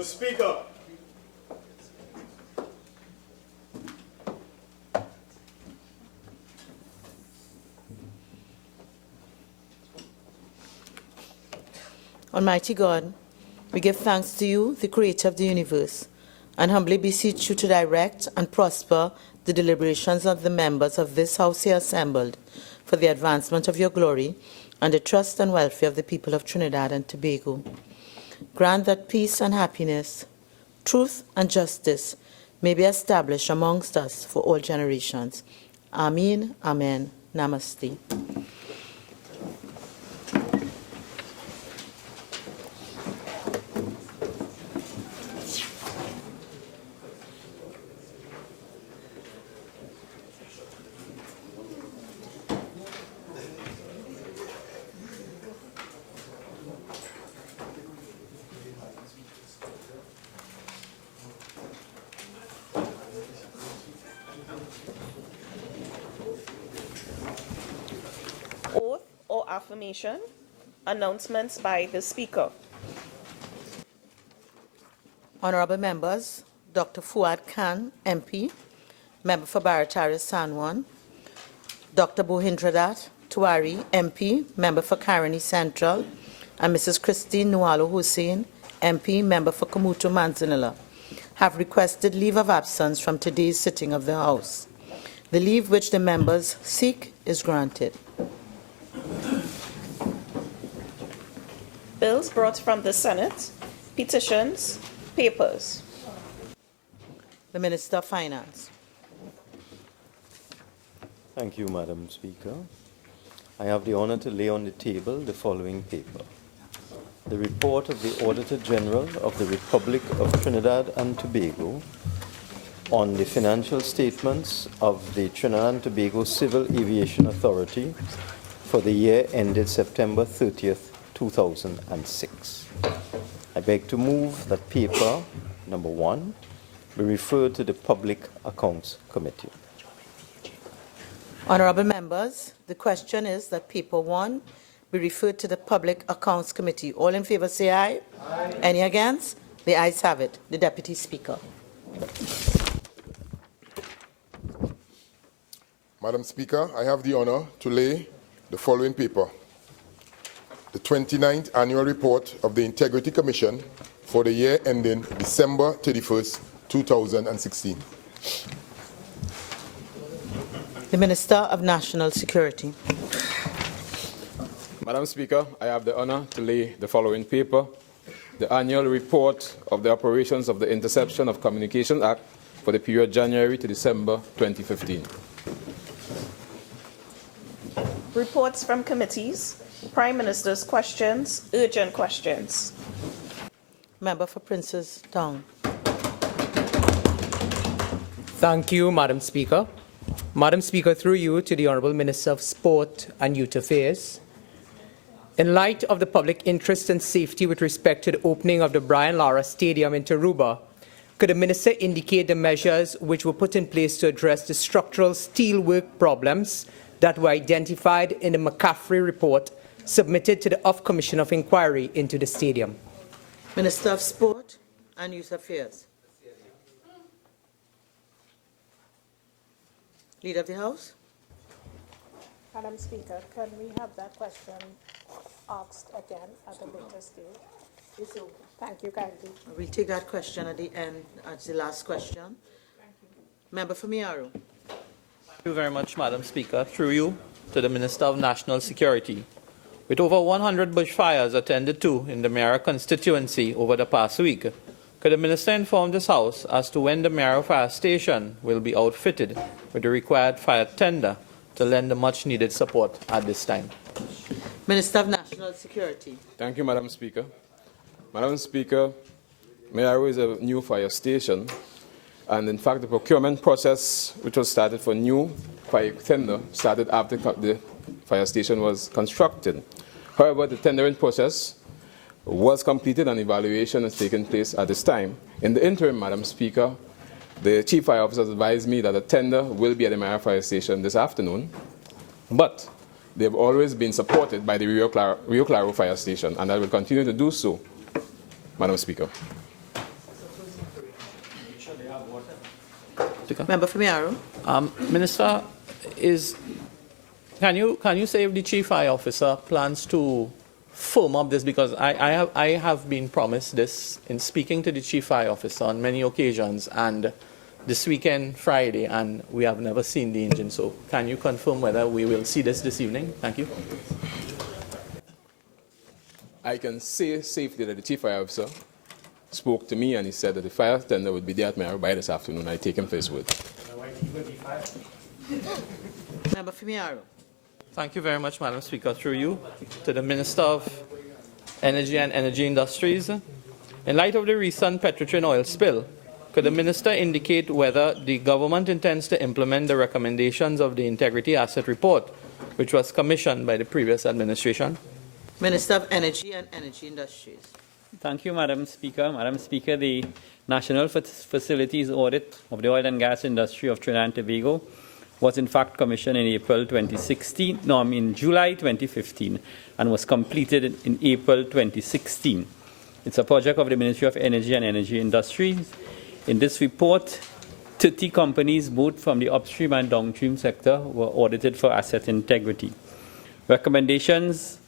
The Speaker. Almighty God, we give thanks to you, the creator of the universe, and humbly beseech you to direct and prosper the deliberations of the members of this house here assembled for the advancement of your glory and the trust and welfare of the people of Trinidad and Tobago. Grant that peace and happiness, truth and justice may be established amongst us for all generations. Amen, amen, namaste. Oath or affirmation. Announcements by the Speaker. Honorable members, Dr. Fuad Khan, MP, Member for Barataria Sanwan, Dr. Bohindradat Tuari, MP, Member for Caroni Central, and Mrs. Christine Nualo Hussein, MP, Member for Kamutu Manzanilla, have requested leave of absence from today's sitting of the House. The leave which the members seek is granted. Bills brought from the Senate. Petitions. Papers. The Minister of Finance. Thank you, Madam Speaker. I have the honor to lay on the table the following paper. The report of the Auditor General of the Republic of Trinidad and Tobago on the financial statements of the Trinidad and Tobago Civil Aviation Authority for the year ended September 30th, 2006. I beg to move that paper number 1 be referred to the Public Accounts Committee. Honorable members, the question is that paper 1 be referred to the Public Accounts Committee. All in favor say aye. Aye. Any against? The ayes have it. The Deputy Speaker. Madam Speaker, I have the honor to lay the following paper. The 29th Annual Report of the Integrity Commission for the year ending December 31st, 2016. The Minister of National Security. Madam Speaker, I have the honor to lay the following paper. The Annual Report of the Operations of the Interception of Communications Act for the period January to December 2015. Reports from committees. Prime Minister's questions. Urgent questions. Member for Prince's Town. Thank you, Madam Speaker. Madam Speaker, through you to the Honourable Minister of Sport and Youth Affairs. In light of the public interest and safety with respect to the opening of the Brian Lara Stadium in Tarouba, could the Minister indicate the measures which were put in place to address the structural steelwork problems that were identified in the McCaffrey report submitted to the Off Commission of Inquiry into the stadium? Minister of Sport and Youth Affairs. Leader of the House. Madam Speaker, can we have that question asked again at a later stage? Yes, sir. Thank you kindly. We'll take that question at the end, as the last question. Thank you. Member for Miaro. Thank you very much, Madam Speaker. Through you to the Minister of National Security. With over 100 bushfires attended to in the Miaro constituency over the past week, could the Minister inform this House as to when the Miaro Fire Station will be outfitted with the required fire tender to lend the much-needed support at this time? Minister of National Security. Thank you, Madam Speaker. Madam Speaker, Miaro is a new fire station, and in fact the procurement process which was started for new fire tender started after the fire station was constructed. However, the tendering process was completed and evaluation has taken place at this time. In the interim, Madam Speaker, the Chief Fire Officer advised me that a tender will be at the Miaro Fire Station this afternoon, but they have always been supported by the Rio Claro Fire Station, and I will continue to do so, Madam Speaker. Speaker. Member for Miaro. Minister, can you say if the Chief Fire Officer plans to firm up this? Because I have been promised this in speaking to the Chief Fire Officer on many occasions, and this weekend, Friday, and we have never seen the engine. So can you confirm whether we will see this evening? Thank you. I can say safely that the Chief Fire Officer spoke to me and he said that the fire tender would be there at Miaro by this afternoon. I take him for his word. Member for Miaro. Thank you very much, Madam Speaker. Through you to the Minister of Energy and Energy Industries. In light of the recent Petrotrin oil spill, could the Minister indicate whether the government intends to implement the recommendations of the Integrity Asset Report, which was commissioned by the previous administration? Minister of Energy and Energy Industries. Thank you, Madam Speaker. Madam Speaker, the National Facilities Audit of the oil and gas industry of Trinidad and Tobago was in fact commissioned in July 2015 and was completed in April 2016. It's a project of the Ministry of Energy and Energy Industries. In this report, 30 companies, both from the upstream and downstream sector, were audited for asset integrity. Recommendations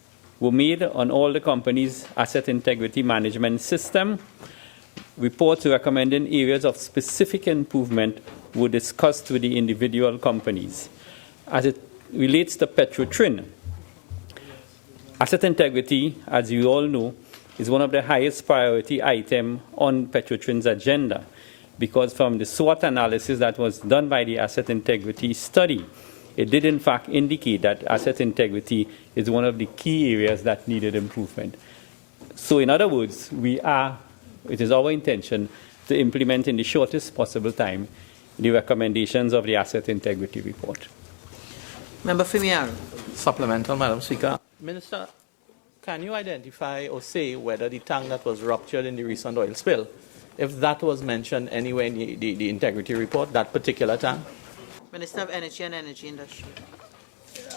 were made on all the companies' asset integrity management system. Reports recommending areas of specific improvement were discussed with the individual companies. As it relates to Petrotrin, asset integrity, as you all know, is one of the highest priority items on Petrotrin's agenda, because from the SWOT analysis that was done by the asset integrity study, it did in fact indicate that asset integrity is one of the key areas that needed improvement. So in other words, it is our intention to implement in the shortest possible time the recommendations of the asset integrity report. Member for Miaro. Supplemental, Madam Speaker. Minister, can you identify or say whether the tank that was ruptured in the recent oil spill, if that was mentioned anywhere in the integrity report, that particular tank? Minister of Energy and Energy Industry.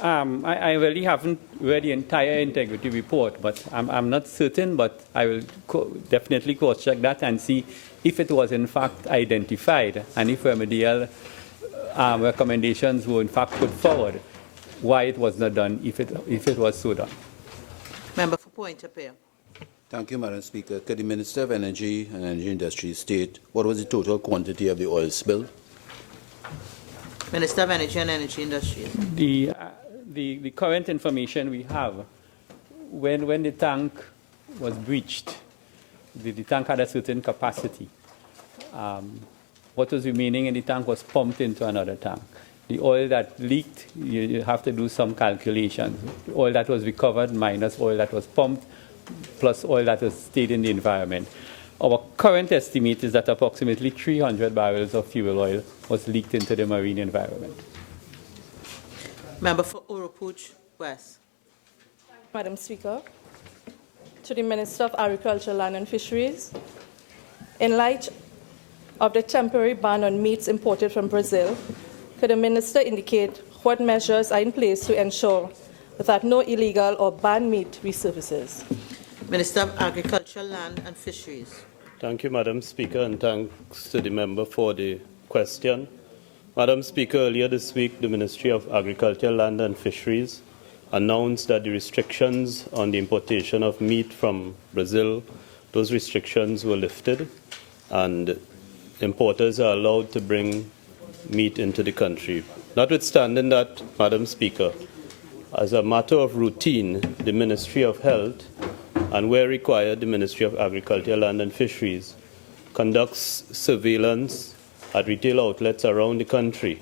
I really haven't read the entire integrity report, but I'm not certain, but I will definitely cross-check that and see if it was in fact identified and if remedial recommendations were in fact put forward, why it was not done if it was so done. Member for Point-a-Pair. Thank you, Madam Speaker. Could the Minister of Energy and Energy Industries state what was the total quantity of the oil spill? Minister of Energy and Energy Industries. The current information we have, when the tank was breached, the tank had a certain capacity. What was remaining in the tank was pumped into another tank. The oil that leaked, you have to do some calculations. The oil that was recovered minus oil that was pumped, plus oil that was stayed in the environment. Our current estimate is that approximately 300 barrels of fuel oil was leaked into the marine environment. Member for Oropouche West. Madam Speaker, to the Minister of Agriculture, Land and Fisheries, in light of the temporary ban on meats imported from Brazil, could the Minister indicate what measures are in place to ensure that no illegal or banned meat resurfaces? Minister of Agriculture, Land and Fisheries. Thank you, Madam Speaker, and thanks to the member for the question. Madam Speaker, earlier this week, the Ministry of Agriculture, Land and Fisheries announced that the restrictions on the importation of meat from Brazil, those restrictions were lifted, and importers are allowed to bring meat into the country. Notwithstanding that, Madam Speaker, as a matter of routine, the Ministry of Health, and where required, the Ministry of Agriculture, Land and Fisheries conducts surveillance at retail outlets around the country,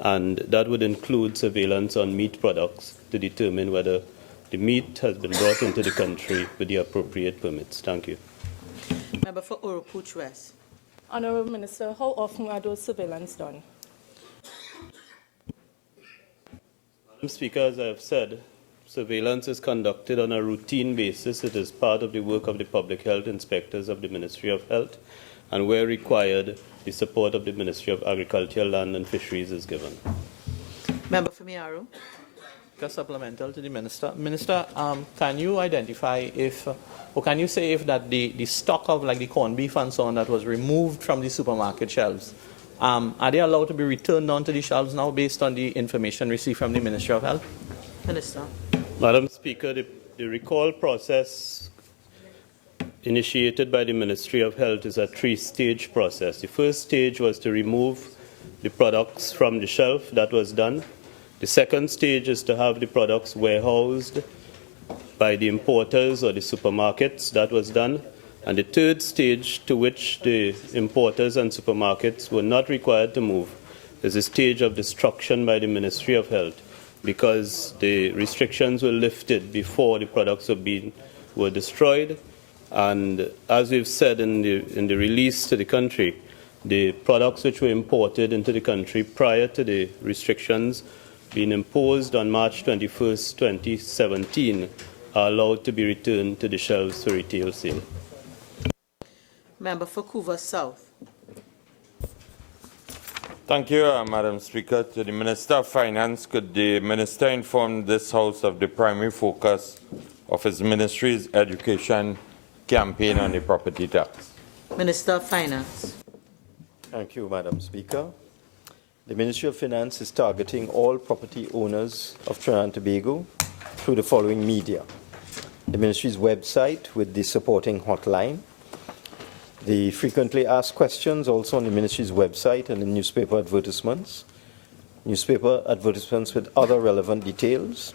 and that would include surveillance on meat products to determine whether the meat has been brought into the country with the appropriate permits. Thank you. Member for Oropouche West. Honourable Minister, how often are those surveillance done? Madam Speaker, as I have said, surveillance is conducted on a routine basis. It is part of the work of the public health inspectors of the Ministry of Health, and where required, the support of the Ministry of Agriculture, Land and Fisheries is given. Member for Miaro. Just supplemental to the Minister. Minister, can you identify if, or can you say if that the stock of like the corned beef and so on that was removed from the supermarket shelves, Are they allowed to be returned onto the shelves now based on the information received from the Ministry of Health? Minister. Madam Speaker, the recall process initiated by the Ministry of Health is a three-stage process. The first stage was to remove the products from the shelf. That was done. The second stage is to have the products warehoused by the importers or the supermarkets. That was done. And the third stage, to which the importers and supermarkets were not required to move, is the stage of destruction by the Ministry of Health, because the restrictions were lifted before the products were destroyed. And as we've said in the release to the country, the products which were imported into the country prior to the restrictions being imposed on March 21st, 2017, are allowed to be returned to the shelves for retail sale. Member for Vancouver South. Thank you, Madam Speaker. To the Minister of Finance, could the Minister inform this House of the primary focus of his ministry's education campaign on the property tax? Minister of Finance. Thank you, Madam Speaker. The Ministry of Finance is targeting all property owners of Trinidad and Tobago through the following media: the Ministry's website with the supporting hotline, the frequently asked questions also on the Ministry's website, and the newspaper advertisements with other relevant details,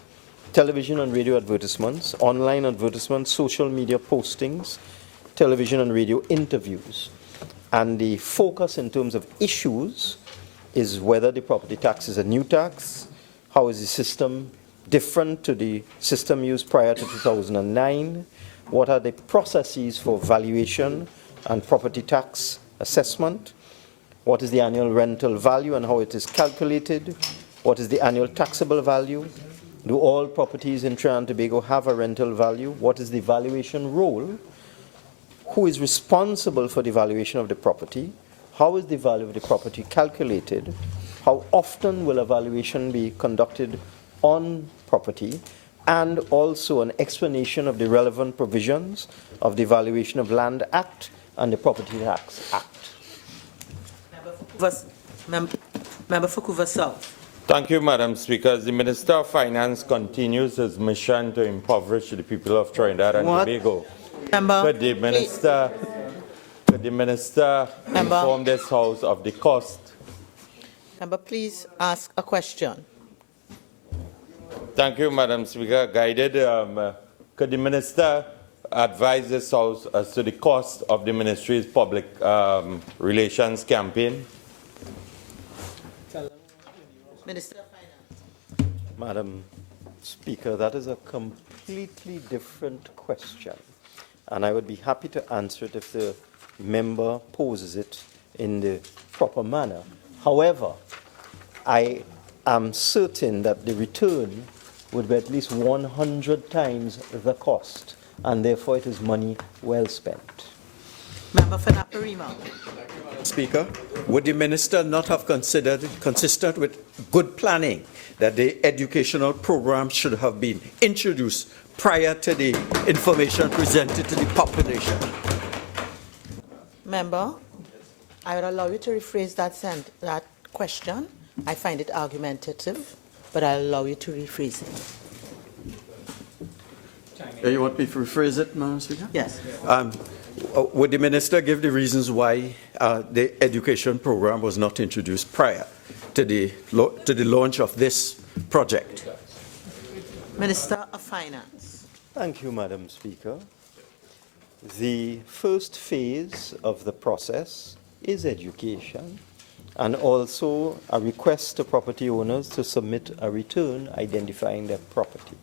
television and radio advertisements, online advertisements, social media postings, television and radio interviews. And the focus in terms of issues is whether the property tax is a new tax, how is the system different to the system used prior to 2009, what are the processes for valuation and property tax assessment, what is the annual rental value and how it is calculated, what is the annual taxable value, do all properties in Trinidad and Tobago have a rental value, what is the valuation role, who is responsible for the valuation of the property, how is the value of the property calculated, how often will a valuation be conducted on property, and also an explanation of the relevant provisions of the Valuation of Land Act and the Property Tax Act. Member for Vancouver South. Thank you, Madam Speaker. As the Minister of Finance continues his mission to impoverish the people of Trinidad and Tobago, could the Minister inform this House of the cost? Member, please ask a question. Thank you, Madam Speaker. Guided, could the Minister advise this House as to the cost of the Ministry's public relations campaign? Minister of Finance. Madam Speaker, that is a completely different question, and I would be happy to answer it if the member poses it in the proper manner. However, I am certain that the return would be at least 100 times the cost, and therefore it is money well spent. Member for Naparima. Speaker, would the Minister not have considered, consistent with good planning, that the educational program should have been introduced prior to the information presented to the population? Member, I would allow you to rephrase that question. I find it argumentative, but I'll allow you to rephrase it. You want me to rephrase it, Madam Speaker? Yes. Would the Minister give the reasons why the education program was not introduced prior to the launch of this project? Minister of Finance. Thank you, Madam Speaker. The first phase of the process is education, and also a request to property owners to submit a return identifying their property.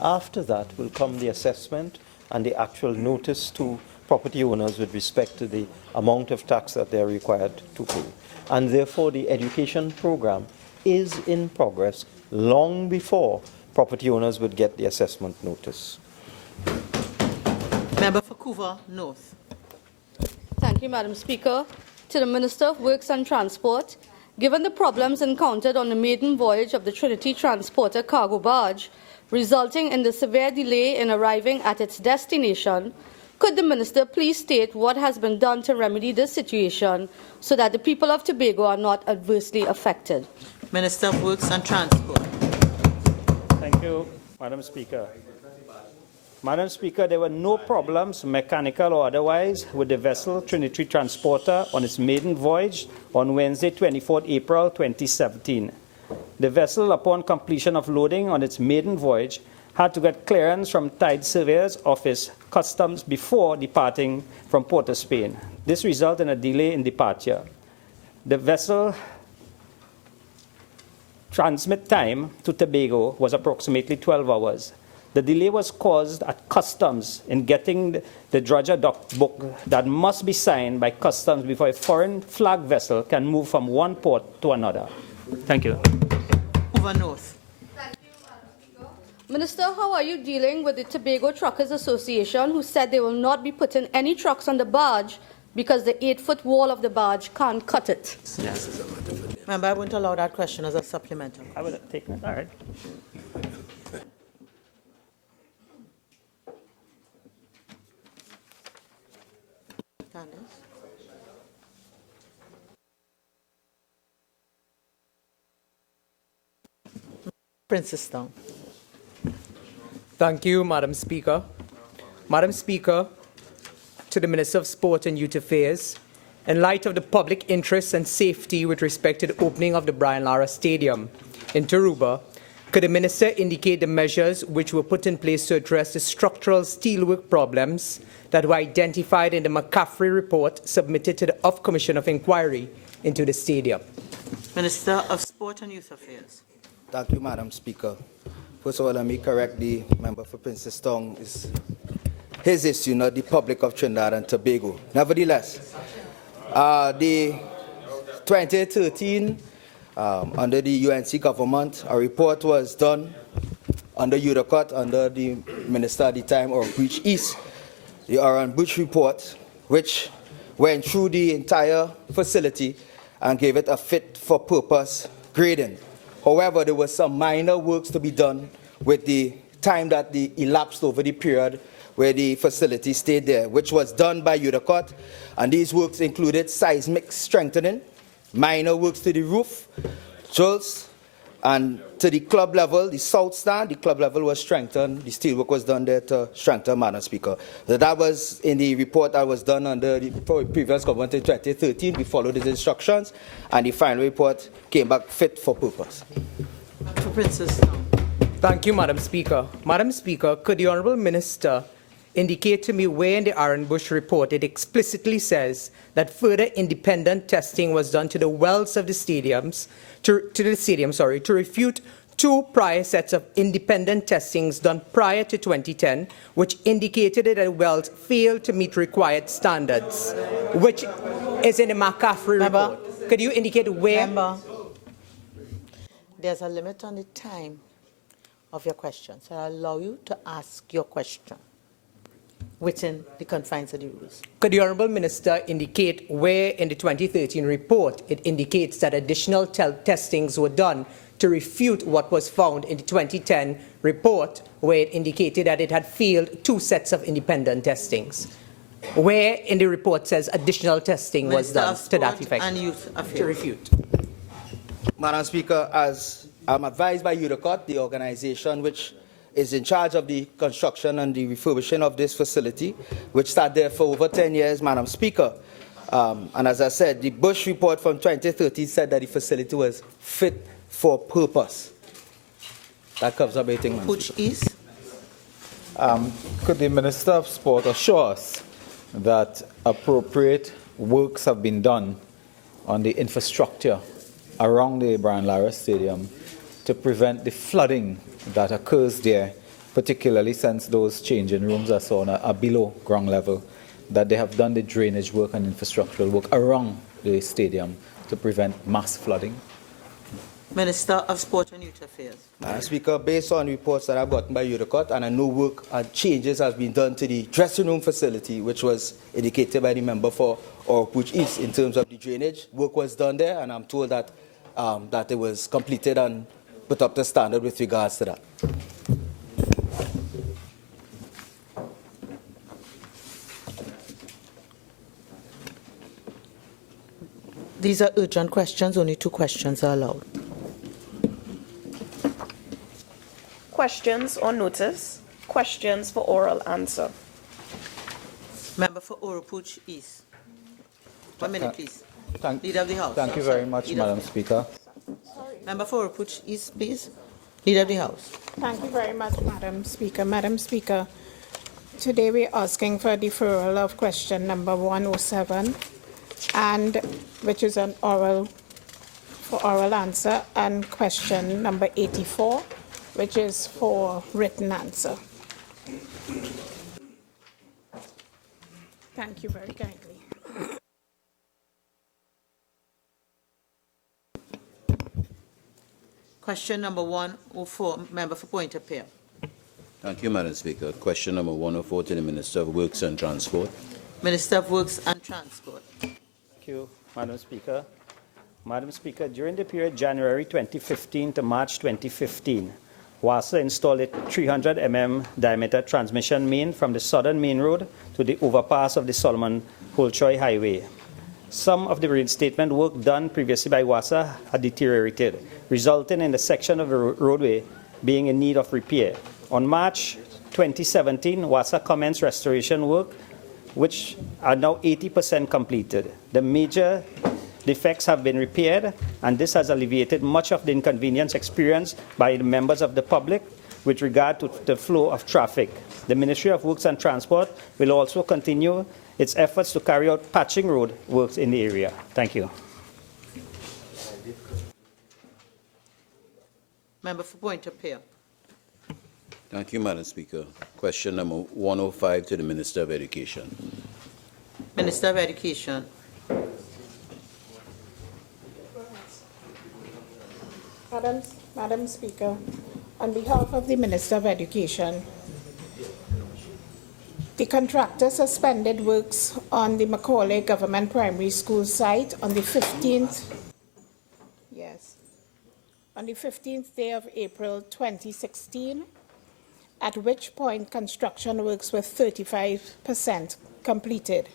After that will come the assessment and the actual notice to property owners with respect to the amount of tax that they are required to pay. And therefore, the education program is in progress long before property owners would get the assessment notice. Member for Vancouver North. Thank you, Madam Speaker. To the Minister of Works and Transport, given the problems encountered on the maiden voyage of the Trinity Transporter cargo barge, resulting in the severe delay in arriving at its destination, Could the Minister please state what has been done to remedy this situation so that the people of Tobago are not adversely affected? Minister of Works and Transport. Thank you, Madam Speaker. Madam Speaker, there were no problems, mechanical or otherwise, with the vessel Trinity Transporter on its maiden voyage on Wednesday, 24 April 2017. The vessel, upon completion of loading on its maiden voyage, had to get clearance from Tide Surveyors Office Customs before departing from Port of Spain. This resulted in a delay in departure. The vessel transmit time to Tobago was approximately 12 hours. The delay was caused at Customs in getting the dredger book that must be signed by Customs before a foreign flag vessel can move from one port to another. Thank you. Over North. Thank you, Madam Speaker. Minister, how are you dealing with the Tobago Truckers Association, who said they will not be putting any trucks on the barge because the 8-foot wall of the barge can't cut it? Yes. Member, I won't allow that question as a supplemental. I will take that. All right. Princestown. Thank you, Madam Speaker. Madam Speaker, to the Minister of Sport and Youth Affairs, in light of the public interest and safety with respect to the opening of the Brian Lara Stadium in Tarouba, could the Minister indicate the measures which were put in place to address the structural steelwork problems that were identified in the McCaffrey report submitted to the Off Commission of Inquiry into the stadium? Minister of Sport and Youth Affairs. Thank you, Madam Speaker. First of all, let me correct the member for Princestown. It's his issue, not the public of Trinidad and Tobago. Nevertheless, the 2013, under the UNC government, a report was done under Udacot, under the minister at the time, Oropouche East, the Oropouche report, which went through the entire facility and gave it a fit-for-purpose grading. However, there were some minor works to be done with the time that elapsed over the period where the facility stayed there, which was done by Udacot, and these works included seismic strengthening, minor works to the roof, jolts, and to the club level, the south stand, the club level was strengthened. The steelwork was done there to strengthen, Madam Speaker. So that was in the report that was done under the previous government in 2013. We followed these instructions, and the final report came back fit for purpose. For Princess. Thank you, Madam Speaker. Madam Speaker, could the Honourable Minister indicate to me where in the Oropouche report it explicitly says that further independent testing was done to the wells of the stadiums, to refute two prior sets of independent testings done prior to 2010, which indicated that the wells failed to meet required standards, which is in the McCaffrey report. Could you indicate where? Member, there's a limit on the time of your question, so I'll allow you to ask your question within the confines of the rules. Could the Honourable Minister indicate where in the 2013 report it indicates that additional testings were done to refute what was found in the 2010 report, where it indicated that it had failed two sets of independent testings? Where in the report says additional testing was done to that effect? And Youth Affairs. To refute. Madam Speaker, as I'm advised by Udacot, the organization which is in charge of the construction and the refurbishing of this facility, which started there for over 10 years, Madam Speaker. And as I said, the Bush report from 2013 said that the facility was fit for purpose. That covers up everything, Madam Which is? Could the Minister of Sport assure us that appropriate works have been done on the infrastructure around the Brian Lara Stadium to prevent the flooding that occurs there, particularly since those changing rooms are below ground level, that they have done the drainage work and infrastructural work around the stadium to prevent mass flooding? Minister of Sport and Youth Affairs. Madam Speaker, based on reports that I've gotten by Udacot, and I know work and changes have been done to the dressing room facility, which was indicated by the member for Oropouche East in terms of the drainage. Work was done there, and I'm told that that it was completed and put up to standard with regards to that. These are urgent questions. Only 2 questions are allowed. Questions or notice? Questions for oral answer. Member for Oropouche East. 1 minute, please. Leader of the House. Thank you very much, Madam Speaker. Member for Oropouche East, please. Leader of the House. Thank you very much, Madam Speaker. Madam Speaker, today we're asking for a deferral of question number 107, and which is an oral answer, and question number 84, which is for written answer. Thank you very kindly. Question number 104, member for Point of Peer. Thank you, Madam Speaker. Question number 104 to the Minister of Works and Transport. Minister of Works and Transport. Thank you, Madam Speaker. Madam Speaker, during the period January 2015 to March 2015, WASA installed a 300 mm diameter transmission main from the southern main road to the overpass of the Solomon Bolshoi Highway. Some of the reinstatement work done previously by WASA had deteriorated, resulting in the section of the roadway being in need of repair. On March 2017, WASA commenced restoration work, which are now 80% completed. The major defects have been repaired, and this has alleviated much of the inconvenience experienced by the members of the public with regard to the flow of traffic. The Ministry of Works and Transport will also continue its efforts to carry out patching road works in the area. Thank you. Member for Point of Peer. Thank you, Madam Speaker. Question number 105 to the Minister of Education. Minister of Education. Madam Speaker, on behalf of the Minister of Education, the contractor suspended works on the Macaulay Government Primary School site on the 15th day of April 2016, at which point construction works were 35% completed.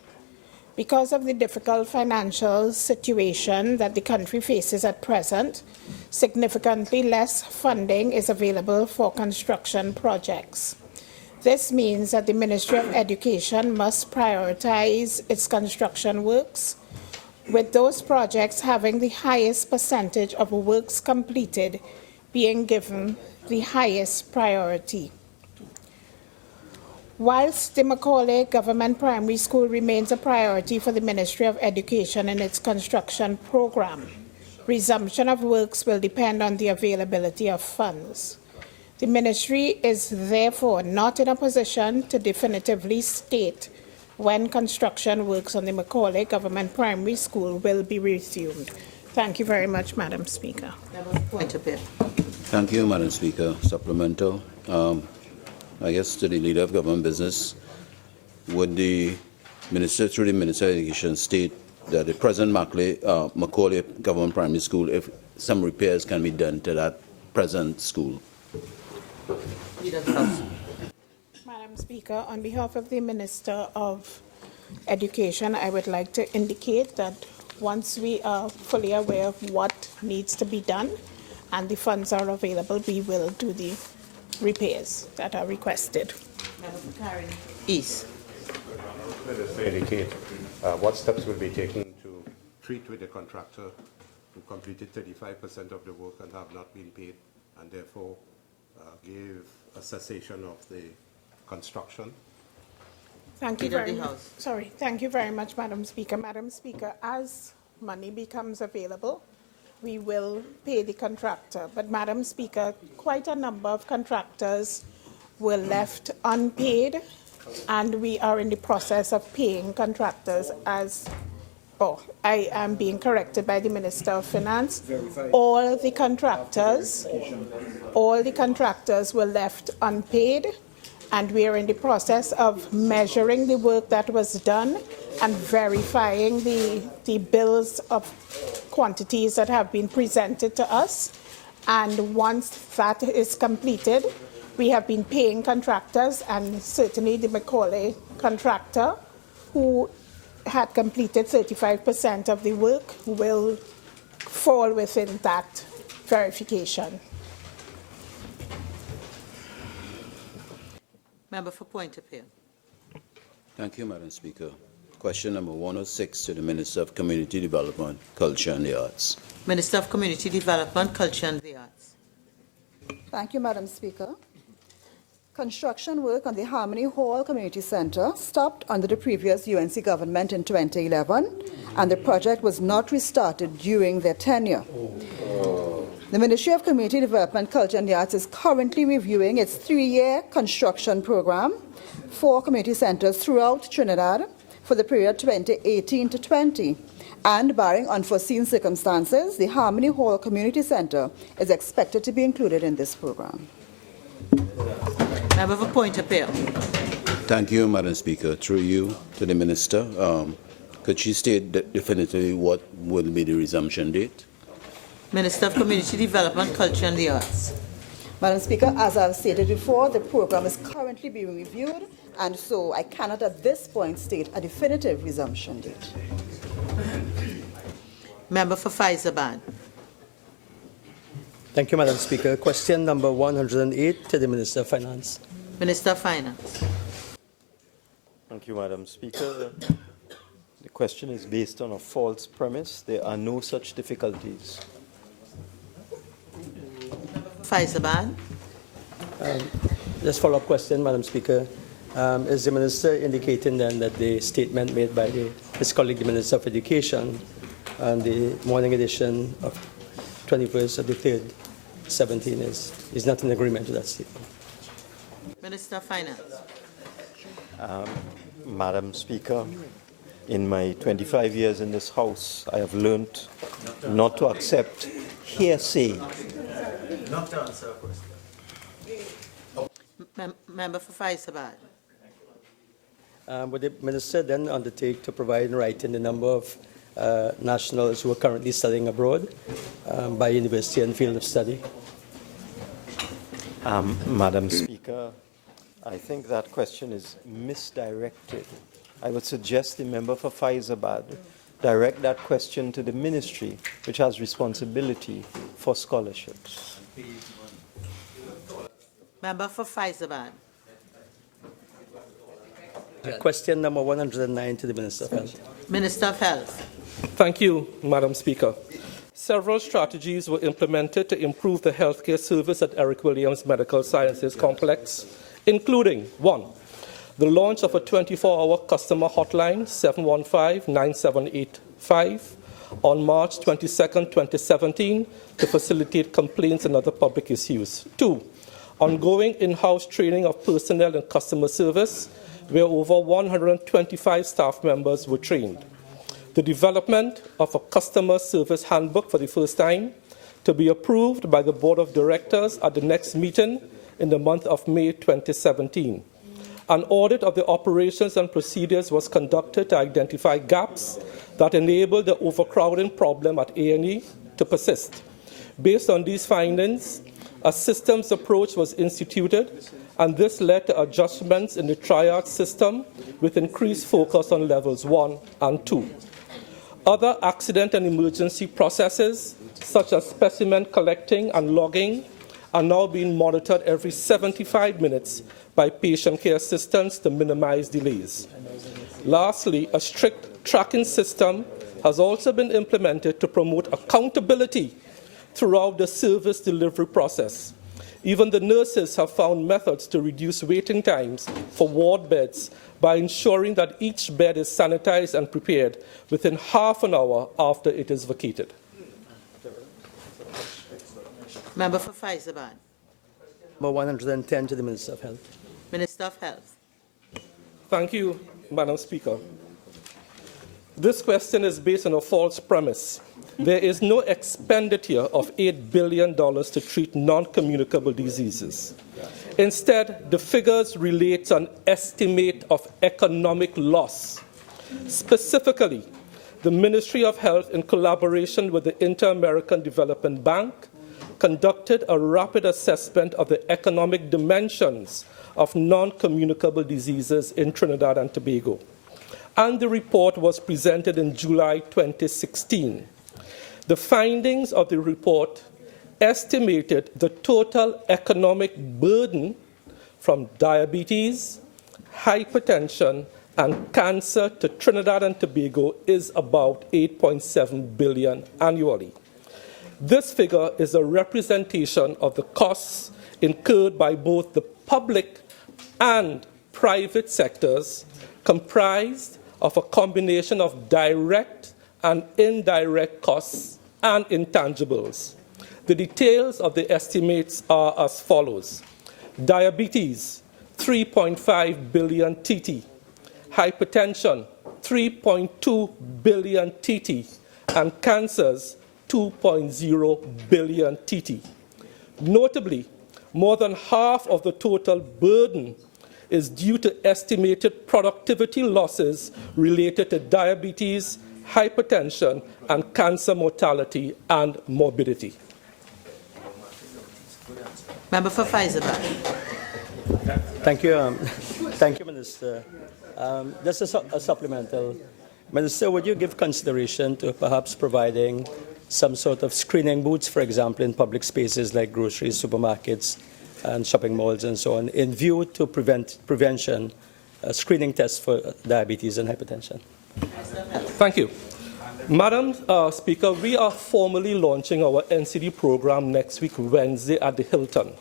Because of the difficult financial situation that the country faces at present, significantly less funding is available for construction projects. This means that the Ministry of Education must prioritize its construction works, with those projects having the highest percentage of works completed being given the highest priority. Whilst the Macaulay Government Primary School remains a priority for the Ministry of Education in its construction program, resumption of works will depend on the availability of funds. The Ministry is therefore not in a position to definitively state when construction works on the Macaulay Government Primary School will be resumed. Thank you very much, Madam Speaker. Point of Peer. Thank you, Madam Speaker. Supplemental. I guess to the Leader of Government Business, would the Minister, through the Minister of Education, state that the present Macaulay Government Primary School, if some repairs can be done to that present school? Leader of the House. Madam Speaker, on behalf of the Minister of Education, I would like to indicate that once we are fully aware of what needs to be done and the funds are available, we will do the repairs that are requested. Caroni East. Minister indicate what steps will be taken to treat with the contractor who completed 35% of the work and have not been paid, and therefore give a cessation of the construction. Thank you very much. Sorry, thank you very much, Madam Speaker. Madam Speaker, as money becomes available, we will pay the contractor. But Madam Speaker, quite a number of contractors were left unpaid, and we are in the process of paying contractors as, I am being corrected by the Minister of Finance. All the contractors were left unpaid, and we are in the process of measuring the work that was done and verifying the bills of quantities that have been presented to us. And once that is completed, we have been paying contractors, and certainly the Macaulay contractor, who had completed 35% of the work will fall within that verification. Member for Point of View. Thank you, Madam Speaker. Question number 106 to the Minister of Community Development, Culture and the Arts. Minister of Community Development, Culture and the Arts. Thank you, Madam Speaker. Construction work on the Harmony Hall Community Centre stopped under the previous UNC government in 2011, and the project was not restarted during their tenure. The Ministry of Community Development, Culture and the Arts is currently reviewing its 3-year construction program for community centres throughout Trinidad for the period 2018 to 20. And barring unforeseen circumstances, the Harmony Hall Community Centre is expected to be included in this program. Member for Point of View. Thank you, Madam Speaker. Through you to the Minister, could she state definitively what will be the resumption date? Minister of Community Development, Culture and the Arts. Madam Speaker, as I've stated before, the program is currently being reviewed, and so I cannot at this point state a definitive resumption date. Member for Faizabad. Thank you, Madam Speaker. Question number 108 to the Minister of Finance. Minister of Finance. Thank you, Madam Speaker. The question is based on a false premise. There are no such difficulties. Faizabad. Just follow-up question, Madam Speaker. Is the Minister indicating then that the statement made by his colleague, the Minister of Education, on the morning edition of 21st of the 3rd, 17 is not in agreement with that statement? Minister of Finance. Madam Speaker, in my 25 years in this House, I have learned not to accept hearsay. Not to answer a question. Member for Faizabad. Would the Minister then undertake to provide in writing the number of nationals who are currently studying abroad by university and field of study? Madam Speaker, I think that question is misdirected. I would suggest the member for Faizabad direct that question to the ministry, which has responsibility for scholarships. Member for Faizabad. Question number 109 to the Minister of Health. Minister of Health. Thank you, Madam Speaker. Several strategies were implemented to improve the healthcare service at Eric Williams Medical Sciences Complex, including 1. The launch of a 24-hour customer hotline, 715-9785, on March 22, 2017, to facilitate complaints and other public issues. 2. Ongoing in-house training of personnel and customer service, where over 125 staff members were trained. The development of a customer service handbook for the first time, to be approved by the Board of Directors at the next meeting in the month of May 2017. An audit of the operations and procedures was conducted to identify gaps that enabled the overcrowding problem at A&E to persist. Based on these findings, a systems approach was instituted, and this led to adjustments in the triage system with increased focus on levels 1 and 2. Other accident and emergency processes, such as specimen collecting and logging, are now being monitored every 75 minutes by patient care assistants to minimize delays. Lastly, a strict tracking system has also been implemented to promote accountability throughout the service delivery process. Even the nurses have found methods to reduce waiting times for ward beds by ensuring that each bed is sanitized and prepared within half an hour after it is vacated. Member for Faizabad. Number 110 to the Minister of Health. Minister of Health. Thank you, Madam Speaker. This question is based on a false premise. There is no expenditure of $8 billion to treat non-communicable diseases. Instead, the figures relate to an estimate of economic loss. Specifically, the Ministry of Health, in collaboration with the Inter-American Development Bank, conducted a rapid assessment of the economic dimensions of non-communicable diseases in Trinidad and Tobago. and the report was presented in July 2016. The findings of the report estimated the total economic burden from diabetes, hypertension, and cancer to Trinidad and Tobago is about $8.7 billion annually. This figure is a representation of the costs incurred by both the public and private sectors, comprised of a combination of direct and indirect costs and intangibles. The details of the estimates are as follows. Diabetes, 3.5 billion TT. Hypertension, 3.2 billion TT. And cancers, 2.0 billion TT. Notably, more than half of the total burden is due to estimated productivity losses related to diabetes, hypertension, and cancer mortality and morbidity. Member for Faisalabad. Thank you. Thank you, Minister. Just a supplemental. Minister, would you give consideration to perhaps providing some sort of screening booths, for example, in public spaces like groceries, supermarkets, and shopping malls and so on, in view to prevention, screening tests for diabetes and hypertension? Thank you. Madam Speaker, we are formally launching our NCD program next week, Wednesday, at the Hilton.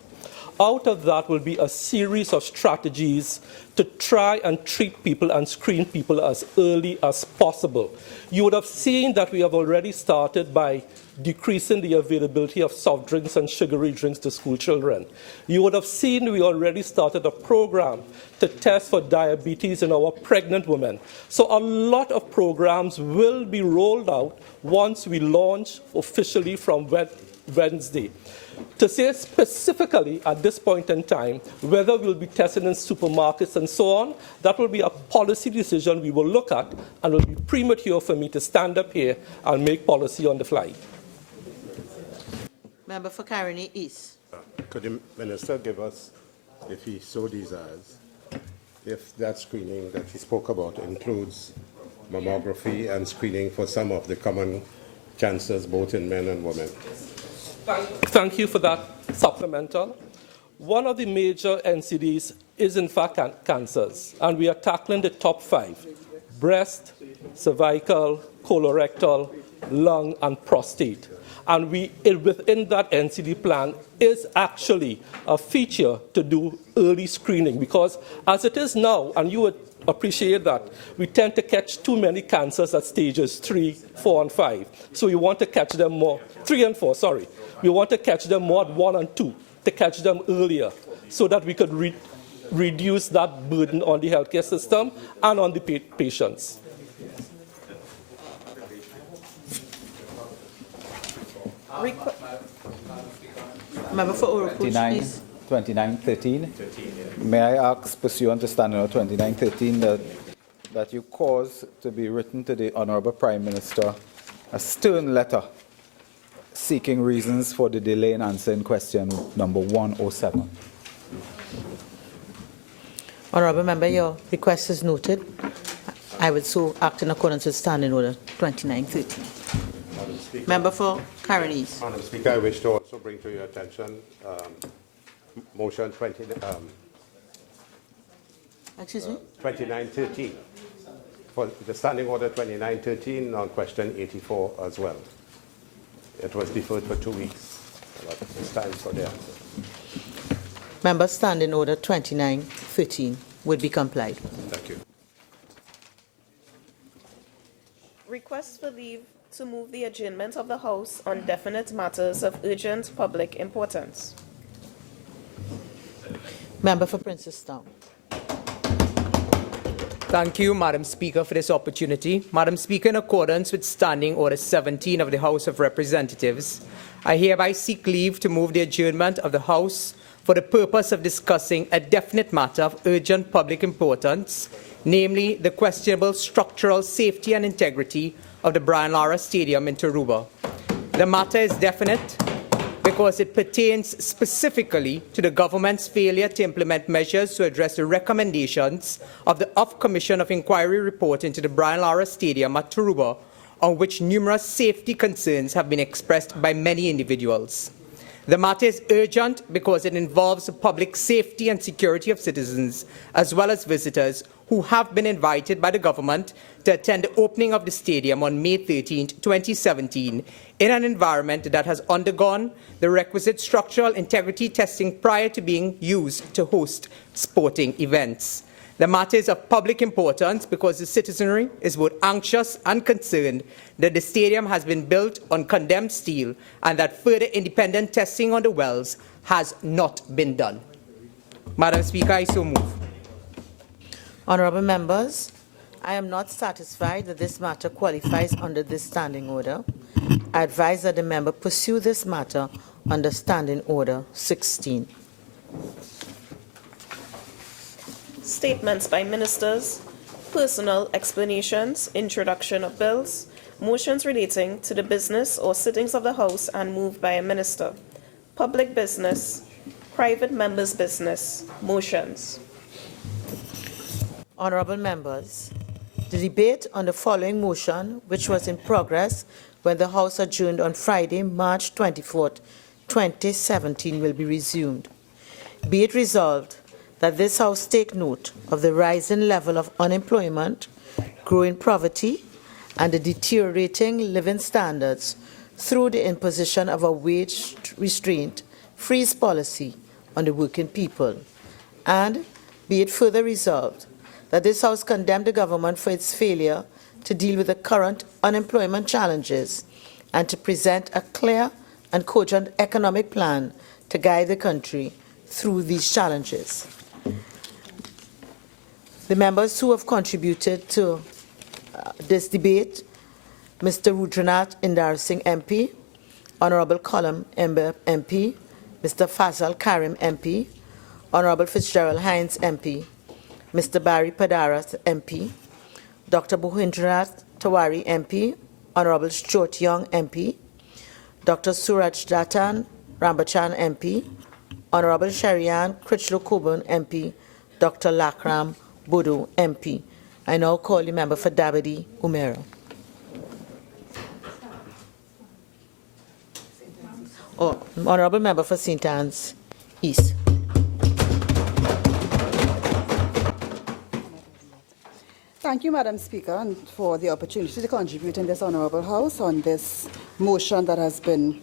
Out of that will be a series of strategies to try and treat people and screen people as early as possible. You would have seen that we have already started by decreasing the availability of soft drinks and sugary drinks to school children. You would have seen we already started a program to test for diabetes in our pregnant women. So a lot of programs will be rolled out once we launch officially from Wednesday. To say specifically at this point in time whether we'll be testing in supermarkets and so on, that will be a policy decision we will look at, and it will be premature for me to stand up here and make policy on the fly. Member for Caroni East. Could the Minister give us, if he so desires, if that screening that he spoke about includes mammography and screening for some of the common cancers, both in men and women? Thank you for that supplemental. One of the major NCDs is, in fact, cancers, and we are tackling the top 5: breast, cervical, colorectal, lung, and prostate. And within that NCD plan is actually a feature to do early screening, because as it is now, and you would appreciate that, we tend to catch too many cancers at stages 3, 4, and 5. So we want to catch them more, 3 and 4, sorry. We want to catch them more at 1 and 2, to catch them earlier, so that we could reduce that burden on the healthcare system and on the patients. Member for Oropouche, please. 2913. May I ask, pursuant to Standing Order 2913, that you cause to be written to the Honourable Prime Minister a stern letter seeking reasons for the delay in answering question number 107. Honourable Member, your request is noted. I would so act in accordance with Standing Order 2913. Member for Caroni. Madam Speaker, I wish to also bring to your attention motion 2913 for the Standing Order 2913 on question 84 as well. It was deferred for 2 weeks. But it's time for the answer. Member, Standing Order 2913 would be complied. Thank you. Request for leave to move the adjournment of the House on definite matters of urgent public importance. Member for Princestown. Thank you, Madam Speaker, for this opportunity. Madam Speaker, in accordance with Standing Order 17 of the House of Representatives, I hereby seek leave to move the adjournment of the House for the purpose of discussing a definite matter of urgent public importance, namely the questionable structural safety and integrity of the Brian Lara Stadium in Tarouba. The matter is definite because it pertains specifically to the government's failure to implement measures to address the recommendations of the Commission of Inquiry report into the Brian Lara Stadium at Tarouba, on which numerous safety concerns have been expressed by many individuals. The matter is urgent because it involves the public safety and security of citizens, as well as visitors who have been invited by the government to attend the opening of the stadium on May 13, 2017, in an environment that has undergone the requisite structural integrity testing prior to being used to host sporting events. The matter is of public importance because the citizenry is both anxious and concerned that the stadium has been built on condemned steel and that further independent testing on the wells has not been done. Madam Speaker, I so move. Honourable members, I am not satisfied that this matter qualifies under this standing order. I advise that the member pursue this matter under Standing Order 16. Statements by ministers, personal explanations, introduction of bills, motions relating to the business or sittings of the House and moved by a minister, public business, private members' business, motions. Honourable members, the debate on the following motion, which was in progress when the House adjourned on Friday, March 24, 2017, will be resumed. Be it resolved that this House take note of the rising level of unemployment, growing poverty, and the deteriorating living standards through the imposition of a wage restraint freeze policy on the working people. And be it further resolved that this House condemn the government for its failure to deal with the current unemployment challenges and to present a clear and cogent economic plan to guide the country through these challenges. The members who have contributed to this debate, Mr. Rudranath Indar Singh MP, Honourable Colum Ember MP, Mr. Fazal Karim MP, Honourable Fitzgerald Hines MP, Mr. Barry Padaras MP, Dr. Bhuindranath Tawari MP, Honourable Stuart Young MP, Dr. Suraj Datan Rambachan MP, Honourable Sharian Critchlow Coburn MP, Dr. Lakram Bodo MP. I now call the member for Dabadi Umera. Honourable member for St. Anne's East. Thank you, Madam Speaker, and for the opportunity to contribute in this Honourable House on this motion that has been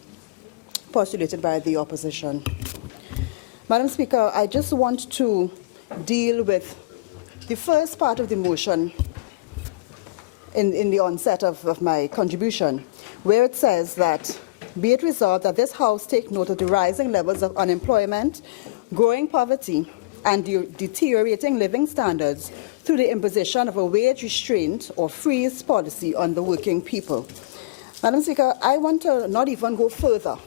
postulated by the opposition. Madam Speaker, I just want to deal with the first part of the motion in the onset of my contribution, where it says that, be it resolved that this House take note of the rising levels of unemployment, growing poverty, and the deteriorating living standards through the imposition of a wage restraint or freeze policy on the working people. Madam Speaker, I want to not even go further,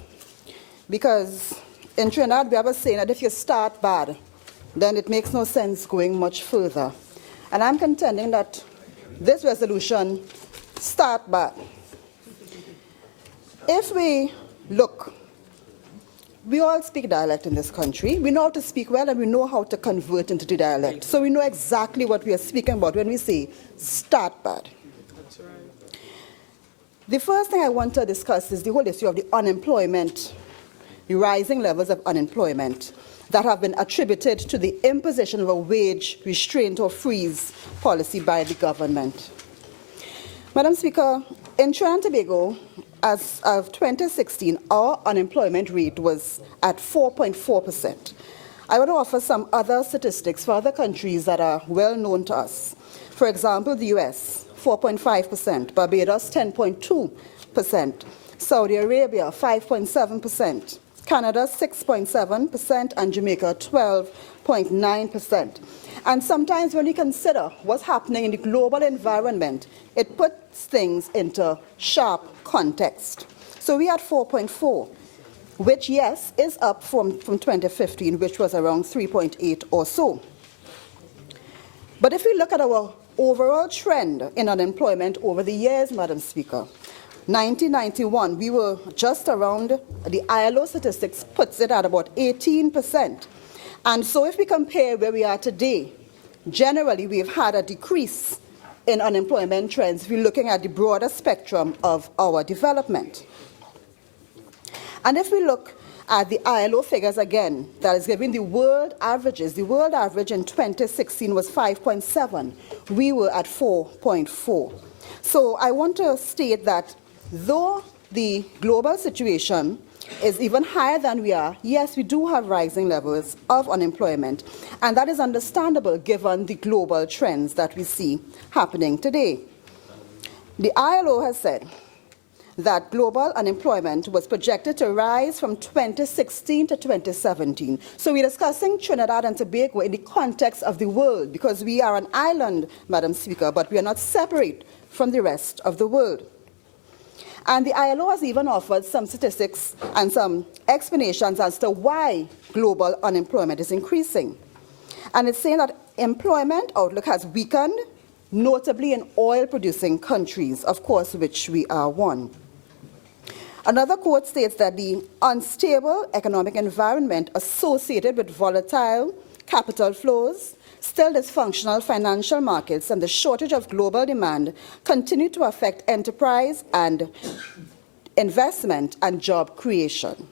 because in Trinidad we have a saying that if you start bad, then it makes no sense going much further. And I'm contending that this resolution starts bad. If we look, we all speak dialect in this country. We know how to speak well and we know how to convert into the dialect. So we know exactly what we are speaking about when we say start bad. That's right. The first thing I want to discuss is the whole issue of the unemployment, the rising levels of unemployment that have been attributed to the imposition of a wage restraint or freeze policy by the government. Madam Speaker, in Trinidad and Tobago, as of 2016, our unemployment rate was at 4.4%. I want to offer some other statistics for other countries that are well known to us. For example, the US, 4.5%, Barbados, 10.2%, Saudi Arabia, 5.7%, Canada, 6.7%, and Jamaica, 12.9%. And sometimes when we consider what's happening in the global environment, it puts things into sharp context. So we had 4.4, which, yes, is up from 2015, which was around 3.8 or so. But if we look at our overall trend in unemployment over the years, Madam Speaker, 1991, we were just around, the ILO statistics puts it at about 18%. And so if we compare where we are today, generally we've had a decrease in unemployment trends if we're looking at the broader spectrum of our development. And if we look at the ILO figures again, that is giving the world averages. The world average in 2016 was 5.7. We were at 4.4. So I want to state that though the global situation is even higher than we are, yes, we do have rising levels of unemployment, and that is understandable given the global trends that we see happening today. The ILO has said that global unemployment was projected to rise from 2016 to 2017. So we're discussing Trinidad and Tobago in the context of the world, because we are an island, Madam Speaker, but we are not separate from the rest of the world. And the ILO has even offered some statistics and some explanations as to why global unemployment is increasing. And it's saying that employment outlook has weakened, notably in oil-producing countries, of course, which we are one. Another quote states that the unstable economic environment associated with volatile capital flows, still dysfunctional financial markets, and the shortage of global demand continue to affect enterprise and investment and job creation.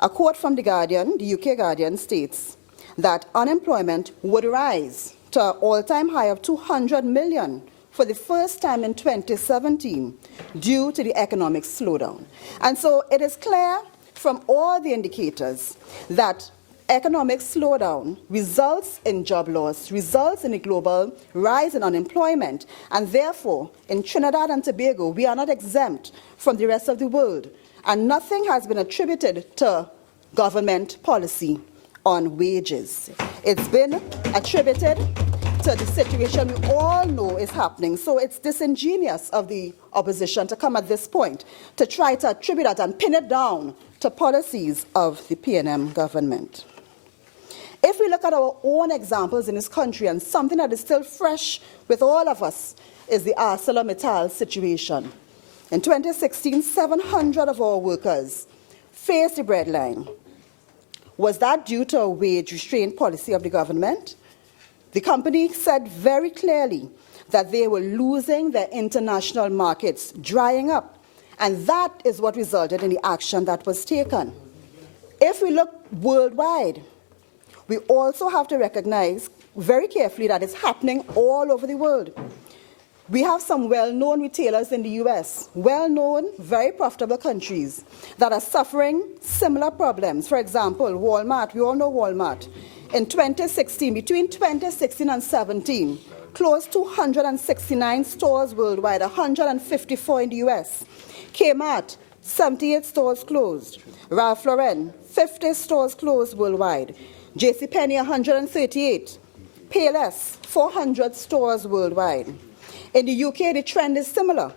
A quote from The Guardian, the UK Guardian, states that unemployment would rise to an all-time high of 200 million for the first time in 2017 due to the economic slowdown. And so it is clear from all the indicators that economic slowdown results in job loss, results in a global rise in unemployment, and therefore, in Trinidad and Tobago, we are not exempt from the rest of the world, and nothing has been attributed to government policy on wages. It's been attributed to the situation we all know is happening. So it's disingenuous of the opposition to come at this point to try to attribute that and pin it down to policies of the PNM government. If we look at our own examples in this country, and something that is still fresh with all of us is the ArcelorMittal situation. In 2016, 700 of our workers faced the breadline. Was that due to a wage restraint policy of the government? The company said very clearly that they were losing their international markets, drying up, and that is what resulted in the action that was taken. If we look worldwide, we also have to recognize very carefully that it's happening all over the world. We have some well-known retailers in the US, well-known, very profitable countries that are suffering similar problems. For example, Walmart, we all know Walmart. In 2016, between 2016 and 17, closed 269 stores worldwide, 154 in the US. Kmart, 78 stores closed. Ralph Lauren, 50 stores closed worldwide. JCPenney, 138. Payless, 400 stores worldwide. In the UK, the trend is similar,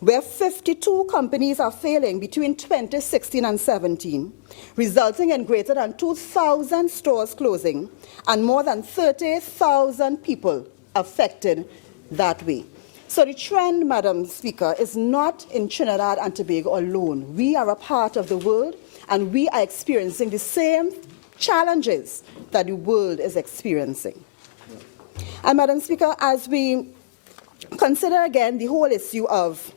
where 52 companies are failing between 2016 and 17, resulting in greater than 2,000 stores closing and more than 30,000 people affected that way. So the trend, Madam Speaker, is not in Trinidad and Tobago alone. We are a part of the world, and we are experiencing the same challenges that the world is experiencing. And Madam Speaker, as we consider again the whole issue of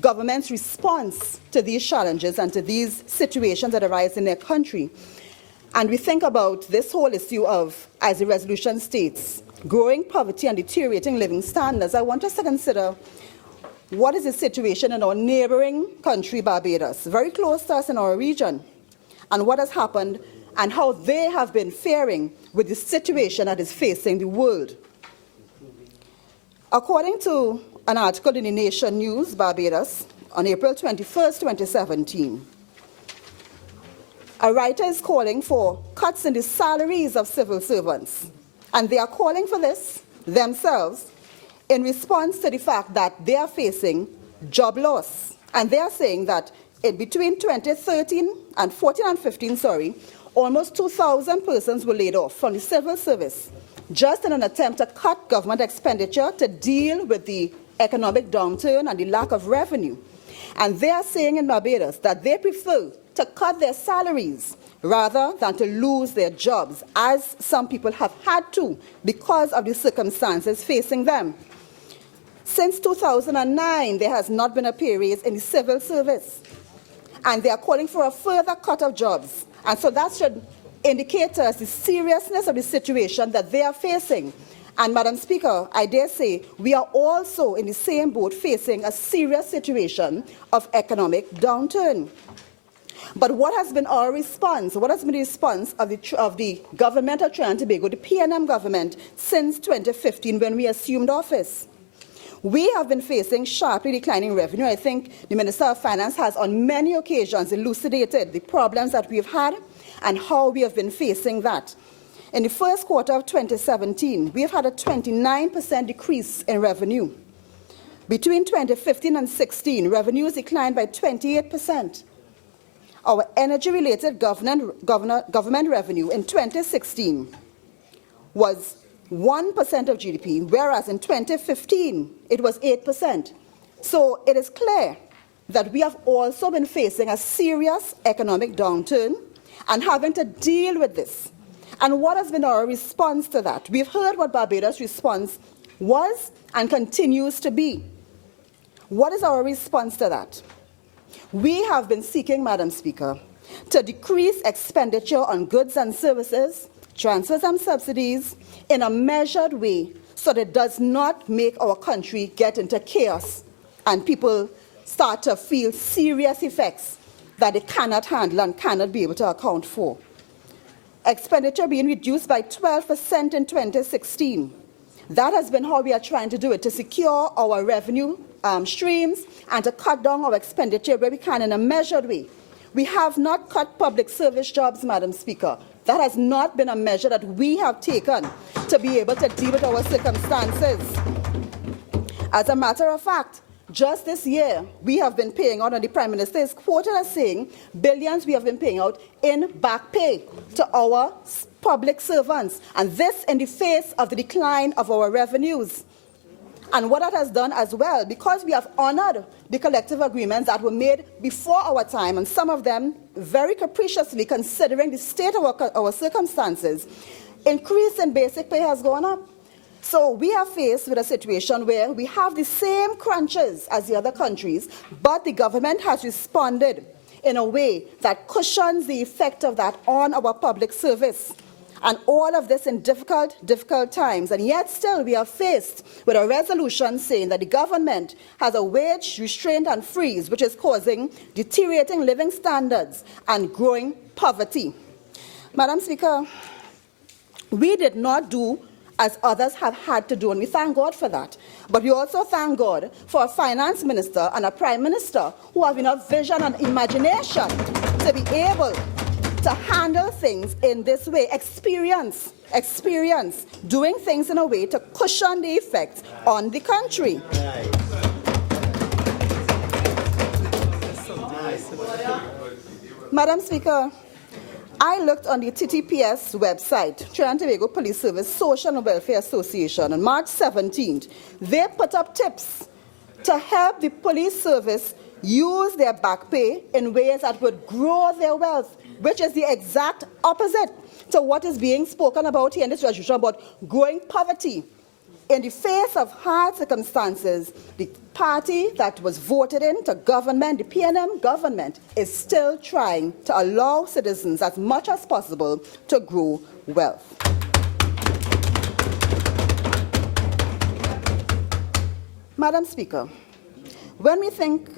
government's response to these challenges and to these situations that arise in their country, and we think about this whole issue of, as the resolution states, growing poverty and deteriorating living standards, I want us to consider what is the situation in our neighboring country, Barbados, very close to us in our region, and what has happened and how they have been faring with the situation that is facing the world. According to an article in the Nation News, Barbados, on April 21st, 2017, a writer is calling for cuts in the salaries of civil servants. And they are calling for this themselves in response to the fact that they are facing job loss. And they are saying that in between 2013 and 14 and 15, almost 2,000 persons were laid off from the civil service, just in an attempt to cut government expenditure to deal with the economic downturn and the lack of revenue. And they are saying in Barbados that they prefer to cut their salaries rather than to lose their jobs, as some people have had to because of the circumstances facing them. Since 2009, there has not been a pay raise in the civil service, and they are calling for a further cut of jobs. And so that should indicate to us the seriousness of the situation that they are facing. And, Madam Speaker, I dare say we are also in the same boat, facing a serious situation of economic downturn. But what has been our response? What has been the response of the government of Trinidad and Tobago, the PNM government, since 2015 when we assumed office? We have been facing sharply declining revenue. I think the Minister of Finance has on many occasions elucidated the problems that we've had and how we have been facing that. In the first quarter of 2017, we have had a 29% decrease in revenue. Between 2015 and 16, revenues declined by 28%. Our energy-related government revenue in 2016 was 1% of GDP, whereas in 2015, it was 8%. So it is clear that we have also been facing a serious economic downturn and having to deal with this. And what has been our response to that? We've heard what Barbados' response was and continues to be. What is our response to that? We have been seeking, Madam Speaker, to decrease expenditure on goods and services, transfers and subsidies in a measured way so that it does not make our country get into chaos and people start to feel serious effects that they cannot handle and cannot be able to account for. Expenditure being reduced by 12% in 2016. That has been how we are trying to do it, to secure our revenue streams and to cut down our expenditure where we can in a measured way. We have not cut public service jobs, Madam Speaker. That has not been a measure that we have taken to be able to deal with our circumstances. As a matter of fact, just this year, we have been paying out, and the Prime Minister is quoted as saying, billions we have been paying out in back pay to our public servants, and this in the face of the decline of our revenues. And what that has done as well, because we have honored the collective agreements that were made before our time, and some of them very capriciously considering the state of our circumstances, increase in basic pay has gone up. So we are faced with a situation where we have the same crunches as the other countries, but the government has responded in a way that cushions the effect of that on our public service. And all of this in difficult times. And yet still we are faced with a resolution saying that the government has a wage restraint and freeze, which is causing deteriorating living standards and growing poverty. Madam Speaker, we did not do as others have had to do, and we thank God for that. But we also thank God for a finance minister and a prime minister who have enough vision and imagination to be able to handle things in this way, experience doing things in a way to cushion the effects on the country. Madam Speaker, I looked on the TTPS website, Trinidad and Tobago Police Service Social and Welfare Association, on March 17th. They put up tips to help the police service use their back pay in ways that would grow their wealth, which is the exact opposite to what is being spoken about here in this resolution about growing poverty. In the face of hard circumstances, the party that was voted into government, the PNM government, is still trying to allow citizens as much as possible to grow wealth. Madam Speaker, when we think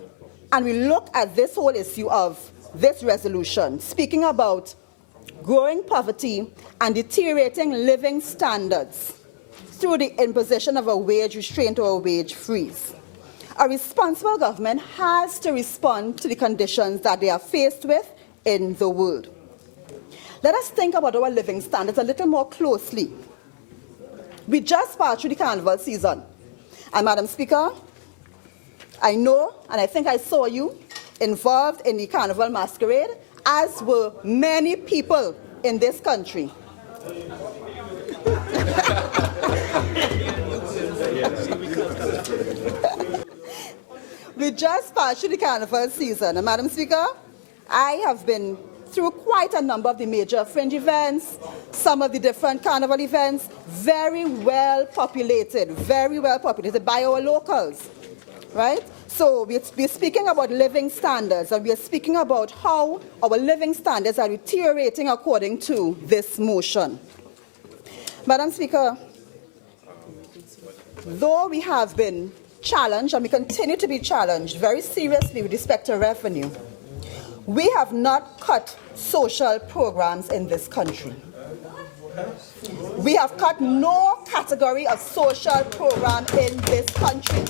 and we look at this whole issue of this resolution, speaking about growing poverty and deteriorating living standards through the imposition of a wage restraint or a wage freeze, a responsible government has to respond to the conditions that they are faced with in the world. Let us think about our living standards a little more closely. We just passed through the carnival season. And Madam Speaker, I know, and I think I saw you involved in the carnival masquerade, as were many people in this country. We just passed through the carnival season. And Madam Speaker, I have been through quite a number of the major fringe events, some of the different carnival events, very well populated by our locals, right? So we're speaking about living standards, and we're speaking about how our living standards are deteriorating according to this motion. Madam Speaker, though we have been challenged, and we continue to be challenged very seriously with respect to revenue, we have not cut social programs in this country. We have cut no category of social program in this country.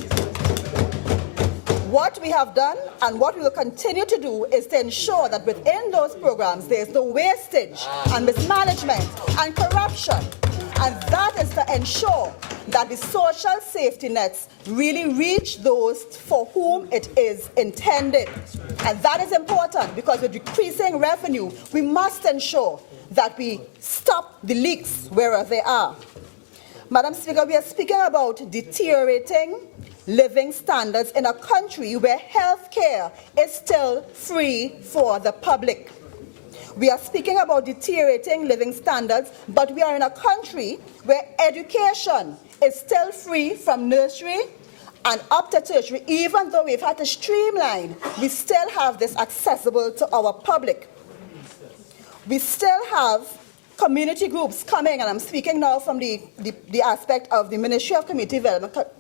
What we have done and what we will continue to do is to ensure that within those programs there is no wastage and mismanagement and corruption. And that is to ensure that the social safety nets really reach those for whom it is intended. And that is important because with decreasing revenue, we must ensure that we stop the leaks wherever they are. Madam Speaker, we are speaking about deteriorating living standards in a country where health care is still free for the public. We are speaking about deteriorating living standards, but we are in a country where education is still free from nursery and up to tertiary. Even though we've had to streamline, we still have this accessible to our public. We still have community groups coming, and I'm speaking now from the aspect of the Ministry of Community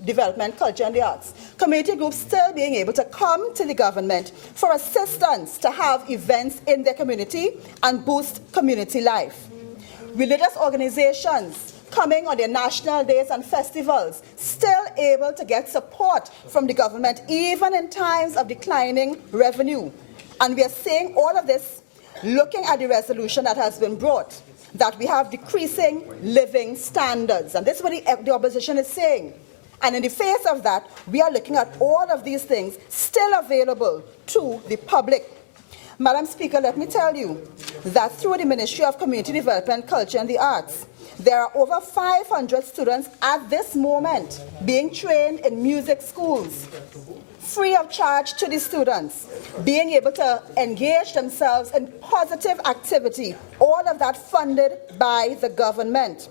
Development, Culture and the Arts. Community groups still being able to come to the government for assistance to have events in their community and boost community life. Religious organizations coming on their national days and festivals, still able to get support from the government, even in times of declining revenue. And we are seeing all of this looking at the resolution that has been brought, that we have decreasing living standards. And this is what the opposition is saying. And in the face of that, we are looking at all of these things still available to the public. Madam Speaker, let me tell you that through the Ministry of Community Development, Culture and the Arts, there are over 500 students at this moment being trained in music schools, free of charge to the students, being able to engage themselves in positive activity, all of that funded by the government.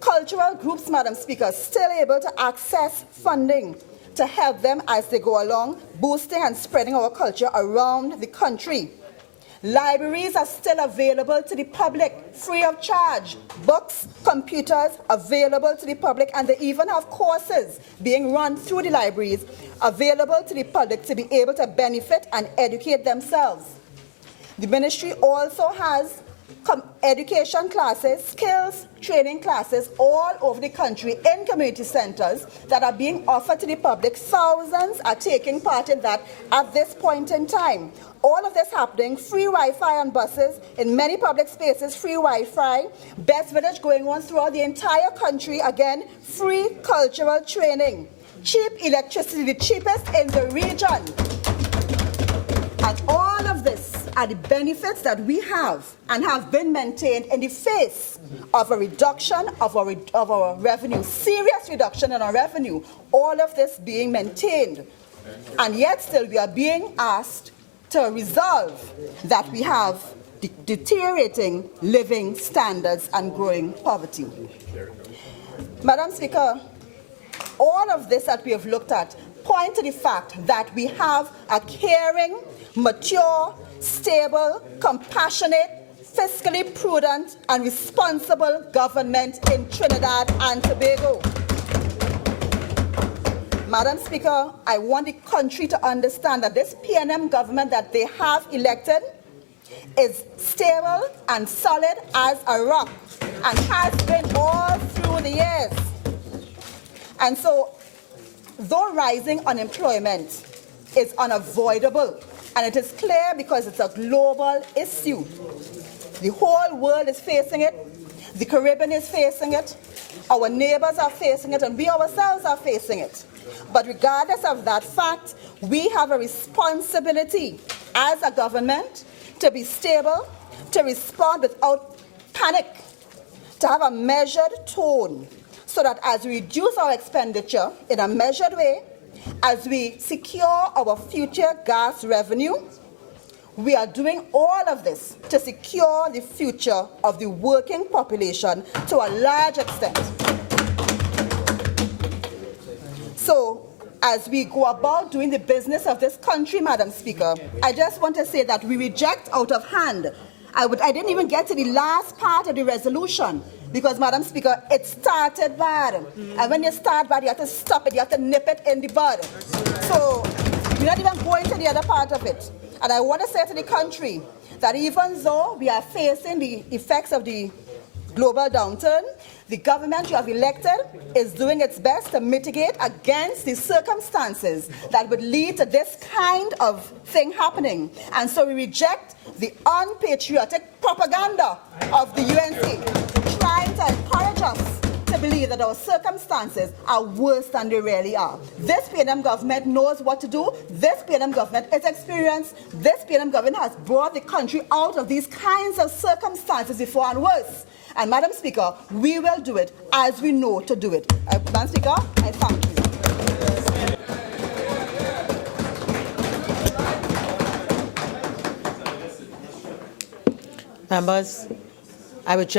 Cultural groups, Madam Speaker, still able to access funding to help them as they go along, boosting and spreading our culture around the country. Libraries are still available to the public, free of charge. Books, computers available to the public, and they even have courses being run through the libraries available to the public to be able to benefit and educate themselves. The ministry also has education classes, skills training classes all over the country in community centers that are being offered to the public. Thousands are taking part in that at this point in time. All of this happening, free Wi-Fi on buses, in many public spaces, free Wi-Fi, Best Village going on throughout the entire country, again, free cultural training, cheap electricity, the cheapest in the region. And all of this are the benefits that we have and have been maintained in the face of a reduction of our revenue, serious reduction in our revenue, all of this being maintained. And yet still we are being asked to resolve that we have deteriorating living standards and growing poverty. Madam Speaker, all of this that we have looked at point to the fact that we have a caring, mature, stable, compassionate, fiscally prudent and responsible government in Trinidad and Tobago. Madam Speaker, I want the country to understand that this PNM government that they have elected is stable and solid as a rock and has been all through the years. And so, though rising unemployment is unavoidable, and it is clear because it's a global issue, the whole world is facing it, the Caribbean is facing it, our neighbors are facing it, and we ourselves are facing it. But regardless of that fact, we have a responsibility as a government to be stable, to respond without panic, to have a measured tone, so that as we reduce our expenditure in a measured way, as we secure our future gas revenue, we are doing all of this to secure the future of the working population to a large extent. So, as we go about doing the business of this country, Madam Speaker, I just want to say that we reject out of hand. I didn't even get to the last part of the resolution because, Madam Speaker, it started bad. And when you start bad, you have to stop it. You have to nip it in the bud. So we're not even going to the other part of it. And I want to say to the country that even though we are facing the effects of the global downturn, the government you have elected is doing its best to mitigate against the circumstances that would lead to this kind of thing happening. And so we reject the unpatriotic propaganda of the UNC, trying to encourage us to believe that our circumstances are worse than they really are. This PNM government knows what to do. This PNM government is experienced. This PNM government has brought the country out of these kinds of circumstances before and worse. And Madam Speaker, we will do it as we know to do it. Madam Speaker, I thank you. Members, I would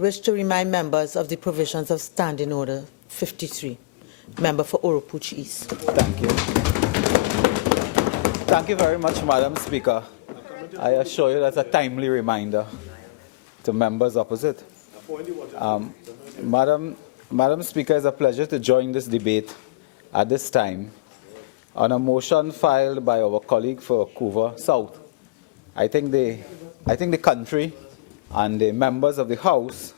wish to remind members of the provisions of Standing Order 53. Member for Oropouche East. Thank you. Thank you very much, Madam Speaker. I assure you that's a timely reminder to members opposite. Madam Speaker, it's a pleasure to join this debate at this time on a motion filed by our colleague for Couva South. I think the country and the members of the House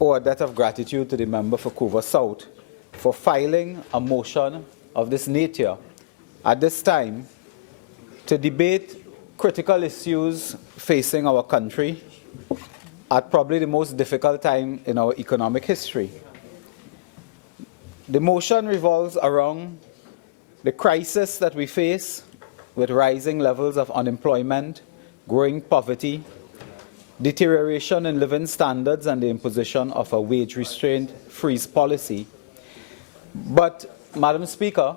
owe a debt of gratitude to the member for Couva South for filing a motion of this nature at this time to debate critical issues facing our country at probably the most difficult time in our economic history. The motion revolves around the crisis that we face with rising levels of unemployment, growing poverty, deterioration in living standards, and the imposition of a wage restraint freeze policy. But, Madam Speaker,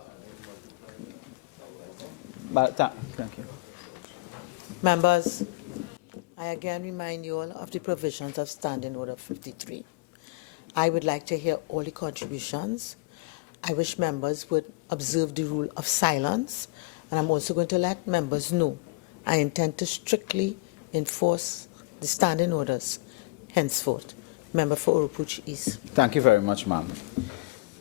thank you. Members, I again remind you all of the provisions of Standing Order 53. I would like to hear all the contributions. I wish members would observe the rule of silence, and I'm also going to let members know I intend to strictly enforce the standing orders henceforth. Member for Oropouche East. Thank you very much, ma'am.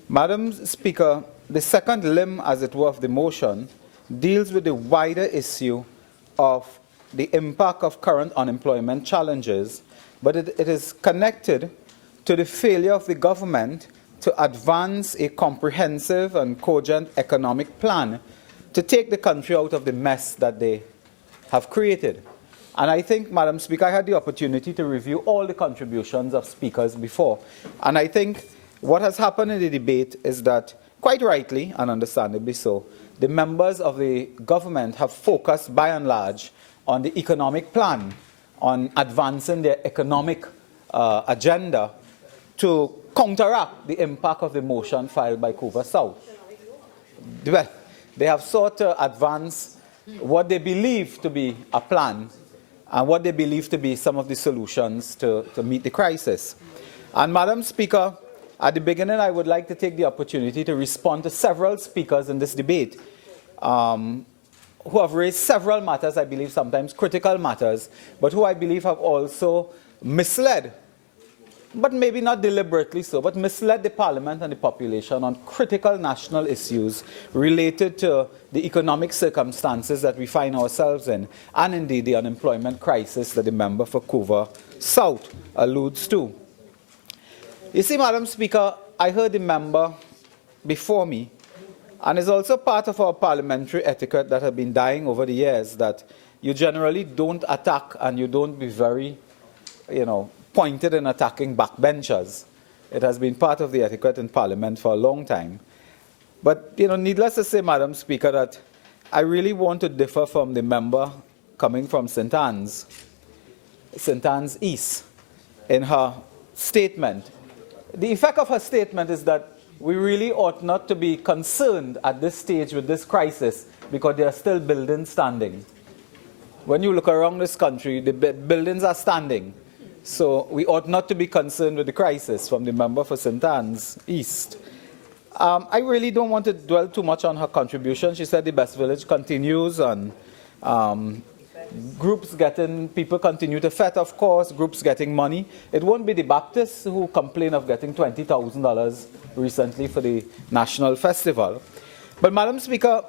Madam Speaker, the second limb, as it were, of the motion deals with the wider issue of the impact of current unemployment challenges, but it is connected to the failure of the government to advance a comprehensive and cogent economic plan to take the country out of the mess that they have created. And I think, Madam Speaker, I had the opportunity to review all the contributions of speakers before. And I think what has happened in the debate is that, quite rightly and understandably so, the members of the government have focused by and large on the economic plan, on advancing their economic agenda to counteract the impact of the motion filed by Couva South. Well, they have sought to advance what they believe to be a plan and what they believe to be some of the solutions to meet the crisis. And Madam Speaker, at the beginning, I would like to take the opportunity to respond to several speakers in this debate who have raised several matters, I believe sometimes critical matters, but who I believe have also misled, but maybe not deliberately so, but misled the Parliament and the population on critical national issues related to the economic circumstances that we find ourselves in, and indeed the unemployment crisis that the member for Couva South alludes to. You see, Madam Speaker, I heard the member before me, and it's also part of our parliamentary etiquette that has been dying over the years, that you generally don't attack and you don't be very, pointed in attacking backbenchers. It has been part of the etiquette in Parliament for a long time. But, needless to say, Madam Speaker, that I really want to differ from the member coming from St. Anne's East, in her statement the effect of her statement is that we really ought not to be concerned at this stage with this crisis because there are still buildings standing. When you look around this country, the buildings are standing. So we ought not to be concerned with the crisis, from the member for St. Anne's East. I really don't want to dwell too much on her contribution. She said the Best Village continues, and people continue to fet, of course, groups getting money. It won't be the Baptists who complain of getting $20,000 recently for the National Festival. But, Madam Speaker,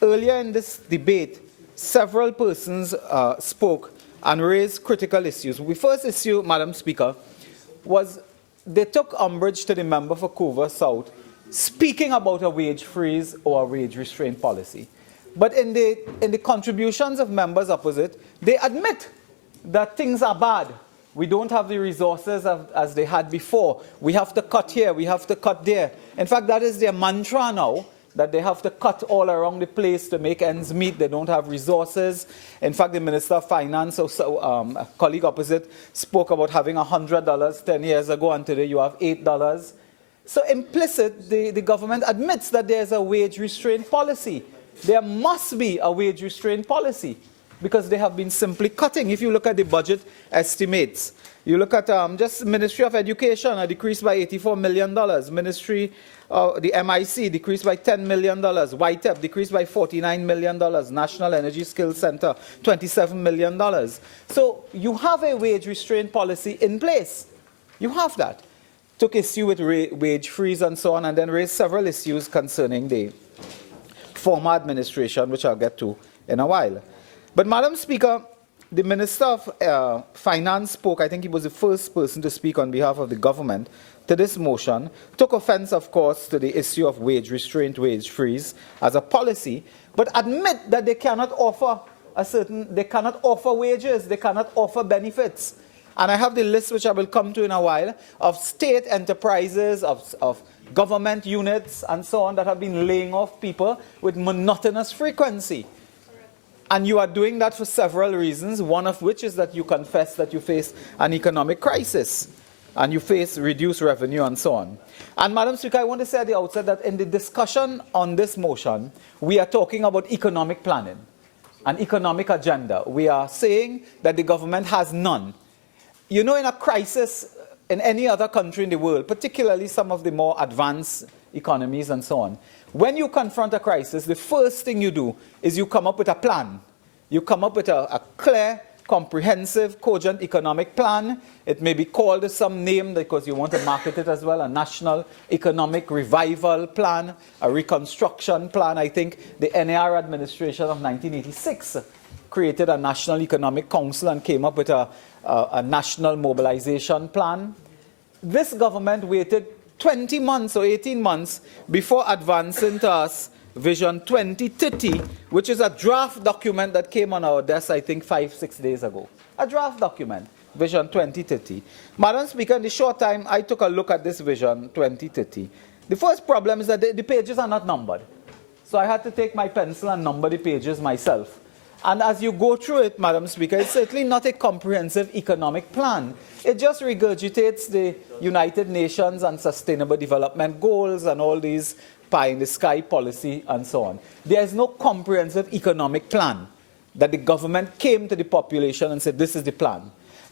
earlier in this debate, several persons spoke and raised critical issues. The first issue, Madam Speaker, was they took umbrage to the member for Coover South speaking about a wage freeze or a wage restraint policy. But in the contributions of members opposite, they admit that things are bad. We don't have the resources as they had before. We have to cut here, we have to cut there. In fact, that is their mantra now, that they have to cut all around the place to make ends meet. They don't have resources. In fact, the Minister of Finance, a colleague opposite, spoke about having $100 10 years ago, and today you have $8. So implicit, the government admits that there's a wage restraint policy. There must be a wage restraint policy because they have been simply cutting. If you look at the budget estimates, you look at just Ministry of Education, a decrease by $84 million. Ministry, the MIC decreased by $10 million. YTEP decreased by $49 million. National Energy Skills Center, $27 million. So you have a wage restraint policy in place. You have that. Took issue with wage freeze and so on, and then raised several issues concerning the former administration, which I'll get to in a while. But, Madam Speaker, the Minister of Finance spoke. I think he was the first person to speak on behalf of the government to this motion, took offense, of course, to the issue of wage restraint, wage freeze as a policy, but admit that they cannot offer they cannot offer wages, they cannot offer benefits. And I have the list, which I will come to in a while, of state enterprises, of government units, and so on, that have been laying off people with monotonous frequency. And you are doing that for several reasons, one of which is that you confess that you face an economic crisis, and you face reduced revenue and so on. And, Madam Speaker, I want to say at the outset that in the discussion on this motion, we are talking about economic planning, an economic agenda. We are saying that the government has none. You know, in a crisis in any other country in the world, particularly some of the more advanced economies and so on, when you confront a crisis, the first thing you do is you come up with a plan. You come up with a clear, comprehensive, cogent economic plan. It may be called some name because you want to market it as well, a national economic revival plan, a reconstruction plan. I think the NAR administration of 1986 created a National Economic Council and came up with a national mobilization plan. This government waited 20 months or 18 months before advancing to us Vision 2030, which is a draft document that came on our desk, I think, 5-6 days ago. A draft document, Vision 2030. Madam Speaker, in the short time I took a look at this Vision 2030, the first problem is that the pages are not numbered. So I had to take my pencil and number the pages myself. And as you go through it, Madam Speaker, it's certainly not a comprehensive economic plan. It just regurgitates the United Nations and Sustainable Development Goals and all these pie-in-the-sky policy and so on. There is no comprehensive economic plan that the government came to the population and said, this is the plan.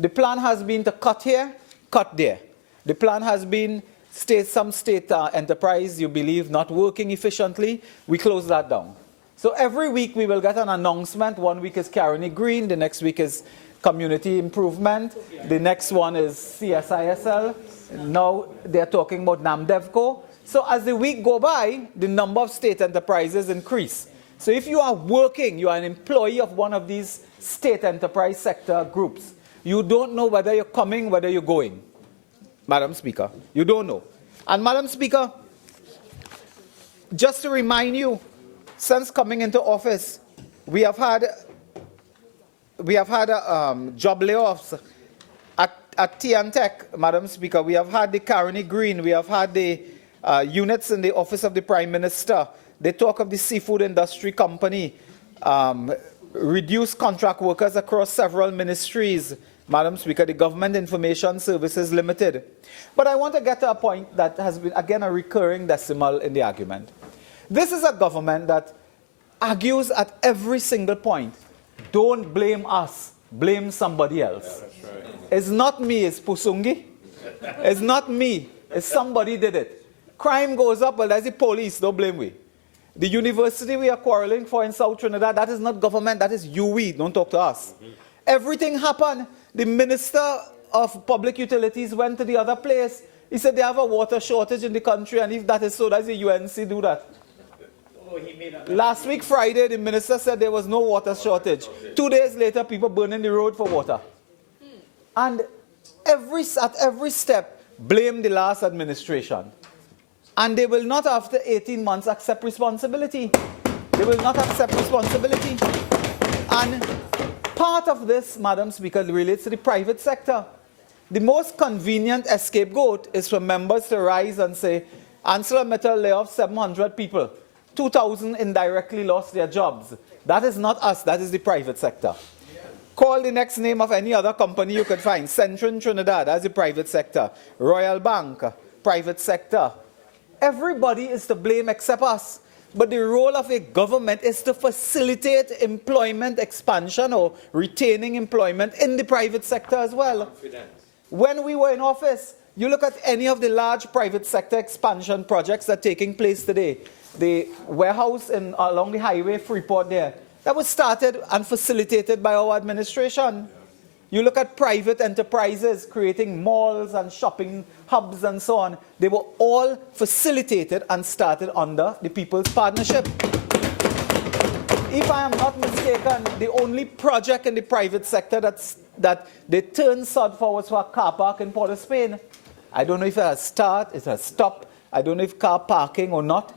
The plan has been to cut here, cut there. The plan has been some state enterprise you believe not working efficiently, we close that down. So every week we will get an announcement. 1 week is Caroni Green, the next week is community improvement, the next one is CSISL. Now they're talking about NAMDEVCO. So as the week go by, the number of state enterprises increase. So if you are working, you are an employee of one of these state enterprise sector groups, you don't know whether you're coming, whether you're going. Madam Speaker, you don't know. And Madam Speaker, just to remind you, since coming into office, we have had job layoffs at Tech, Madam Speaker. We have had the Caroni Green. We have had the units in the office of the Prime Minister. They talk of the seafood industry company, reduced contract workers across several ministries, Madam Speaker, the Government Information Services Limited. But I want to get to a point that has been, again, a recurring decimal in the argument. This is a government that argues at every single point, don't blame us, blame somebody else. Yeah, right. It's not me, it's Pusungi. It's not me, it's somebody did it. Crime goes up, well, that's the police, don't blame we. The university we are quarreling for in South Trinidad, that is not government, that is we, don't talk to us. Everything happened. The Minister of Public Utilities went to the other place. He said they have a water shortage in the country, and if that is so, does the UNC do that? Last week, Friday, the minister said there was no water shortage. 2 days later, people burning the road for water. And at every step, blame the last administration. And they will not, after 18 months, accept responsibility. They will not accept responsibility. And part of this, Madam Speaker, relates to the private sector. The most convenient scapegoat is for members to rise and say, Ancil lay off 700 people. 2,000 indirectly lost their jobs. That is not us, that is the private sector. Call the next name of any other company you could find. Central Trinidad, that's the private sector. Royal Bank, private sector. Everybody is to blame except us. But the role of a government is to facilitate employment expansion or retaining employment in the private sector as well. When we were in office, you look at any of the large private sector expansion projects that are taking place today. The warehouse along the highway Freeport there, that was started and facilitated by our administration. You look at private enterprises creating malls and shopping hubs and so on. They were all facilitated and started under the People's Partnership. If I am not mistaken, the only project in the private sector that they turned sod for was for a car park in Port of Spain. I don't know if it has started, it has stopped. I don't know if car parking or not.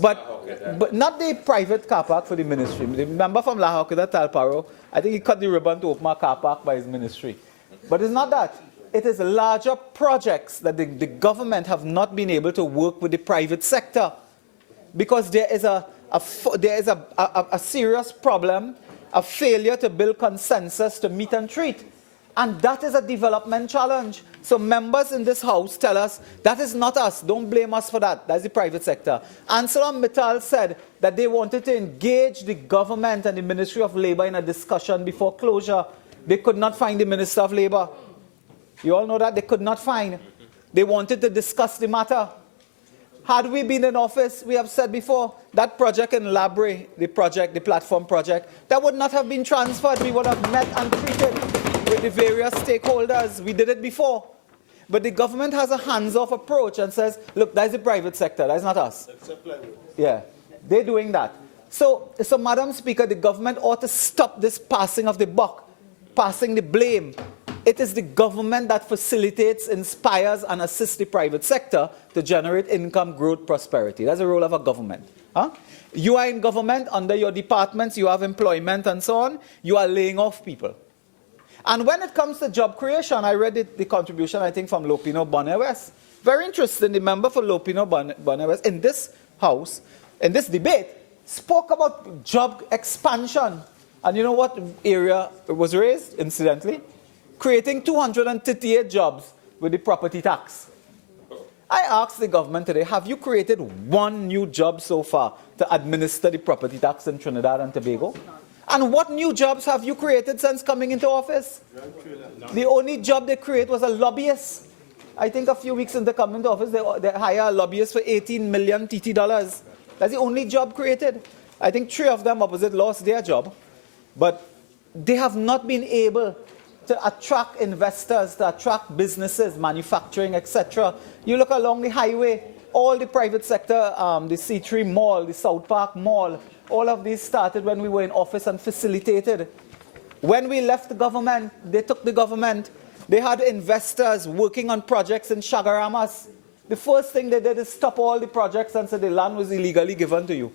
But not the private car park for the ministry. The member from La Hawkeda Talparo, I think he cut the ribbon to open a car park by his ministry. But it's not that. It is larger projects that the government have not been able to work with the private sector. Because there is a serious problem, a failure to build consensus to meet and treat. And that is a development challenge. So members in this House tell us, that is not us, don't blame us for that, that's the private sector. Ancil said that they wanted to engage the government and the Ministry of Labour in a discussion before closure. They could not find the Minister of Labour. You all know that? They could not find. They wanted to discuss the matter. Had we been in office, we have said before, that project in Labre, the platform project, that would not have been transferred. We would have met and treated with the various stakeholders. We did it before. But the government has a hands-off approach and says, look, that's the private sector, that's not us. Yeah, they're doing that. So, Madam Speaker, the government ought to stop this passing of the buck, passing the blame. It is the government that facilitates, inspires, and assists the private sector to generate income, growth, prosperity. That's the role of a government. Huh? You are in government, under your departments, you have employment and so on. You are laying off people. And when it comes to job creation, I read the contribution, I think, from Lopino Bonner West. Very interesting. The member for Lopino Bonner West in this House, in this debate, spoke about job expansion. And you know what area was raised, incidentally? Creating 238 jobs with the property tax. I asked the government today, have you created one new job so far to administer the property tax in Trinidad and Tobago? And what new jobs have you created since coming into office? The only job they create was a lobbyist. I think a few weeks into coming to office, they hire a lobbyist for $18 million TT dollars. That's the only job created. I think 3 of them opposite lost their job. But they have not been able to attract investors, to attract businesses, manufacturing, etc. You look along the highway, all the private sector, the C3 Mall, the South Park Mall, all of these started when we were in office and facilitated. When we left the government, they took the government. They had investors working on projects in Chagaramas. The first thing they did is stop all the projects and said the land was illegally given to you.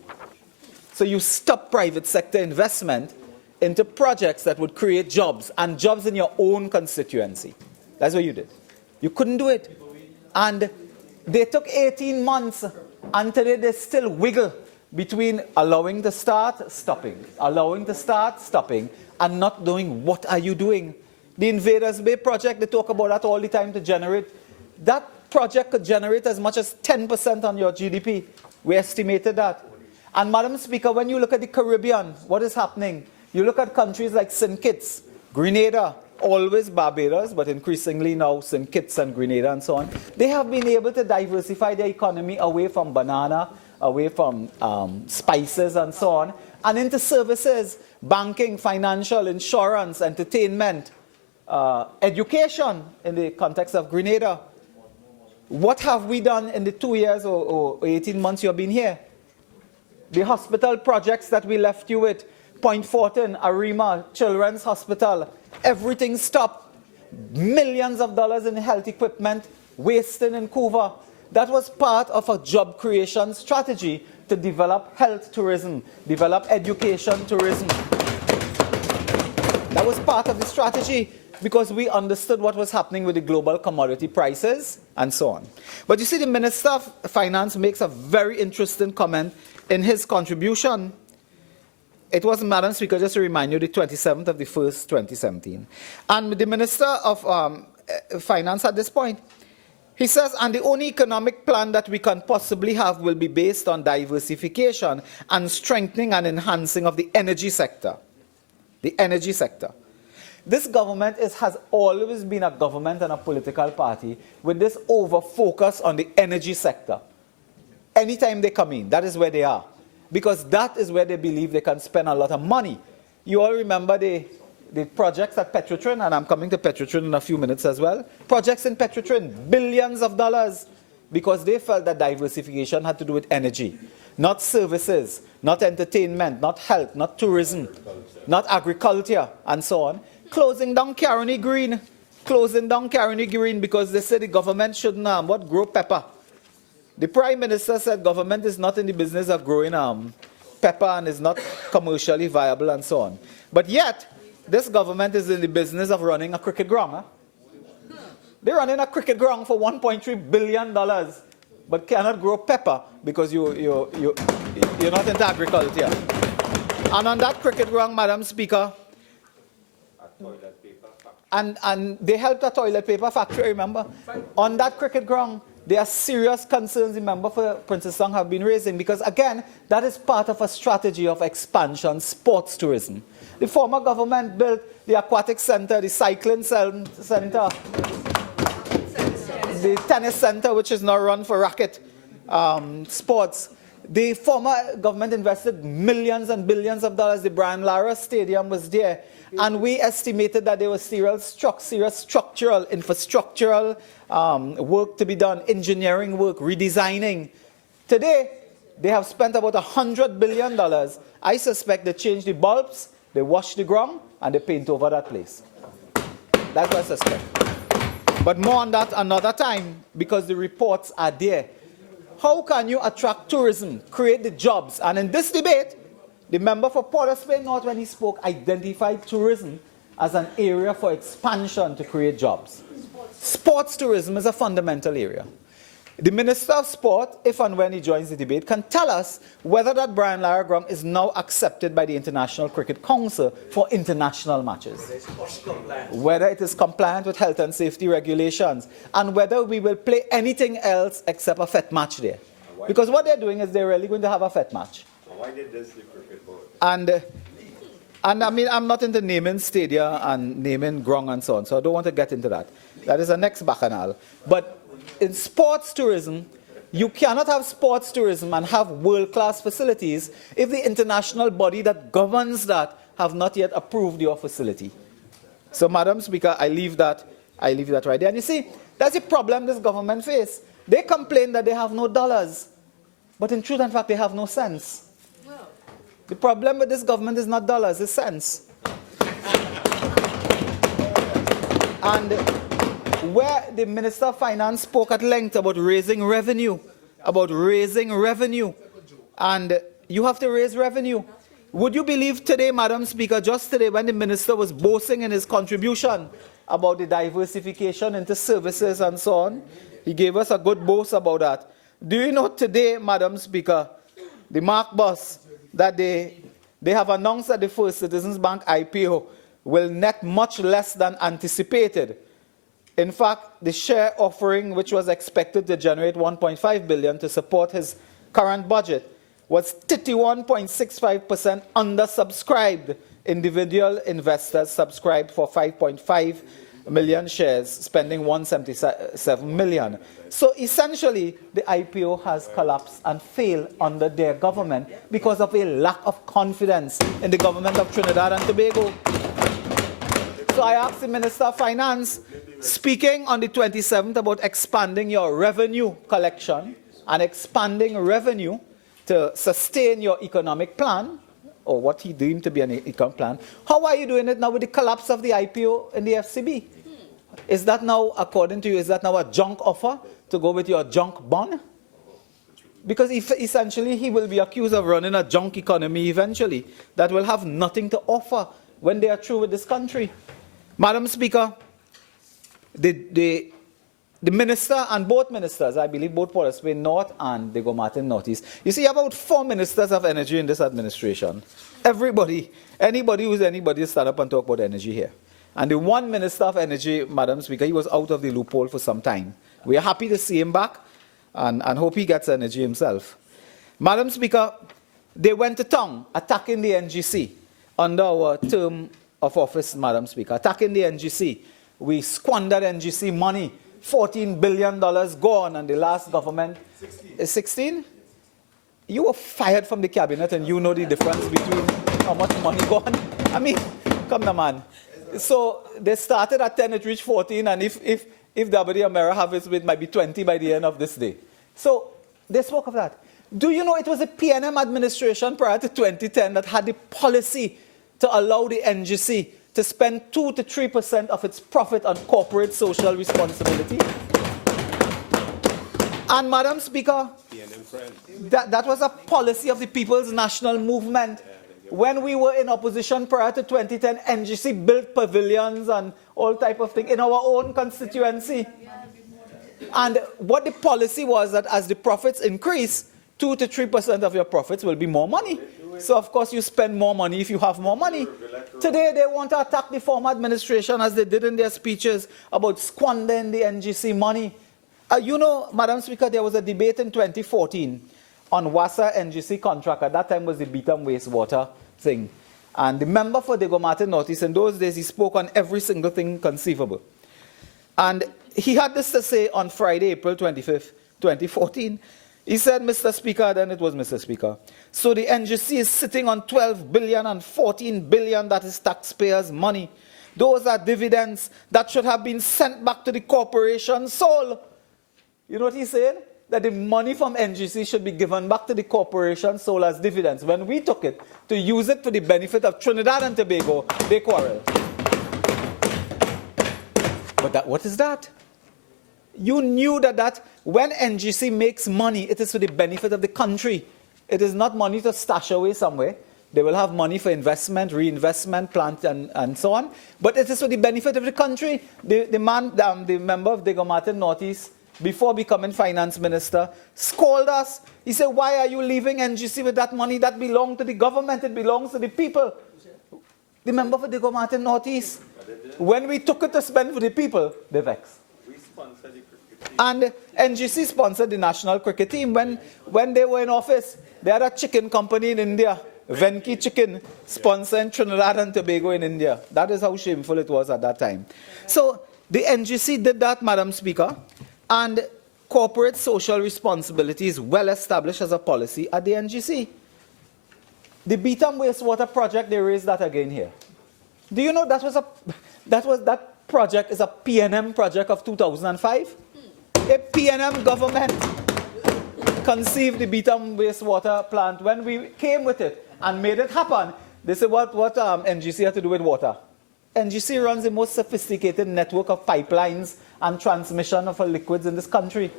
So you stop private sector investment into projects that would create jobs, and jobs in your own constituency. That's what you did. You couldn't do it. And they took 18 months, and today they still wiggle between allowing to start, stopping, allowing to start, stopping, and not knowing what are you doing. The Invaders Bay project, they talk about that all the time to generate. That project could generate as much as 10% on your GDP. We estimated that. And Madam Speaker, when you look at the Caribbean, what is happening? You look at countries like St. Kitts, Grenada, always Barbados, but increasingly now St. Kitts and Grenada and so on. They have been able to diversify their economy away from banana, away from spices and so on, and into services, banking, financial, insurance, entertainment, education in the context of Grenada. What have we done in the 2 years or 18 months you've been here? The hospital projects that we left you with, Point Fortin, Arima, Children's Hospital, everything stopped. Millions of dollars in health equipment wasted in Cuba. That was part of a job creation strategy to develop health tourism, develop education tourism. That was part of the strategy because we understood what was happening with the global commodity prices and so on. But you see, the Minister of Finance makes a very interesting comment in his contribution. It was, Madam Speaker, just to remind you, the 27th of the 1st, 2017. And the Minister of Finance at this point, he says, and the only economic plan that we can possibly have will be based on diversification and strengthening and enhancing of the energy sector. The energy sector. This government has always been a government and a political party with this over-focus on the energy sector. Anytime they come in, that is where they are. Because that is where they believe they can spend a lot of money. You all remember the projects at Petrotrin, and I'm coming to Petrotrin in a few minutes as well. Projects in Petrotrin, billions of dollars, because they felt that diversification had to do with energy, not services, not entertainment, not health, not tourism, not agriculture, and so on. Closing down Caroni Green, because they said the government shouldn't grow pepper. The Prime Minister said government is not in the business of growing pepper and is not commercially viable and so on. But yet, this government is in the business of running a cricket ground. Huh? They're running a cricket ground for $1.3 billion, but cannot grow pepper because you're not into agriculture. And on that cricket ground, Madam Speaker, and they helped a toilet paper factory, remember? On that cricket ground, there are serious concerns the member for Princess Song have been raising because, again, that is part of a strategy of expansion, sports tourism. The former government built the aquatic center, the cycling center, the tennis center, which is now run for racket sports. The former government invested millions and billions of dollars. The Brian Lara Stadium was there. And we estimated that there was serious structural, infrastructural work to be done, engineering work, redesigning. Today, they have spent about $100 billion. I suspect they change the bulbs, they wash the ground, and they paint over that place. That's what I suspect. But more on that another time, because the reports are there. How can you attract tourism, create the jobs? And in this debate, the member for Port of Spain North, when he spoke, identified tourism as an area for expansion to create jobs. Sports tourism is a fundamental area. The Minister of Sport, if and when he joins the debate, can tell us whether that Brian Lara ground is now accepted by the International Cricket Council for international matches. Whether it is compliant with health and safety regulations, and whether we will play anything else except a FET match there. Because what they're doing is they're really going to have a FET match. Why did this the cricket board? And I mean, I'm not into naming stadia and naming ground and so on, so I don't want to get into that. That is the next bacchanal. But in sports tourism, you cannot have sports tourism and have world-class facilities if the international body that governs that have not yet approved your facility. So, Madam Speaker, I leave that right there. And you see, that's the problem this government faces. They complain that they have no dollars, but in truth and fact, they have no sense. The problem with this government is not dollars, it's cents. And where the Minister of Finance spoke at length about raising revenue, and you have to raise revenue. Would you believe today, Madam Speaker, just today when the Minister was boasting in his contribution about the diversification into services and so on, he gave us a good boast about that. Do you know today, Madam Speaker, the Mark Bus, that they have announced that the First Citizens Bank IPO will net much less than anticipated. In fact, the share offering, which was expected to generate $1.5 billion to support his current budget, was 31.65% undersubscribed. Individual investors subscribed for 5.5 million shares, spending $177 million. So essentially, the IPO has collapsed and failed under their government because of a lack of confidence in the government of Trinidad and Tobago. So I asked the Minister of Finance, speaking on the 27th about expanding your revenue collection and expanding revenue to sustain your economic plan, or what he deemed to be an economic plan, how are you doing it now with the collapse of the IPO in the FCB? Is that now, according to you, is that now a junk offer to go with your junk bond? Because if essentially he will be accused of running a junk economy eventually that will have nothing to offer when they are through with this country. Madam Speaker, the minister and both ministers, I believe both Portesway North and the Gomartin Northeast, you see about 4 ministers of energy in this administration. Everybody, anybody who's anybody stand up and talk about energy here. And the one minister of energy, Madam Speaker, he was out of the loophole for some time. We are happy to see him back and hope he gets energy himself. Madam Speaker, they went to town attacking the NGC under our term of office, Madam Speaker, attacking the NGC. We squandered NGC money, $14 billion gone, and the last government is 16? You were fired from the cabinet and you know the difference between how much money gone. I mean, come on, man. So they started at 10, it reached 14, and if W. Amera have it might be 20 by the end of this day. So they spoke of that. Do you know it was a PNM administration prior to 2010 that had the policy to allow the NGC to spend 2 to 3% of its profit on corporate social responsibility? And Madam Speaker, that was a policy of the People's National Movement. When we were in opposition prior to 2010, NGC built pavilions and all type of thing in our own constituency. And what the policy was that as the profits increase, 2 to 3% of your profits will be more money. So, of course, you spend more money if you have more money. Today, they want to attack the former administration, as they did in their speeches, about squandering the NGC money. You know, Madam Speaker, there was a debate in 2014 on WASA NGC contract. At that time was the Beetham wastewater thing. And the member for the Gomartin Northeast, in those days, he spoke on every single thing conceivable. And he had this to say on Friday, April 25th, 2014. He said, Mr. Speaker, then it was Mr. Speaker. So the NGC is sitting on 12 billion and 14 billion, that is taxpayers' money. Those are dividends that should have been sent back to the corporation sold. You know what he's saying? That the money from NGC should be given back to the corporation sold as dividends. When we took it to use it for the benefit of Trinidad and Tobago, they quarreled. But what is that? You knew that when NGC makes money, it is for the benefit of the country. It is not money to stash away somewhere. They will have money for investment, reinvestment, plant, and so on. But it is for the benefit of the country. The member of the Gomartin Northeast, before becoming finance minister, scolded us. He said, why are you leaving NGC with that money that belongs to the government? It belongs to the people. The member for the Gomartin Northeast. When we took it to spend for the people, they vexed. And NGC sponsored the national cricket team. When they were in office, they had a chicken company in India, Venki Chicken, sponsoring Trinidad and Tobago in India. That is how shameful it was at that time. So the NGC did that, Madam Speaker, and corporate social responsibility is well established as a policy at the NGC. The Beetham wastewater project, they raised that again here. Do you know that project is a PNM project of 2005? A PNM government conceived the Beetham wastewater plant. When we came with it and made it happen, they said, what NGC had to do with water? NGC runs the most sophisticated network of pipelines and transmission of liquids in this country.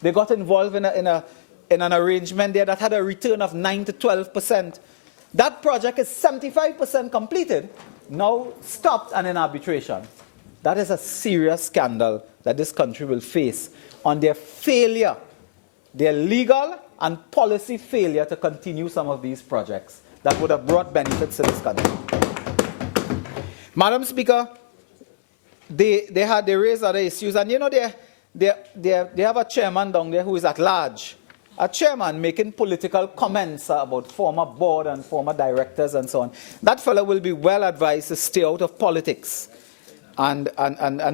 They got involved in an arrangement there that had a return of 9 to 12%. That project is 75% completed, now stopped and in arbitration. That is a serious scandal that this country will face on their failure, their legal and policy failure to continue some of these projects that would have brought benefits to this country. Madam Speaker, they raised other issues, and you know they have a chairman down there who is at large, a chairman making political comments about former board and former directors and so on. That fellow will be well advised to stay out of politics and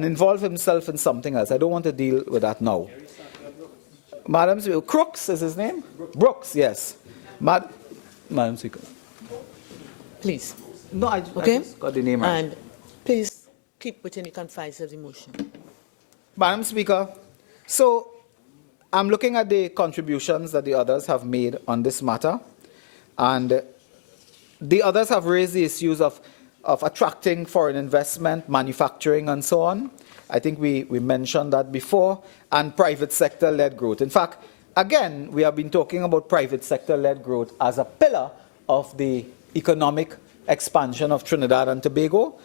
involve himself in something else. I don't want to deal with that now. Madam Speaker, Crooks is his name? Brooks, yes. Madam Speaker. Please. No, I just got the name right. And please keep within the confines of the motion. Madam Speaker, so I'm looking at the contributions that the others have made on this matter, and the others have raised the issues of attracting foreign investment, manufacturing, and so on. I think we mentioned that before, and private sector-led growth. In fact, again, we have been talking about private sector-led growth as a pillar of the economic expansion of Trinidad and Tobago.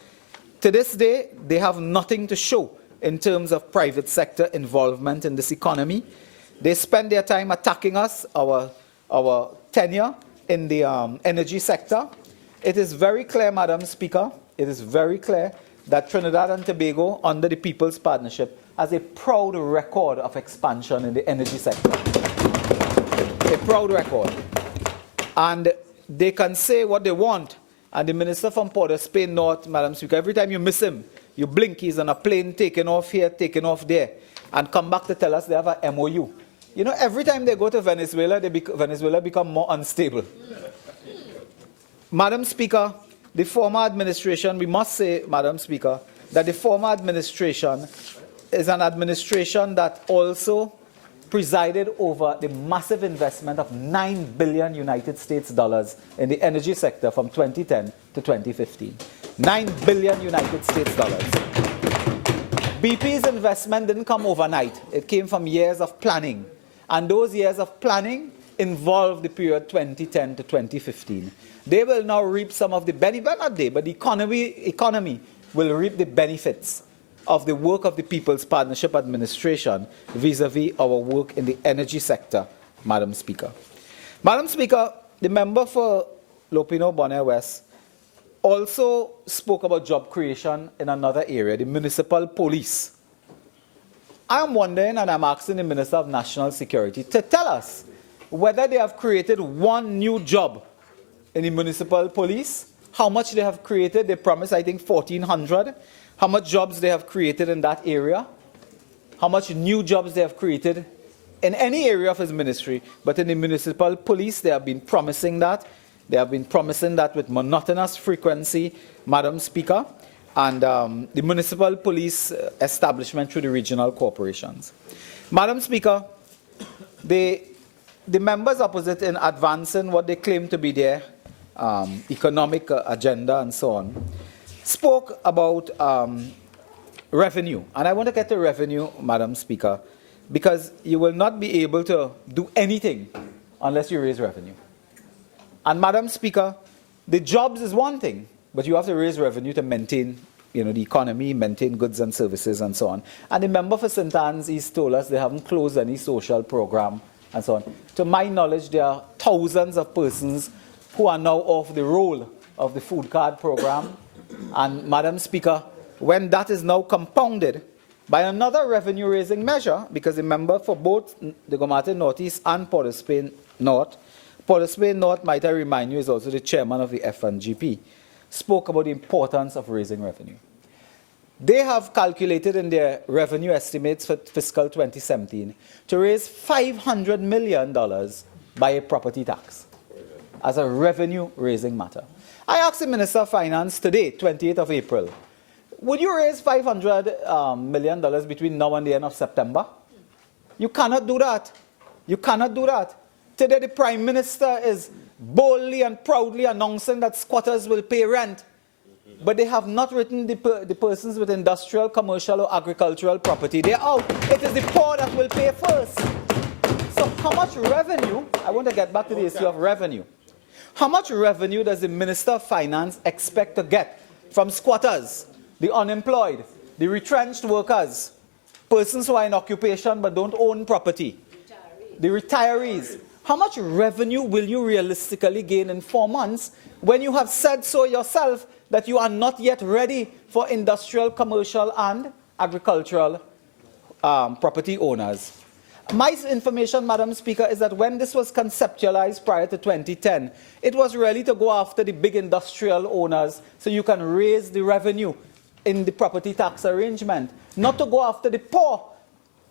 To this day, they have nothing to show in terms of private sector involvement in this economy. They spend their time attacking us, our tenure in the energy sector. It is very clear, Madam Speaker, it is very clear that Trinidad and Tobago, under the People's Partnership, has a proud record of expansion in the energy sector. A proud record. And they can say what they want. And the Minister from Port of Spain North, Madam Speaker, every time you miss him, you blink, he's on a plane taking off here, taking off there, and come back to tell us they have a MOU. You know, every time they go to Venezuela, Venezuela become more unstable. Madam Speaker, the former administration, we must say, Madam Speaker, that the former administration is an administration that also presided over the massive investment of $9 billion United States dollars in the energy sector from 2010 to 2015. $9 billion United States dollars. BP's investment didn't come overnight. It came from years of planning. And those years of planning involved the period 2010 to 2015. They will now reap some of the benefits, not they, but the economy will reap the benefits of the work of the People's Partnership Administration vis-à-vis our work in the energy sector, Madam Speaker. Madam Speaker, the member for Lopino Bonner West also spoke about job creation in another area, the municipal police. I'm wondering, and I'm asking the Minister of National Security to tell us whether they have created one new job in the municipal police, how much they have created. They promised, I think, 1,400. How much jobs they have created in that area, how much new jobs they have created in any area of his ministry. But in the municipal police, they have been promising that. They have been promising that with monotonous frequency, Madam Speaker, and the municipal police establishment through the regional corporations. Madam Speaker, the members opposite in advancing what they claim to be their economic agenda and so on, spoke about revenue. And I want to get to revenue, Madam Speaker, because you will not be able to do anything unless you raise revenue. And Madam Speaker, the jobs is one thing, but you have to raise revenue to maintain, you know, the economy, maintain goods and services and so on. And the member for St. Anne's East told us they haven't closed any social program and so on. To my knowledge, there are thousands of persons who are now off the roll of the food card program. And Madam Speaker, when that is now compounded by another revenue-raising measure, because the member for both the Gomartin Northeast and Port of Spain North, might I remind you, is also the chairman of the FNGP, spoke about the importance of raising revenue. They have calculated in their revenue estimates for fiscal 2017 to raise $500 million by a property tax as a revenue-raising matter. I asked the Minister of Finance today, 28th of April, would you raise $500 million between now and the end of September? You cannot do that. You cannot do that. Today, the Prime Minister is boldly and proudly announcing that squatters will pay rent, but they have not written the persons with industrial, commercial, or agricultural property. They're out. It is the poor that will pay first. So how much revenue, I want to get back to the issue of revenue. How much revenue does the Minister of Finance expect to get from squatters, the unemployed, the retrenched workers, persons who are in occupation but don't own property, the retirees? How much revenue will you realistically gain in 4 months when you have said so yourself that you are not yet ready for industrial, commercial, and agricultural property owners. My information, Madam Speaker, is that when this was conceptualized prior to 2010, it was really to go after the big industrial owners so you can raise the revenue in the property tax arrangement, not to go after the poor.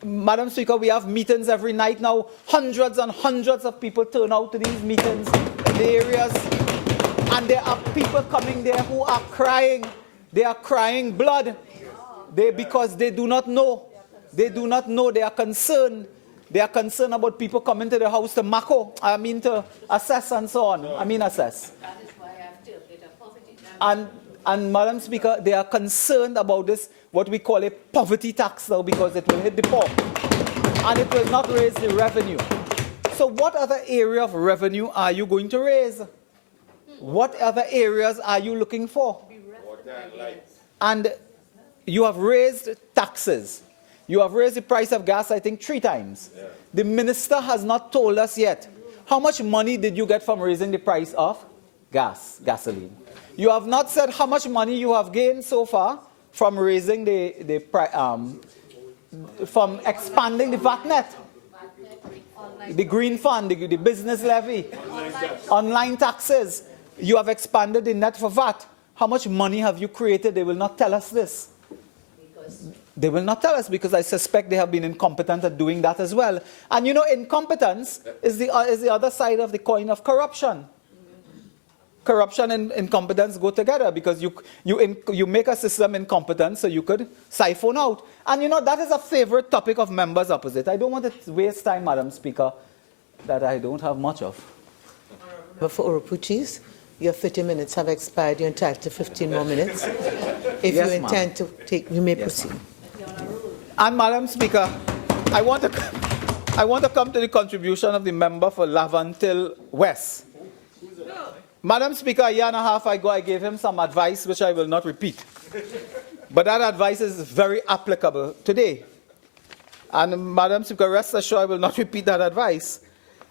Madam Speaker, we have meetings every night now. Hundreds and hundreds of people turn out to these meetings in the areas, and there are people coming there who are crying. They are crying blood because they do not know. They do not know. They are concerned. They are concerned about people coming to the house to to assess and so on. Assess. And Madam Speaker, they are concerned about this, what we call a poverty tax now, because it will hit the poor. And it will not raise the revenue. So what other area of revenue are you going to raise? What other areas are you looking for? And you have raised taxes. You have raised the price of gas, I think, 3 times. Yeah. The minister has not told us yet. How much money did you get from raising the price of gasoline? You have not said how much money you have gained so far from raising from expanding the VAT net, the green fund, the business levy, online taxes. You have expanded the net for VAT. How much money have you created? They will not tell us this. They will not tell us because I suspect they have been incompetent at doing that as well. And you know, incompetence is the other side of the coin of corruption. Corruption and incompetence go together because you make a system incompetent so you could siphon out. And you know, that is a favorite topic of members opposite. I don't want to waste time, Madam Speaker, that I don't have much of. But for Oropouche, your 30 minutes have expired. You're entitled to 15 more minutes. If Yes, you intend to take, you may proceed. And Madam Speaker, I want to come to the contribution of the member for Lavantil West. Madam Speaker, a year and a half ago, I gave him some advice which I will not repeat. But that advice is very applicable today. And Madam Speaker, rest assured I will not repeat that advice.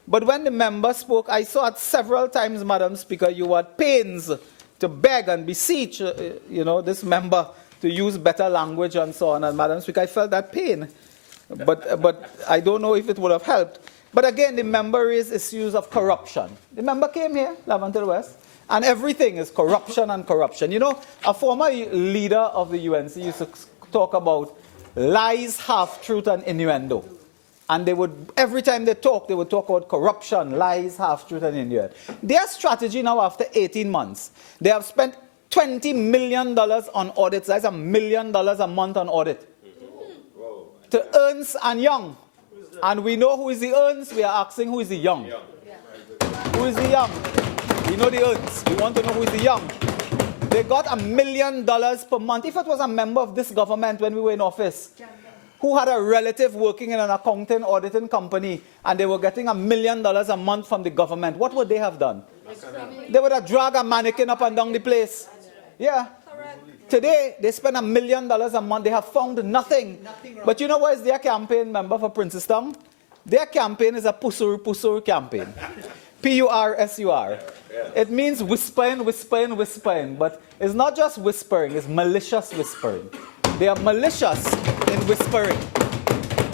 But when the member spoke, I saw it several times, Madam Speaker, you had pains to beg and beseech, this member to use better language and so on. And Madam Speaker, I felt that pain. But I don't know if it would have helped. But again, the member raised issues of corruption. The member came here, Lavantil West, and everything is corruption and corruption. You know, a former leader of the UNC used to talk about lies, half-truth, and innuendo. And they would, every time they would talk about corruption, lies, half-truth, and innuendo. Their strategy now, after 18 months, they have spent $20 million on audits. That's $1 million a month on audit. To Ernst and Young. And we know who is the Ernst. We are asking who is the Young. Who is the Young? We know the Ernst. We want to know who is the Young. They got $1 million per month. If it was a member of this government when we were in office, who had a relative working in an accounting auditing company, and they were getting $1 million a month from the government, what would they have done? They would have dragged a mannequin up and down the place. Yeah. Today, they spend $1 million a month. They have found nothing. But you know what is their campaign, member for Princestown? Their campaign is a pusur campaign. P-U-R-S-U-R. It means whispering, whispering, whispering. But it's not just whispering, it's malicious whispering. They are malicious in whispering.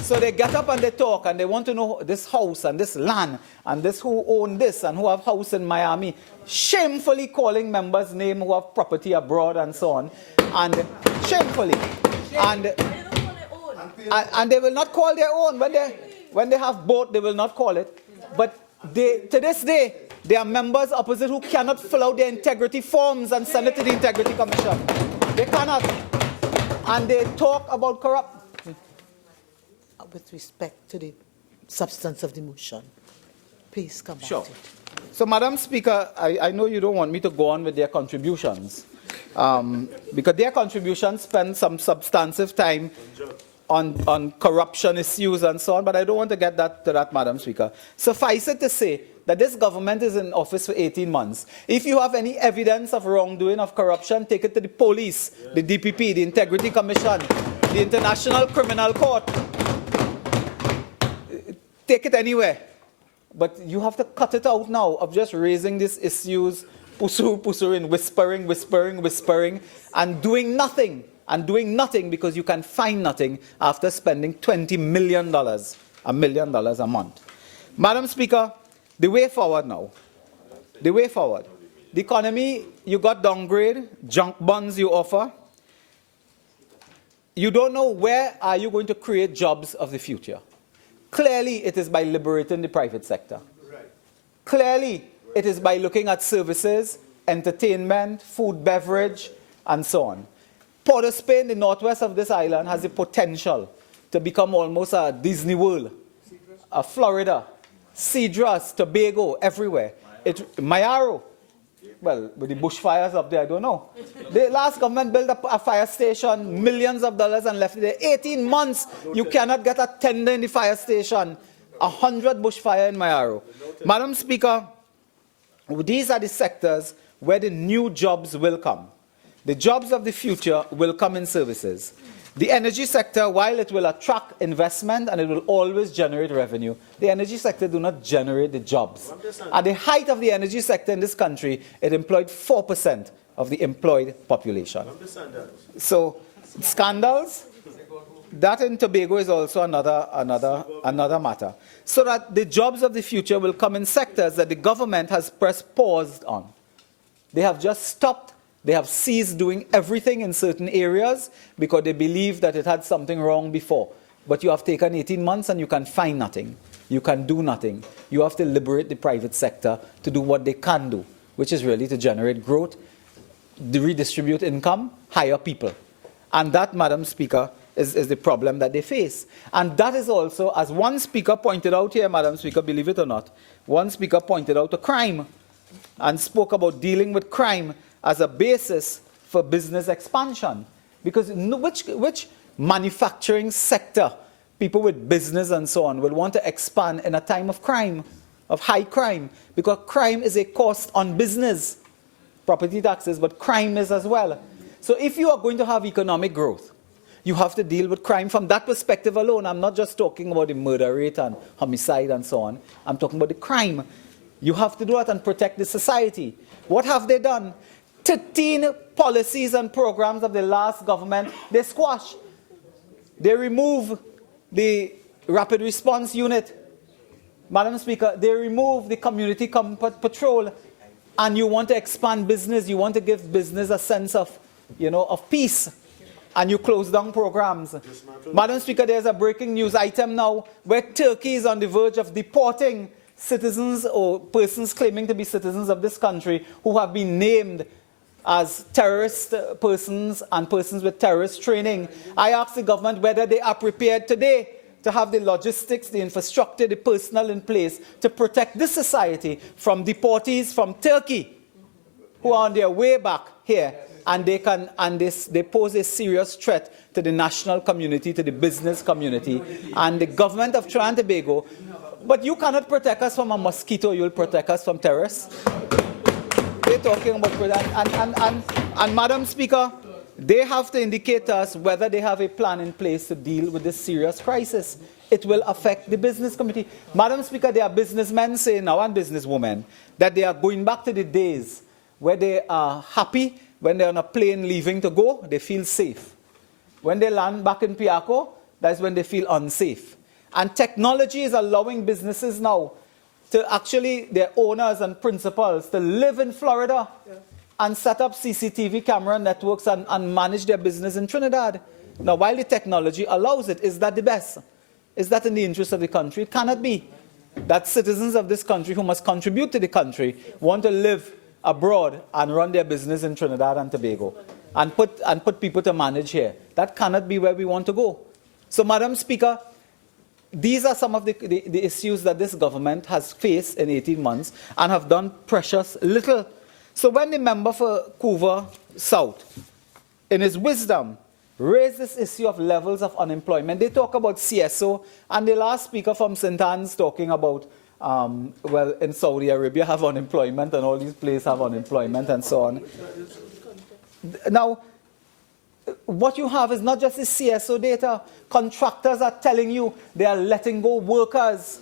So they get up and they talk and they want to know this house and this land and this who own this and who have house in Miami. Shamefully calling members' name who have property abroad and so on. And shamefully. And they will not call their own. When they have both, they will not call it. But to this day, there are members opposite who cannot fill out their integrity forms and send it to the Integrity Commission. They cannot. And they talk about corrupt. With respect to the substance of the motion, please come back Sure. to it. So, Madam Speaker, I know you don't want me to go on with their contributions, because their contributions spend some substantive time on corruption issues and so on, but I don't want to get to that, Madam Speaker. Suffice it to say that this government is in office for 18 months. If you have any evidence of wrongdoing, of corruption, take it to the police, the DPP, the Integrity Commission, the International Criminal Court. Take it anywhere. But you have to cut it out now of just raising these issues pusurin, whispering, and doing nothing because you can find nothing after spending $20 million, $1 million a month. Madam Speaker, the way forward now, the economy, you got downgrade, junk bonds you offer. You don't know where are you going to create jobs of the future. Clearly, it is by liberating the private sector. Clearly, it is by looking at services, entertainment, food, beverage, and so on. Port of Spain, the northwest of this island, has the potential to become almost a Disney World, a Florida, Cedras, Tobago, everywhere. Mayaro. Well, with the bushfires up there, I don't know. The last government built a fire station, millions of dollars, and left it there. 18 months, you cannot get a tender in the fire station. 100 bushfire in Mayaro. Madam Speaker, these are the sectors where the new jobs will come. The jobs of the future will come in services. The energy sector, while it will attract investment and it will always generate revenue, the energy sector do not generate the jobs. At the height of the energy sector in this country, it employed 4% of the employed population. So, scandals, that in Tobago is also another matter. So that the jobs of the future will come in sectors that the government has pressed pause on. They have just stopped. They have ceased doing everything in certain areas because they believe that it had something wrong before. But you have taken 18 months and you can find nothing. You can do nothing. You have to liberate the private sector to do what they can do, which is really to generate growth, redistribute income, hire people. And that, Madam Speaker, is the problem that they face. And that is also, as one speaker pointed out here, Madam Speaker, believe it or not, one speaker pointed out to crime and spoke about dealing with crime as a basis for business expansion. Because which manufacturing sector, people with business and so on, will want to expand in a time of crime, of high crime? Because crime is a cost on business, property taxes, but crime is as well. So if you are going to have economic growth, you have to deal with crime from that perspective alone. I'm not just talking about the murder rate and homicide and so on. I'm talking about the crime. You have to do that and protect the society. What have they done? 13 policies and programs of the last government, they squash. They remove the rapid response unit. Madam Speaker, they remove the community comfort patrol. And you want to expand business, you want to give business a sense of, of peace. And you close down programs. Madam Speaker, there's a breaking news item now where Turkey is on the verge of deporting citizens or persons claiming to be citizens of this country who have been named as terrorist persons and persons with terrorist training. I ask the government whether they are prepared today to have the logistics, the infrastructure, the personnel in place to protect this society from deportees from Turkey who are on their way back here. And they pose a serious threat to the national community, to the business community, and the government of Trinidad and Tobago. But you cannot protect us from a mosquito, you'll protect us from terrorists. They're talking about, and Madam Speaker, they have to indicate to us whether they have a plan in place to deal with this serious crisis. It will affect the business community. Madam Speaker, there are businessmen saying now, and businesswomen, that they are going back to the days where they are happy. When they're on a plane leaving to go, they feel safe. When they land back in Piaco, that's when they feel unsafe. And technology is allowing businesses now to actually, their owners and principals, to live in Florida and set up CCTV camera networks and manage their business in Trinidad. Now, while the technology allows it, is that the best? Is that in the interest of the country? It cannot be. That citizens of this country who must contribute to the country want to live abroad and run their business in Trinidad and Tobago and put people to manage here. That cannot be where we want to go. So, Madam Speaker, these are some of the issues that this government has faced in 18 months and have done precious little. So when the member for Couva South, in his wisdom, raised this issue of levels of unemployment, they talk about CSO, and the last speaker from St. Anne's talking about well, in Saudi Arabia have unemployment and all these places have unemployment and so on. Now, what you have is not just the CSO data. Contractors are telling you they are letting go workers.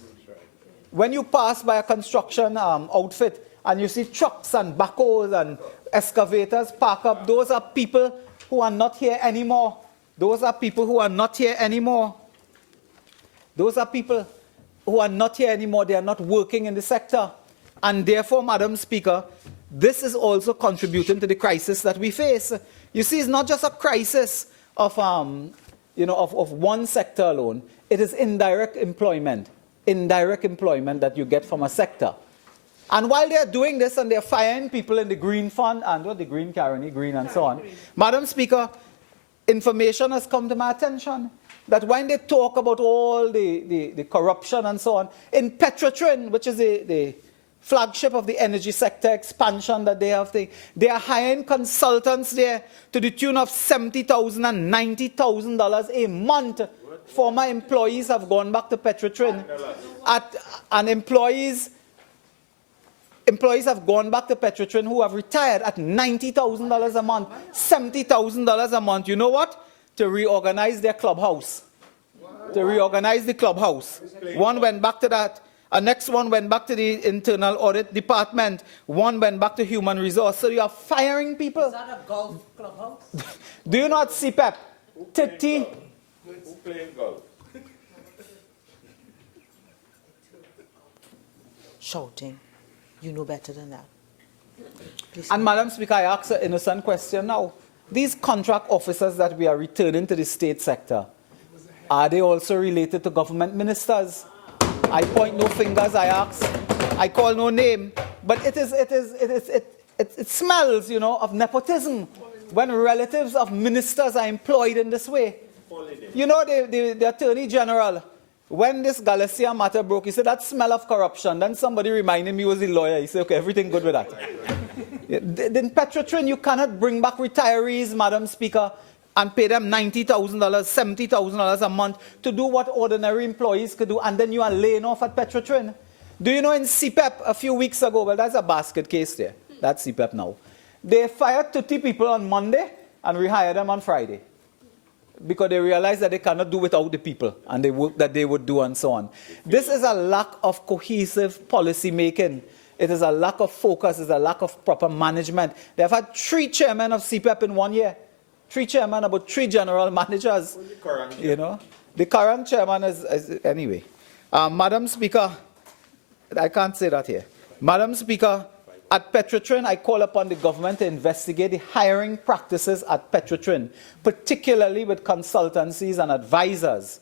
When you pass by a construction outfit and you see trucks and backhoes and excavators park up, those are people who are not here anymore. Those are people who are not here anymore. Those are people who are not here anymore. They are not working in the sector. And therefore, Madam Speaker, this is also contributing to the crisis that we face. You see, it's not just a crisis of one sector alone. It is indirect employment that you get from a sector. And while they're doing this and they're firing people in the Green Fund and the Green Caroni, Green and so on, Madam Speaker, information has come to my attention that when they talk about all the corruption and so on, in Petrotrin, which is the flagship of the energy sector expansion that they have, they are hiring consultants there to the tune of $70,000 and $90,000 a month. Former employees have gone back to Petrotrin. And employees have gone back to Petrotrin who have retired at $90,000 a month, $70,000 a month. You know what? To reorganize their clubhouse. To reorganize the clubhouse. One went back to that. The next one went back to the internal audit department. One went back to human resource. So you are firing people. Is that a golf clubhouse? Do you not see CPEP? Who playing golf? Shouting. You know better than that. Please. And Madam Speaker, I ask an innocent question now. These contract officers that we are returning to the state sector, are they also related to government ministers? I point no fingers, I ask. I call no name. But it smells, of nepotism when relatives of ministers are employed in this way. You know, the Attorney General, when this Galicia matter broke, he said, that smell of corruption. Then somebody reminded me he was the lawyer. He said, okay, everything good with that. In Petrotrin, you cannot bring back retirees, Madam Speaker, and pay them $90,000, $70,000 a month to do what ordinary employees could do, and then you are laying off at Petrotrin. Do you know in CPEP a few weeks ago, well, that's a basket case there. That's CPEP now. They fired 30 people on Monday and rehired them on Friday, because they realized that they cannot do without the people and the work that they would do and so on. This is a lack of cohesive policy making. It is a lack of focus. It's a lack of proper management. They have had 3 chairmen of CPEP in 1 year. 3 chairmen, about 3 general managers. The current chairman is anyway. Madam Speaker, I can't say that here. Madam Speaker, at Petrotrin, I call upon the government to investigate the hiring practices at Petrotrin, particularly with consultancies and advisors,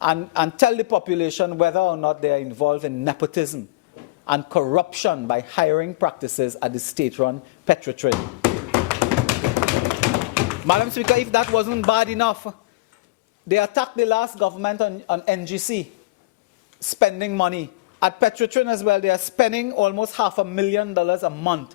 and tell the population whether or not they are involved in nepotism and corruption by hiring practices at the state-run Petrotrin. Madam Speaker, if that wasn't bad enough, they attacked the last government on NGC, spending money. At Petrotrin as well, they are spending almost $500,000 a month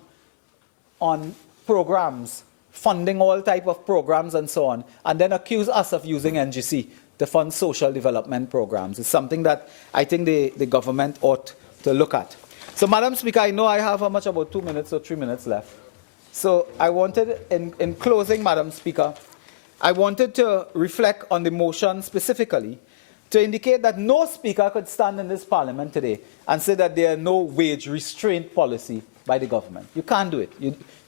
on programs, funding all type of programs and so on, and then accuse us of using NGC to fund social development programs. It's something that I think the government ought to look at. So, Madam Speaker, I know I have how much, about 2 minutes or 3 minutes left. So I wanted, in closing, Madam Speaker, I wanted to reflect on the motion specifically to indicate that no speaker could stand in this parliament today and say that there are no wage restraint policy by the government. You can't do it.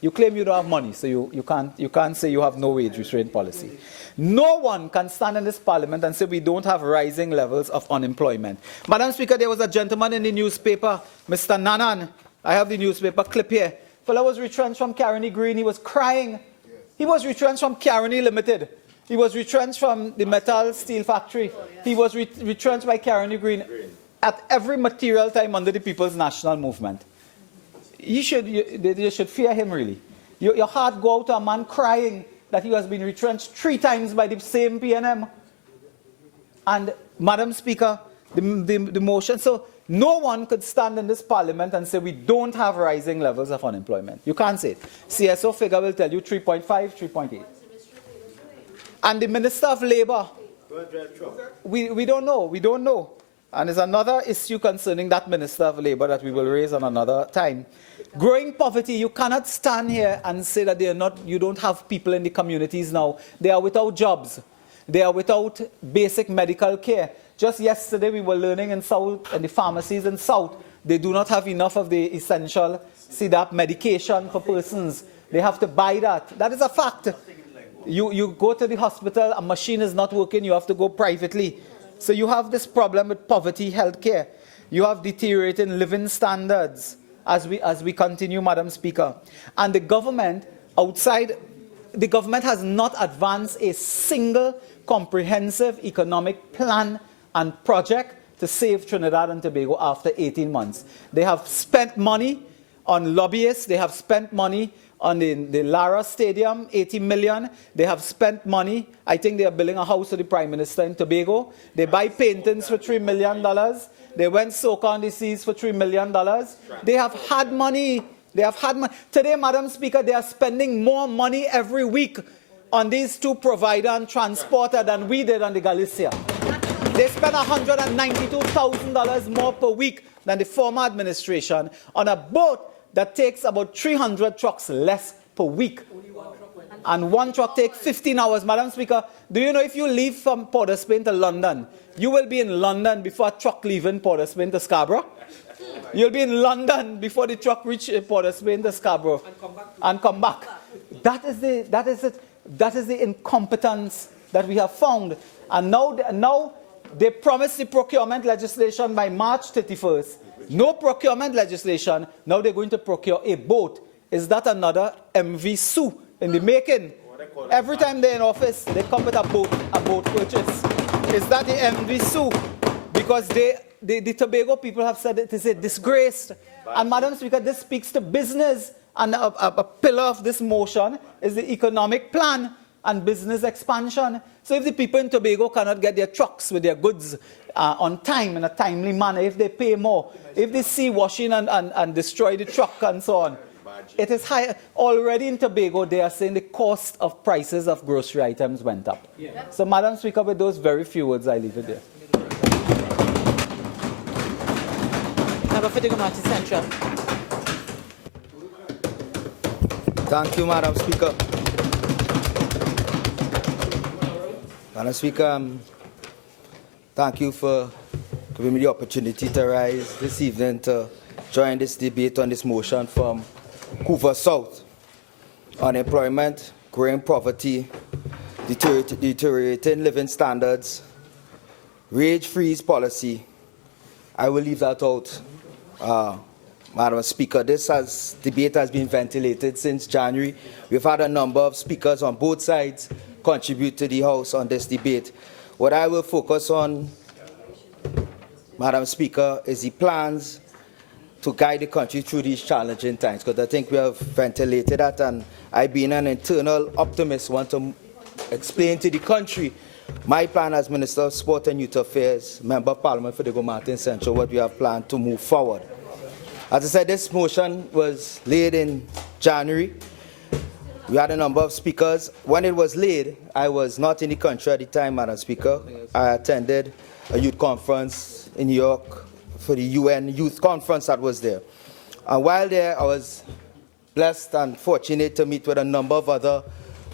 You claim you don't have money, so you can't say you have no wage restraint policy. No one can stand in this parliament and say we don't have rising levels of unemployment. Madam Speaker, there was a gentleman in the newspaper, Mr. Nyan. I have the newspaper clip here. Fellow was retrenched from Caroni Green. He was crying. He was retrenched from Caroni Limited. He was retrenched from the metal steel factory. He was retrenched by Caroni Green at every material time under the People's National Movement. You should fear him, really. Your heart go out to a man crying that he has been retrenched 3 times by the same PNM. And, Madam Speaker, the motion, so no one could stand in this parliament and say we don't have rising levels of unemployment. You can't say it. CSO figure will tell you 3.5, 3.8. And the Minister of Labour, we don't know. We don't know. And there's another issue concerning that Minister of Labour that we will raise on another time. Growing poverty, you cannot stand here and say that you don't have people in the communities now. They are without jobs. They are without basic medical care. Just yesterday we were learning in the pharmacies in South, they do not have enough of the essential See that medication for persons, they have to buy that. That is a fact. You go to the hospital, a machine is not working, you have to go privately. So you have this problem with poverty healthcare. You have deteriorating living standards as we continue, Madam Speaker. And the government the government has not advanced a single comprehensive economic plan and project to save Trinidad and Tobago after 18 months. They have spent money on lobbyists, they have spent money on the Lara Stadium, 80 million. They have spent money. I think they are building a house for the Prime Minister in Tobago. They buy paintings for $3 million. They went soca on the seas for $3 million. They have had money. They have had money. Today, Madam Speaker, they are spending more money every week on these two provider and transporter than we did on the Galicia. They spend $192,000 more per week than the former administration on a boat that takes about 300 trucks less per week. And one truck takes 15 hours. Madam Speaker, do you know if you leave from Port of Spain to London, you will be in London before a truck leaving Port of Spain to Scarborough? You'll be in London before the truck reaches Port of Spain to Scarborough and come back. That is the incompetence that we have found. And now they promised the procurement legislation by March 31st. No procurement legislation. Now they're going to procure a boat. Is that another MV Sue in the making? Every time they're in office, they come with a boat purchase. Is that the MV Sue? Because the Tobago people have said it is a disgrace. And Madam Speaker, this speaks to business. And a pillar of this motion is the economic plan and business expansion. So if the people in Tobago cannot get their trucks with their goods on time, in a timely manner, if they pay more, if they see washing and destroy the truck and so on, it is high. Already in Tobago, they are saying the cost of prices of grocery items went up. Yeah. So Madam Speaker, with those very few words, I leave it there. Member for Digomati Central. Thank you, Madam Speaker. Madam Speaker, thank you for giving me the opportunity to rise this evening to join this debate on this motion from Hoover South. Unemployment, growing poverty, deteriorating living standards, wage freeze policy. I will leave that out, Madam Speaker. This debate has been ventilated since January. We've had a number of speakers on both sides contribute to the House on this debate. What I will focus on, Madam Speaker, is the plans to guide the country through these challenging times, because I think we have ventilated that, and I, being an internal optimist, want to explain to the country my plan as Minister of Sport and Youth Affairs, Member of Parliament for the Gopeesingh Central, what we have planned to move forward. As I said, this motion was laid in January. We had a number of speakers. When it was laid, I was not in the country at the time, Madam Speaker. I attended a youth conference in New York for the UN Youth Conference that was there. And while there, I was blessed and fortunate to meet with a number of other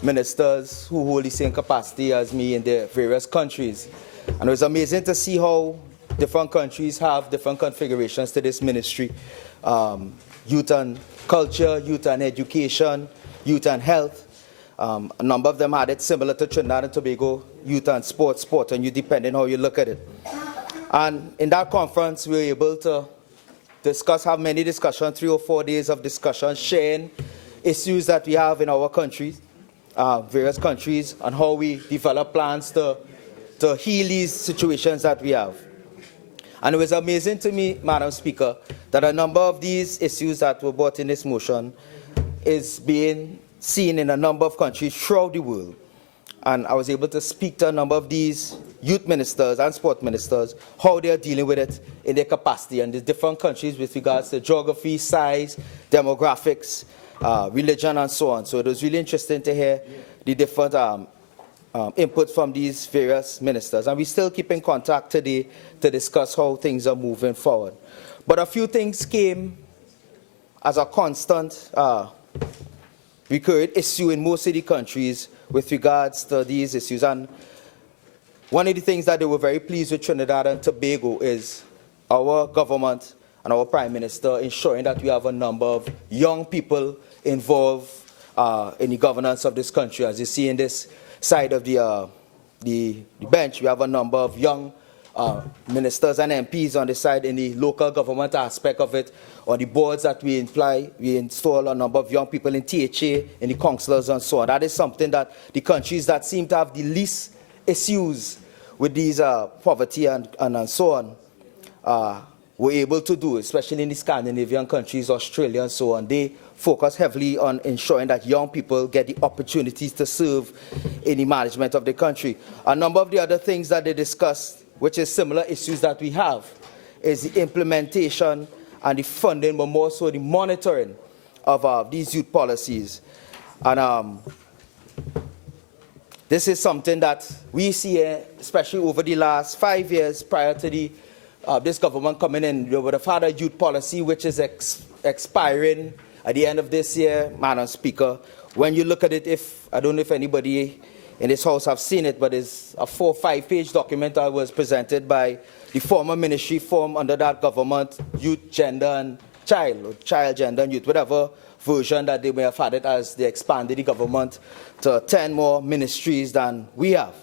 ministers who hold the same capacity as me in their various countries. And it was amazing to see how different countries have different configurations to this ministry. Youth and culture, youth and education, youth and health. A number of them had it similar to Trinidad and Tobago, youth and sport and youth, depending how you look at it. And in that conference, we were able to have many discussions, 3 or 4 days of discussion, sharing issues that we have in our countries, various countries, and how we develop plans to heal these situations that we have. And it was amazing to me, Madam Speaker, that a number of these issues that were brought in this motion is being seen in a number of countries throughout the world. And I was able to speak to a number of these youth ministers and sport ministers, how they are dealing with it in their capacity and the different countries with regards to geography, size, demographics, religion, and so on. So it was really interesting to hear the different input from these various ministers. And we still keep in contact today to discuss how things are moving forward. But a few things came as a constant recurrent issue in most of the countries with regards to these issues. And one of the things that they were very pleased with Trinidad and Tobago is our government and our Prime Minister ensuring that we have a number of young people involved in the governance of this country. As you see in this side of the bench, we have a number of young ministers and MPs on the side in the local government aspect of it. On the boards that we install a number of young people in THA, in the councillors and so on. That is something that the countries that seem to have the least issues with these poverty and so on were able to do, especially in the Scandinavian countries, Australia and so on. They focus heavily on ensuring that young people get the opportunities to serve in the management of the country. A number of the other things that they discussed, which is similar issues that we have, is the implementation and the funding, but more so the monitoring of these youth policies. And this is something that we see, especially over the last 5 years prior to this government coming in. We would have had a youth policy which is expiring at the end of this year, Madam Speaker. When you look at it, I don't know if anybody in this House have seen it, but it's a 4- or 5-page document that was presented by the former ministry formed under that government, Youth, Gender and Child, or Child, Gender and Youth, whatever version that they may have had it, as they expanded the government to 10 more ministries than we have.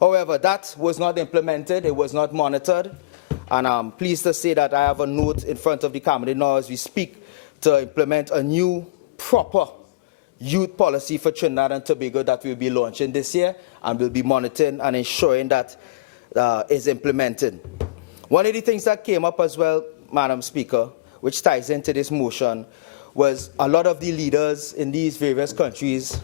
However, that was not implemented, it was not monitored, and I'm pleased to say that I have a note in front of the Cabinet now as we speak to implement a new, proper youth policy for Trinidad and Tobago that we'll be launching this year, and we'll be monitoring and ensuring that is implemented. One of the things that came up as well, Madam Speaker, which ties into this motion, was a lot of the leaders in these various countries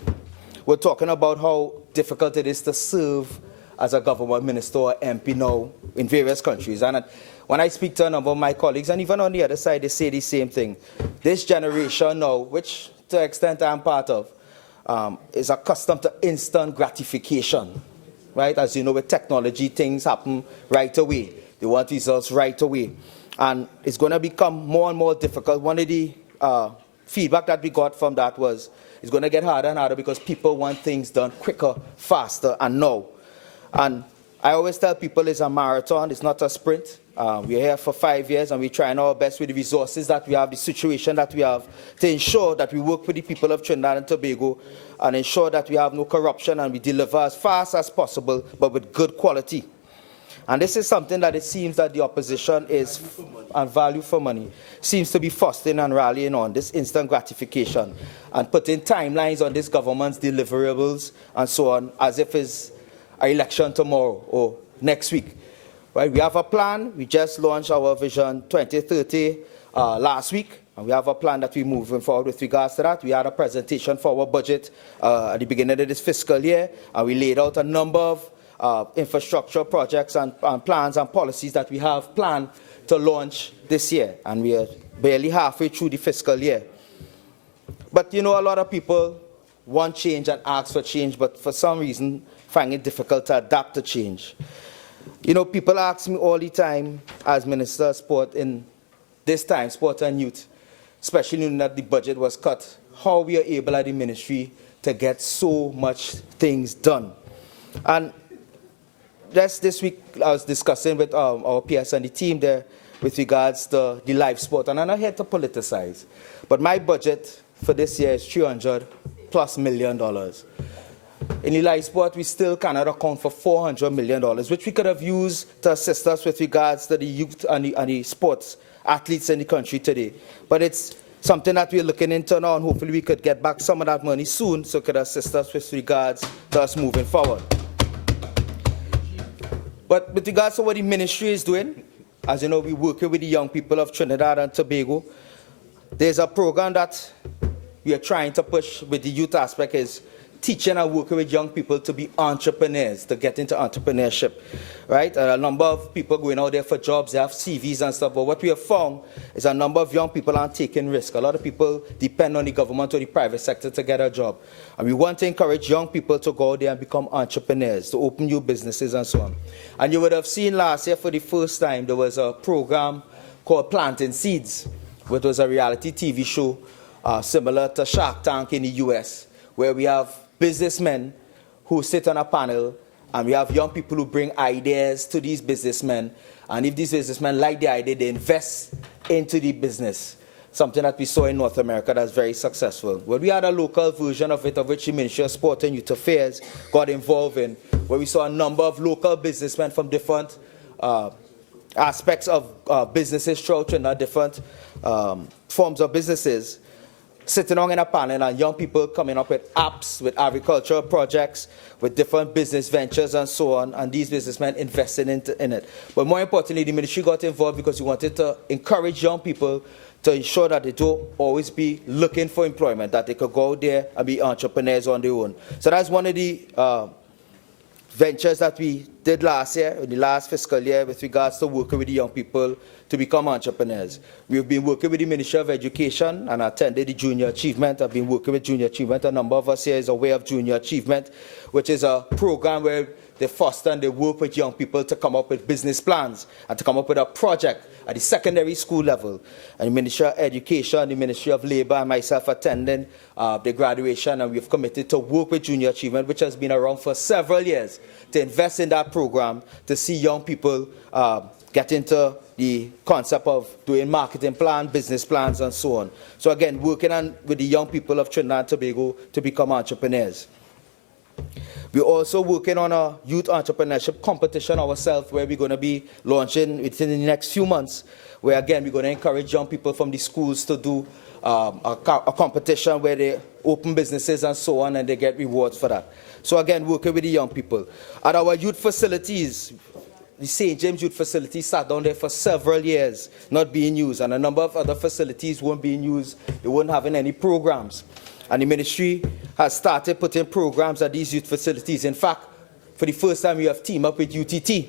were talking about how difficult it is to serve as a government minister or MP now in various countries. And when I speak to a number of my colleagues, and even on the other side, they say the same thing. This generation now, which to the extent I'm part of, is accustomed to instant gratification. Right? As you know, with technology, things happen right away. They want results right away. And it's going to become more and more difficult. One of the feedback that we got from that was it's going to get harder and harder because people want things done quicker, faster, and now. And I always tell people it's a marathon, it's not a sprint. We're here for 5 years and we're trying our best with the resources that we have, the situation that we have, to ensure that we work with the people of Trinidad and Tobago and ensure that we have no corruption and we deliver as fast as possible, but with good quality. And this is something that it seems that the opposition is, and value for money, seems to be fostering and rallying on, this instant gratification, and putting timelines on this government's deliverables and so on, as if it's an election tomorrow or next week. Right? We have a plan. We just launched our Vision 2030 last week, and we have a plan that we're moving forward with regards to that. We had a presentation for our budget at the beginning of this fiscal year, and we laid out a number of infrastructure projects and plans and policies that we have planned to launch this year, and we are barely halfway through the fiscal year. But you know, a lot of people want change and ask for change, but for some reason find it difficult to adapt to change. You know, people ask me all the time, as Minister of Sport in this time, Sport and Youth, especially knowing that the budget was cut, how we are able at the ministry to get so much things done. And just this week, I was discussing with our PS and the team there with regards to the live sport, and I'm not here to politicize, but my budget for this year is $300+ million. In the live sport, we still cannot account for $400 million, which we could have used to assist us with regards to the youth and the sports athletes in the country today. But it's something that we're looking into now, and hopefully we could get back some of that money soon so it could assist us with regards to us moving forward. But with regards to what the ministry is doing, as you know, we're working with the young people of Trinidad and Tobago. There's a program that we are trying to push with the youth aspect, is teaching and working with young people to be entrepreneurs, to get into entrepreneurship, right? A number of people going out there for jobs, they have CVs and stuff, but what we have found is a number of young people aren't taking risks. A lot of people depend on the government or the private sector to get a job. And we want to encourage young people to go out there and become entrepreneurs, to open new businesses and so on. And you would have seen last year for the first time, there was a program called Planting Seeds, which was a reality TV show similar to Shark Tank in the US, where we have businessmen who sit on a panel and we have young people who bring ideas to these businessmen. And if these businessmen like the idea, they invest into the business. Something that we saw in North America that's very successful. Well, we had a local version of it, of which the Ministry of Sport and Youth Affairs got involved in, where we saw a number of local businessmen from different aspects of businesses throughout Trinidad, different forms of businesses, sitting on in a panel, and young people coming up with apps, with agricultural projects, with different business ventures and so on, and these businessmen invested in it. But more importantly, the ministry got involved because we wanted to encourage young people to ensure that they don't always be looking for employment, that they could go out there and be entrepreneurs on their own. So that's one of the ventures that we did last year, in the last fiscal year, with regards to working with the young people to become entrepreneurs. We've been working with the Ministry of Education and attended the Junior Achievement. I've been working with Junior Achievement. A number of us here is aware of Junior Achievement, which is a program where they foster and they work with young people to come up with business plans and to come up with a project at the secondary school level. And the Ministry of Education, the Ministry of Labour, and myself attending the graduation, and we've committed to work with Junior Achievement, which has been around for several years, to invest in that program, to see young people get into the concept of doing marketing plans, business plans, and so on. So again, working on with the young people of Trinidad and Tobago to become entrepreneurs. We're also working on a youth entrepreneurship competition ourselves, where we're going to be launching within the next few months, where again, we're going to encourage young people from the schools to do a competition where they open businesses and so on, and they get rewards for that. So again, working with the young people. At our youth facilities, the St. James Youth Facility sat down there for several years, not being used, and a number of other facilities weren't being used. They weren't having any programs. And the ministry has started putting programs at these youth facilities. In fact, for the first time, we have teamed up with UTT,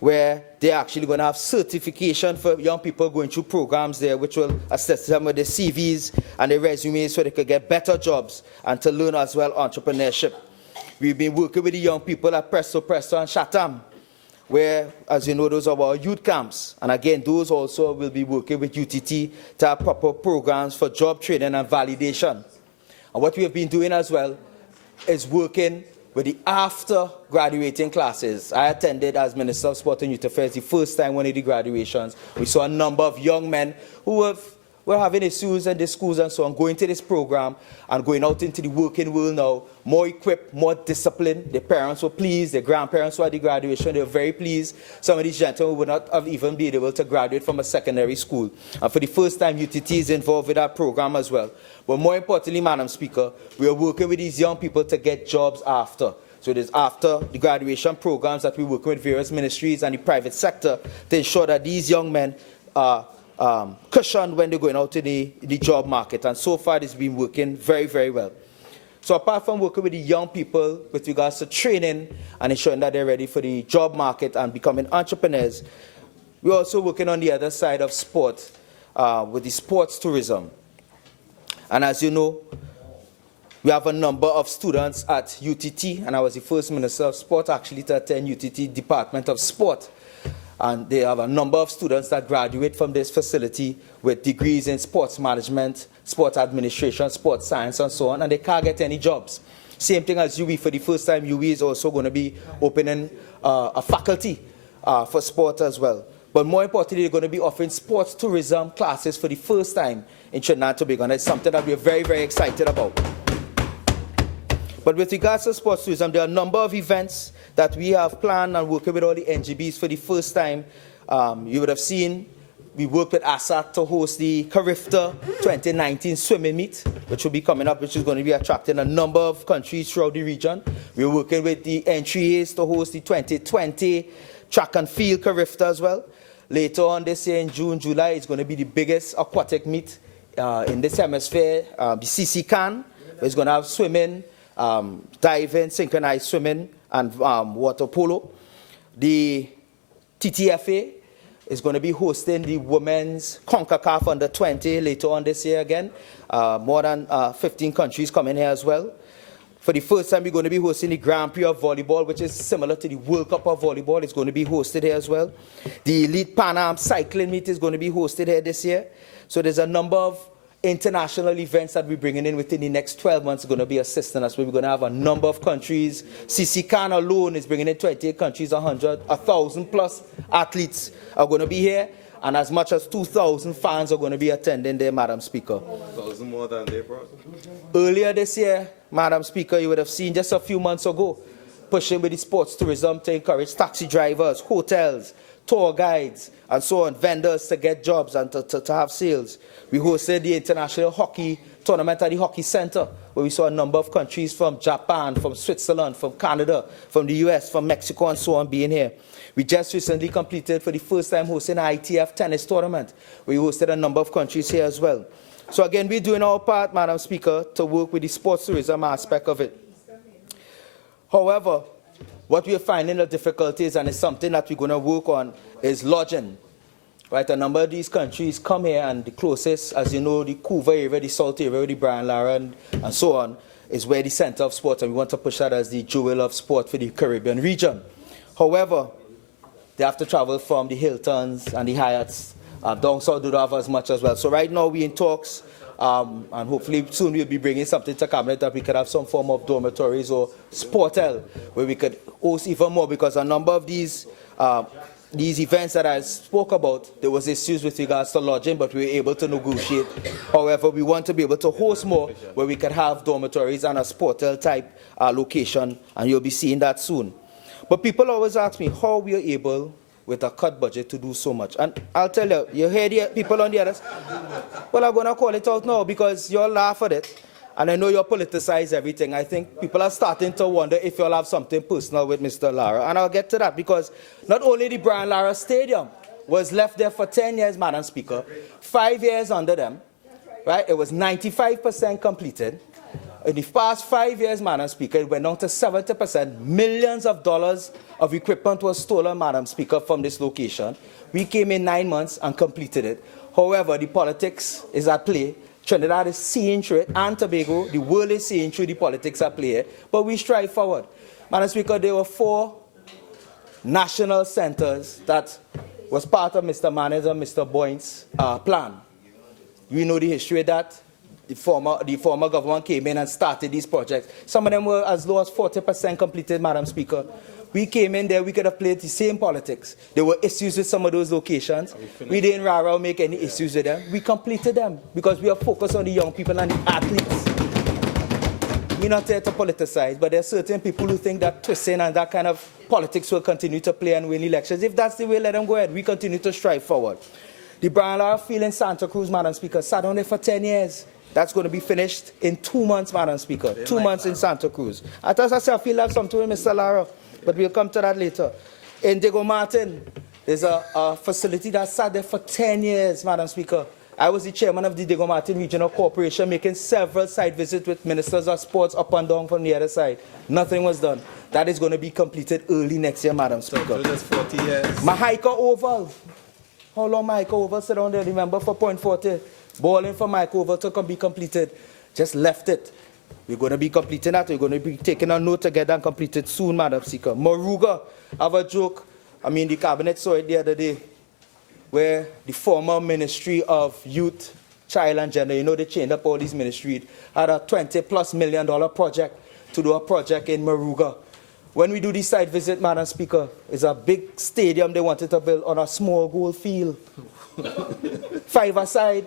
where they're actually going to have certification for young people going through programs there, which will assist them with their CVs and their resumes so they could get better jobs and to learn as well entrepreneurship. We've been working with the young people at Presto and Chatham, where, as you know, those are our youth camps. And again, those also will be working with UTT to have proper programs for job training and validation. And what we have been doing as well is working with the after-graduating classes. I attended as Minister of Sport and Youth Affairs the first time one of the graduations. We saw a number of young men who were having issues in the schools and so on, going to this program and going out into the working world now, more equipped, more disciplined. Their parents were pleased, their grandparents were at the graduation, they were very pleased. Some of these gentlemen would not have even been able to graduate from a secondary school. And for the first time, UTT is involved with that program as well. But more importantly, Madam Speaker, we are working with these young people to get jobs after. So there's after the graduation programs that we work with various ministries and the private sector to ensure that these young men are cushioned when they're going out to the job market. And so far, it's been working very, very well. So apart from working with the young people with regards to training and ensuring that they're ready for the job market and becoming entrepreneurs, we're also working on the other side of sport with the sports tourism. And as you know, we have a number of students at UTT, and I was the first Minister of Sport actually to attend UTT Department of Sport. And they have a number of students that graduate from this facility with degrees in sports management, sports administration, sports science, and so on, and they can't get any jobs. Same thing as UWI. For the first time, UWI is also going to be opening a faculty for sport as well. But more importantly, they're going to be offering sports tourism classes for the first time in Trinidad and Tobago, and it's something that we're very, very excited about. But with regards to sports tourism, there are a number of events that we have planned and working with all the NGBs for the first time. You would have seen we worked with ASAT to host the Carifta 2019 swimming meet, which will be coming up, which is going to be attracting a number of countries throughout the region. We're working with the NTAs to host the 2020 track and field Carifta as well. Later on this year in June, July, it's going to be the biggest aquatic meet in this hemisphere, the CC Can. It's going to have swimming, diving, synchronized swimming, and water polo. The TTFA is going to be hosting the Women's CONCACAF Under 20 later on this year again. More than 15 countries coming here as well. For the first time, we're going to be hosting the Grand Prix of Volleyball, which is similar to the World Cup of Volleyball. It's going to be hosted here as well. The Elite Pan Am Cycling Meet is going to be hosted here this year. So there's a number of international events that we're bringing in within the next 12 months are going to be assisting us. We're going to have a number of countries. CCCAN alone is bringing in 28 countries, 1,000 plus athletes are going to be here, and as much as 2,000 fans are going to be attending there, Madam Speaker. 1,000 more than they brought. Earlier this year, Madam Speaker, you would have seen just a few months ago, pushing with the sports tourism to encourage taxi drivers, hotels, tour guides, and so on, vendors to get jobs and to have sales. We hosted the international hockey tournament at the Hockey Center, where we saw a number of countries from Japan, from Switzerland, from Canada, from the US, from Mexico, and so on being here. We just recently completed, for the first time, hosting an ITF tennis tournament. We hosted a number of countries here as well. So again, we're doing our part, Madam Speaker, to work with the sports tourism aspect of it. However, what we're finding the difficulties, and it's something that we're going to work on, is lodging. Right, a number of these countries come here, and the closest, as you know, the Couva area, the Salt area, the Brian Lara, and so on, is where the center of sport, and we want to push that as the jewel of sport for the Caribbean region. However, they have to travel from the Hiltons and the Hyatts down south, do not have as much as well. So right now we're in talks, and hopefully soon we'll be bringing something to Cabinet that we could have some form of dormitories or sportel where we could host even more, because a number of these events that I spoke about, there was issues with regards to lodging, but we were able to negotiate. However, we want to be able to host more where we could have dormitories and a sportel type location, and you'll be seeing that soon. But people always ask me how we are able, with a cut budget, to do so much. And I'll tell you, you hear the people on the others, well, I'm going to call it out now because you all laugh at it. And I know you politicize everything. I think people are starting to wonder if you'll have something personal with Mr. Lara. And I'll get to that, because not only the Brian Lara Stadium was left there for 10 years, Madam Speaker, 5 years under them, right? It was 95% completed. In the past 5 years, Madam Speaker, it went down to 70%. Millions of dollars of equipment was stolen, Madam Speaker, from this location. We came in 9 months and completed it. However, the politics is at play. Trinidad is seeing through it, and Tobago, the world is seeing through the politics at play. But we strive forward. Madam Speaker, there were 4 national centers that was part of Mr. Manes and Mr. Boyne's plan. We know the history of that. The former government came in and started these projects. Some of them were as low as 40% completed, Madam Speaker. We came in there, we could have played the same politics. There were issues with some of those locations. We didn't rah-rah make any issues with them. We completed them because we are focused on the young people and the athletes. We're not here to politicize, but there are certain people who think that twisting and that kind of politics will continue to play and win elections. If that's the way, let them go ahead. We continue to strive forward. The Brian Lara Field in Santa Cruz, Madam Speaker, sat on there for 10 years. That's going to be finished in 2 months, Madam Speaker. 2 months in Santa Cruz. I thought I feel like something with Mr. Lara, but we'll come to that later. In Diego Martin, there's a facility that sat there for 10 years, Madam Speaker. I was the chairman of the Diego Martin Regional Corporation, making several site visits with ministers of sports up and down from the other side. Nothing was done. That is going to be completed early next year, Madam Speaker. So just 40 years. Mahaica Oval. How long Mahaica Oval sit down there, remember, for Point 40? Balling for Mike over to be completed. Just left it. We're going to be completing that. We're going to be taking a note together and complete it soon, Madam Speaker. Moruga, I have a joke. The Cabinet saw it the other day, where the former Ministry of Youth, Child and Gender, you know they changed up all these ministries, had a $20+ million project to do a project in Moruga. When we do this site visit, Madam Speaker, it's a big stadium they wanted to build on a small goal field. 5-a-side,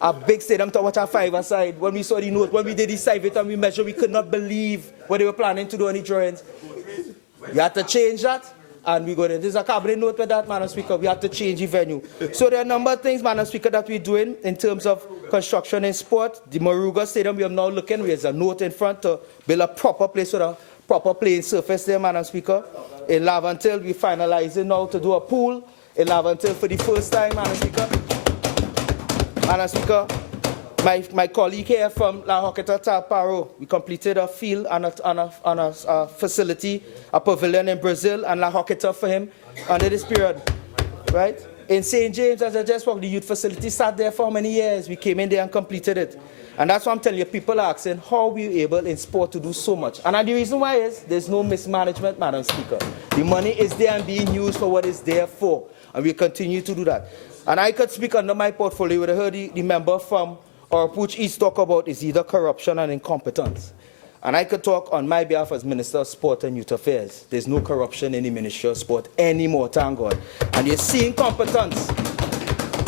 a big stadium to watch a 5-a-side. When we saw the note, when we did the site visit and we measured, we could not believe what they were planning to do on the drawings. We had to change that, and we got it. There's a cabinet note with that, Madam Speaker. We had to change the venue. So there are a number of things, Madam Speaker, that we're doing in terms of construction and sport. The Moruga Stadium, we are now looking, there's a note in front to build a proper place with a proper playing surface there, Madam Speaker. In Lavantil, we're finalizing now to do a pool. In Lavantil for the first time, Madam Speaker. Madam Speaker, my colleague here from La Hoqueta Talparo, we completed a field and a facility, a pavilion in Brazil, and La Hoqueta for him under this period, right? In St. James, as I just walked, the youth facility sat there for how many years? We came in there and completed it. And that's what I'm telling you, people are asking how we able in sport to do so much. And the reason why is there's no mismanagement, Madam Speaker. The money is there and being used for what it's there for. And we continue to do that. And I could speak under my portfolio. You would have heard the member from Oropouche East talk about is either corruption and incompetence. And I could talk on my behalf as Minister of Sport and Youth Affairs. There's no corruption in the Ministry of Sport anymore, thank God. And you're seeing competence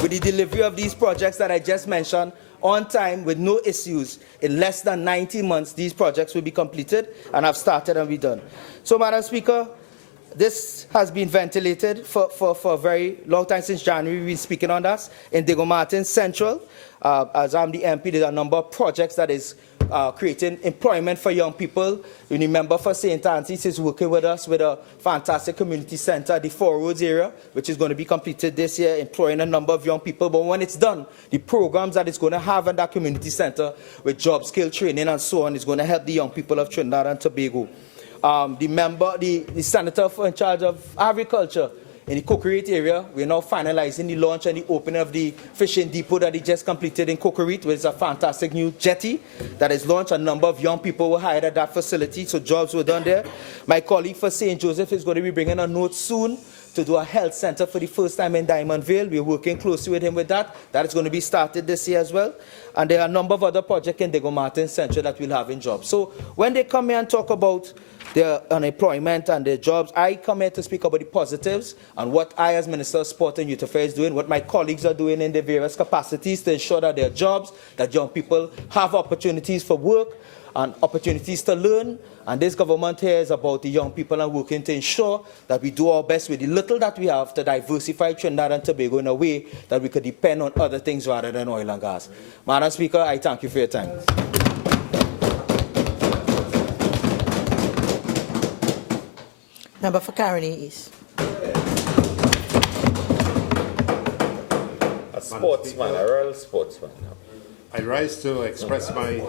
with the delivery of these projects that I just mentioned on time with no issues. In less than 90 months, these projects will be completed and have started and be done. So, Madam Speaker, this has been ventilated for a very long time. Since January, we've been speaking on that. In Diego Martin Central, as I'm the MP, there's a number of projects that is creating employment for young people. You remember for St. Anthony's is working with us with a fantastic community center, the Four Roads area, which is going to be completed this year, employing a number of young people. But when it's done, the programs that it's going to have in that community center with job skill training and so on is going to help the young people of Trinidad and Tobago. The senator in charge of agriculture in the Cocorite area, we're now finalizing the launch and the opening of the fishing depot that he just completed in Cocorite, which is a fantastic new jetty that is launched. A number of young people were hired at that facility, so jobs were done there. My colleague for St. Joseph is going to be bringing a note soon to do a health center for the first time in Diamond Vale. We're working closely with him with that. That is going to be started this year as well. And there are a number of other projects in Diego Martin Central that will have in jobs. So when they come here and talk about their unemployment and their jobs, I come here to speak about the positives and what I as Minister of Sport and Youth Affairs is doing, what my colleagues are doing in their various capacities to ensure that there are jobs, that young people have opportunities for work and opportunities to learn. And this government here is about the young people and working to ensure that we do our best with the little that we have to diversify Trinidad and Tobago in a way that we could depend on other things rather than oil and gas. Madam Speaker, I thank you for your time. Member for Caroni East. A sportsman, a real sportsman. I rise to express my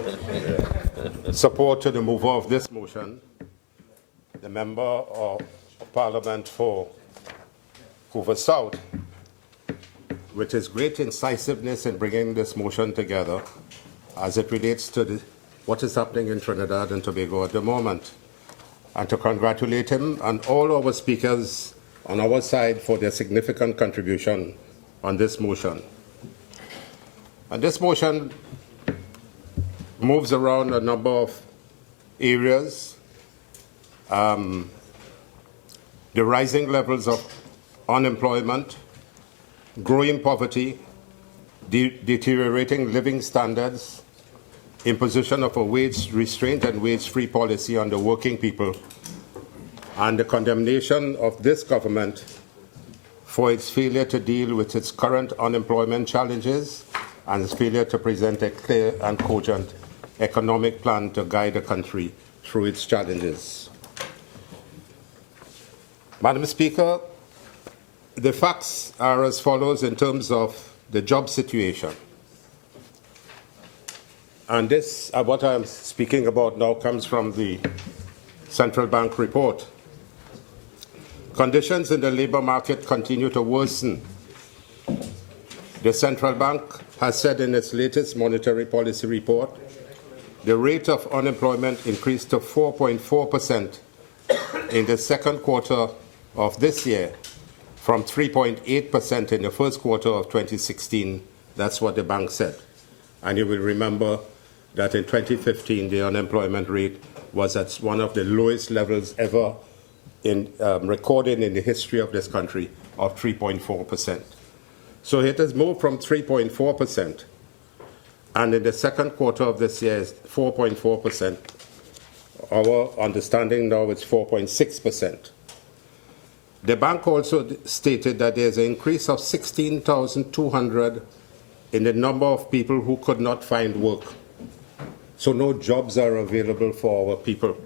support to the mover of this motion, the Member of Parliament for Hoover South, with his great incisiveness in bringing this motion together as it relates to what is happening in Trinidad and Tobago at the moment, and to congratulate him and all our speakers on our side for their significant contribution on this motion. And this motion moves around a number of areas. The rising levels of unemployment, growing poverty, deteriorating living standards, imposition of a wage restraint and wage-free policy on the working people, and the condemnation of this government for its failure to deal with its current unemployment challenges and its failure to present a clear and cogent economic plan to guide the country through its challenges. Madam Speaker, the facts are as follows in terms of the job situation. And this, what I'm speaking about now, comes from the Central Bank report. Conditions in the labor market continue to worsen. The Central Bank has said in its latest monetary policy report, the rate of unemployment increased to 4.4% in the second quarter of this year from 3.8% in the first quarter of 2016. That's what the bank said. And you will remember that in 2015, the unemployment rate was at one of the lowest levels ever recorded in the history of this country of 3.4%. So it has moved from 3.4%, and in the second quarter of this year is 4.4%. Our understanding now is 4.6%. The bank also stated that there's an increase of 16,200 in the number of people who could not find work. So no jobs are available for our people.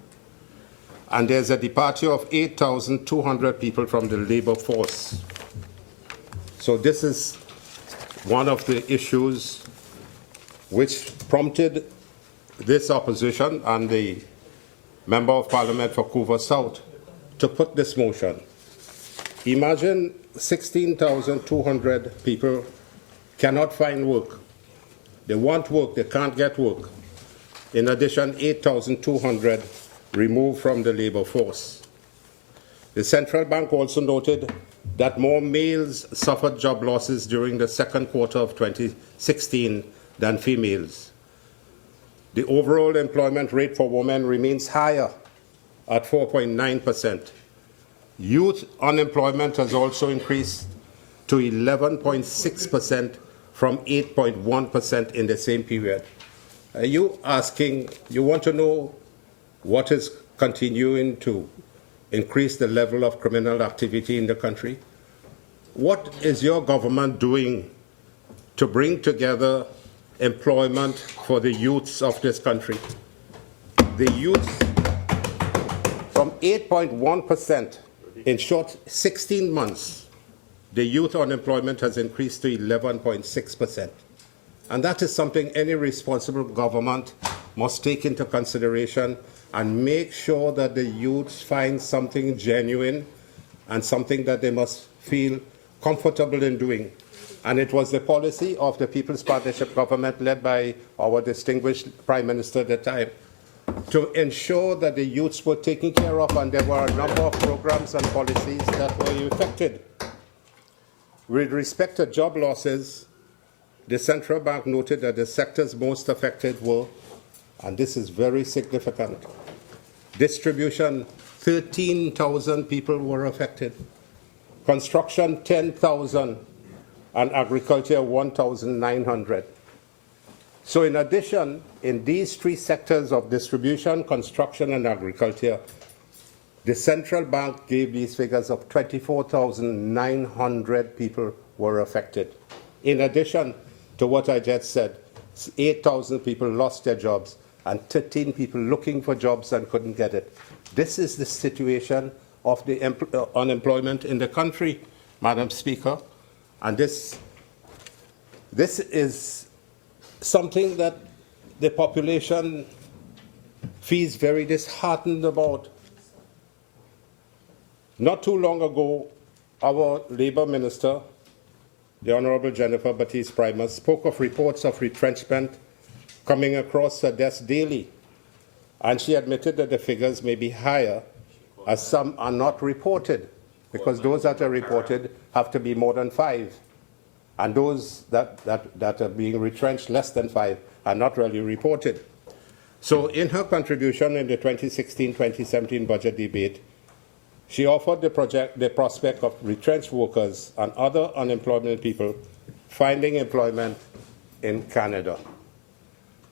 And there's a departure of 8,200 people from the labor force. So this is one of the issues which prompted this opposition and the Member of Parliament for Hoover South to put this motion. Imagine 16,200 people cannot find work. They want work, they can't get work. In addition, 8,200 removed from the labor force. The Central Bank also noted that more males suffered job losses during the second quarter of 2016 than females. The overall employment rate for women remains higher at 4.9%. Youth unemployment has also increased to 11.6% from 8.1% in the same period. Are you asking, you want to know what is continuing to increase the level of criminal activity in the country? What is your government doing to bring together employment for the youths of this country? The youths, from 8.1% in short 16 months, the youth unemployment has increased to 11.6%. And that is something any responsible government must take into consideration and make sure that the youths find something genuine and something that they must feel comfortable in doing. And it was the policy of the People's Partnership Government led by our distinguished Prime Minister at the time to ensure that the youths were taken care of, and there were a number of programs and policies that were effected. With respect to job losses, the central bank noted that the sectors most affected were, and this is very significant, distribution, 13,000 people were affected, construction, 10,000, and agriculture, 1,900. So in addition, in these three sectors of distribution, construction, and agriculture, the central bank gave these figures of 24,900 people were affected. In addition to what I just said, 8,000 people lost their jobs and 13 people looking for jobs and couldn't get it. This is the situation of the unemployment in the country, Madam Speaker. And this is something that the population feels very disheartened about. Not too long ago, our Labour Minister, the Honourable Jennifer Baptiste-Primus, spoke of reports of retrenchment coming across her desk daily, and she admitted that the figures may be higher, as some are not reported, because those that are reported have to be more than 5, and those that are being retrenched less than 5 are not really reported. So in her contribution in the 2016-2017 budget debate, she offered the prospect of retrenched workers and other unemployment people finding employment in Canada.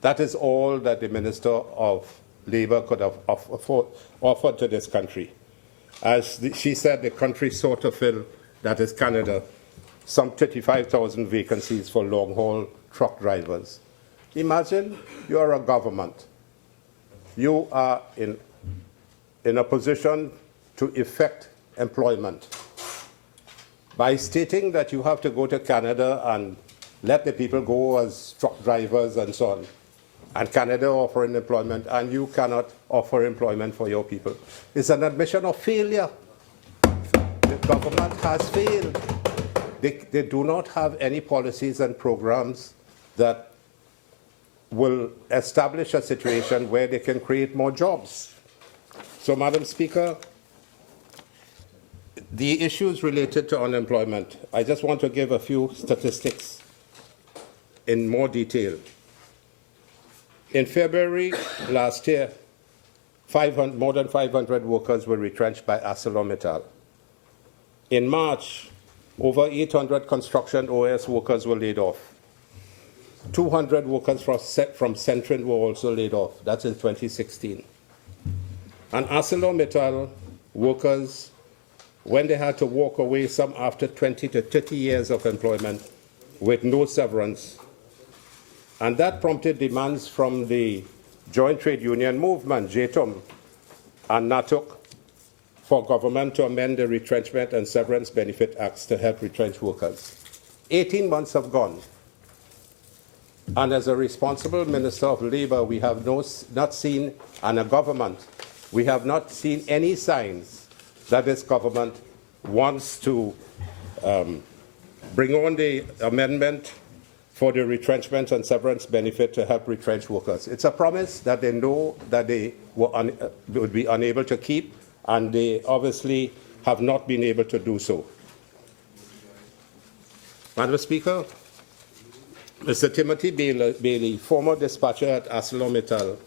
That is all that the Minister of Labour could have offered to this country. As she said, the country sought to fill, that is Canada, some 35,000 vacancies for long-haul truck drivers. Imagine you are a government. You are in a position to effect employment by stating that you have to go to Canada and let the people go as truck drivers and so on, and Canada offering employment, and you cannot offer employment for your people. It's an admission of failure. The government has failed. They do not have any policies and programs that will establish a situation where they can create more jobs. So, Madam Speaker, the issues related to unemployment, I just want to give a few statistics in more detail. In February last year, more than 500 workers were retrenched by Ancil. In March, over 800 construction OS workers were laid off. 200 workers from Centrin were also laid off. That's in 2016. And ArcelorMittal workers, when they had to walk away, some after 20 to 30 years of employment with no severance. And that prompted demands from the Joint Trade Union Movement, JTUM, and NATUC, for government to amend the Retrenchment and Severance Benefit Acts to help retrench workers. 18 months have gone. And as a responsible Minister of Labour, we have not seen, and a government, we have not seen any signs that this government wants to bring on the amendment for the retrenchment and severance benefit to help retrench workers. It's a promise that they know that they would be unable to keep, and they obviously have not been able to do so. Madam Speaker, Mr. Timothy Bailey, former dispatcher at ArcelorMittal,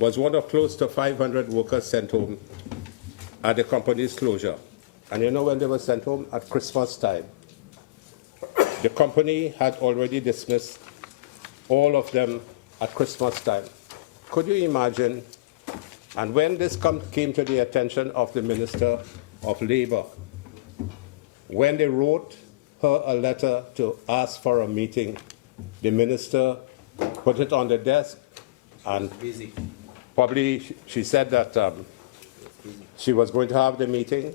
was one of close to 500 workers sent home at the company's closure. And you know when they were sent home? At Christmas time. The company had already dismissed all of them at Christmas time. Could you imagine? And when this came to the attention of the Minister of Labour, when they wrote her a letter to ask for a meeting, the minister put it on the desk, and probably she said that she was going to have the meeting.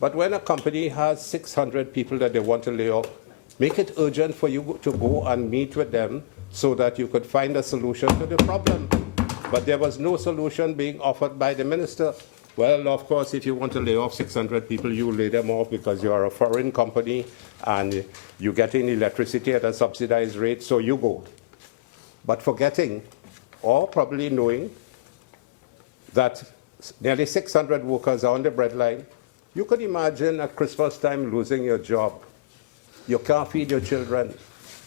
But when a company has 600 people that they want to lay off, make it urgent for you to go and meet with them so that you could find a solution to the problem. But there was no solution being offered by the minister. Well, of course, if you want to lay off 600 people, you lay them off because you are a foreign company and you're getting electricity at a subsidized rate, so you go. But forgetting, or probably knowing, that nearly 600 workers are on the breadline, you could imagine at Christmas time losing your job. You can't feed your children.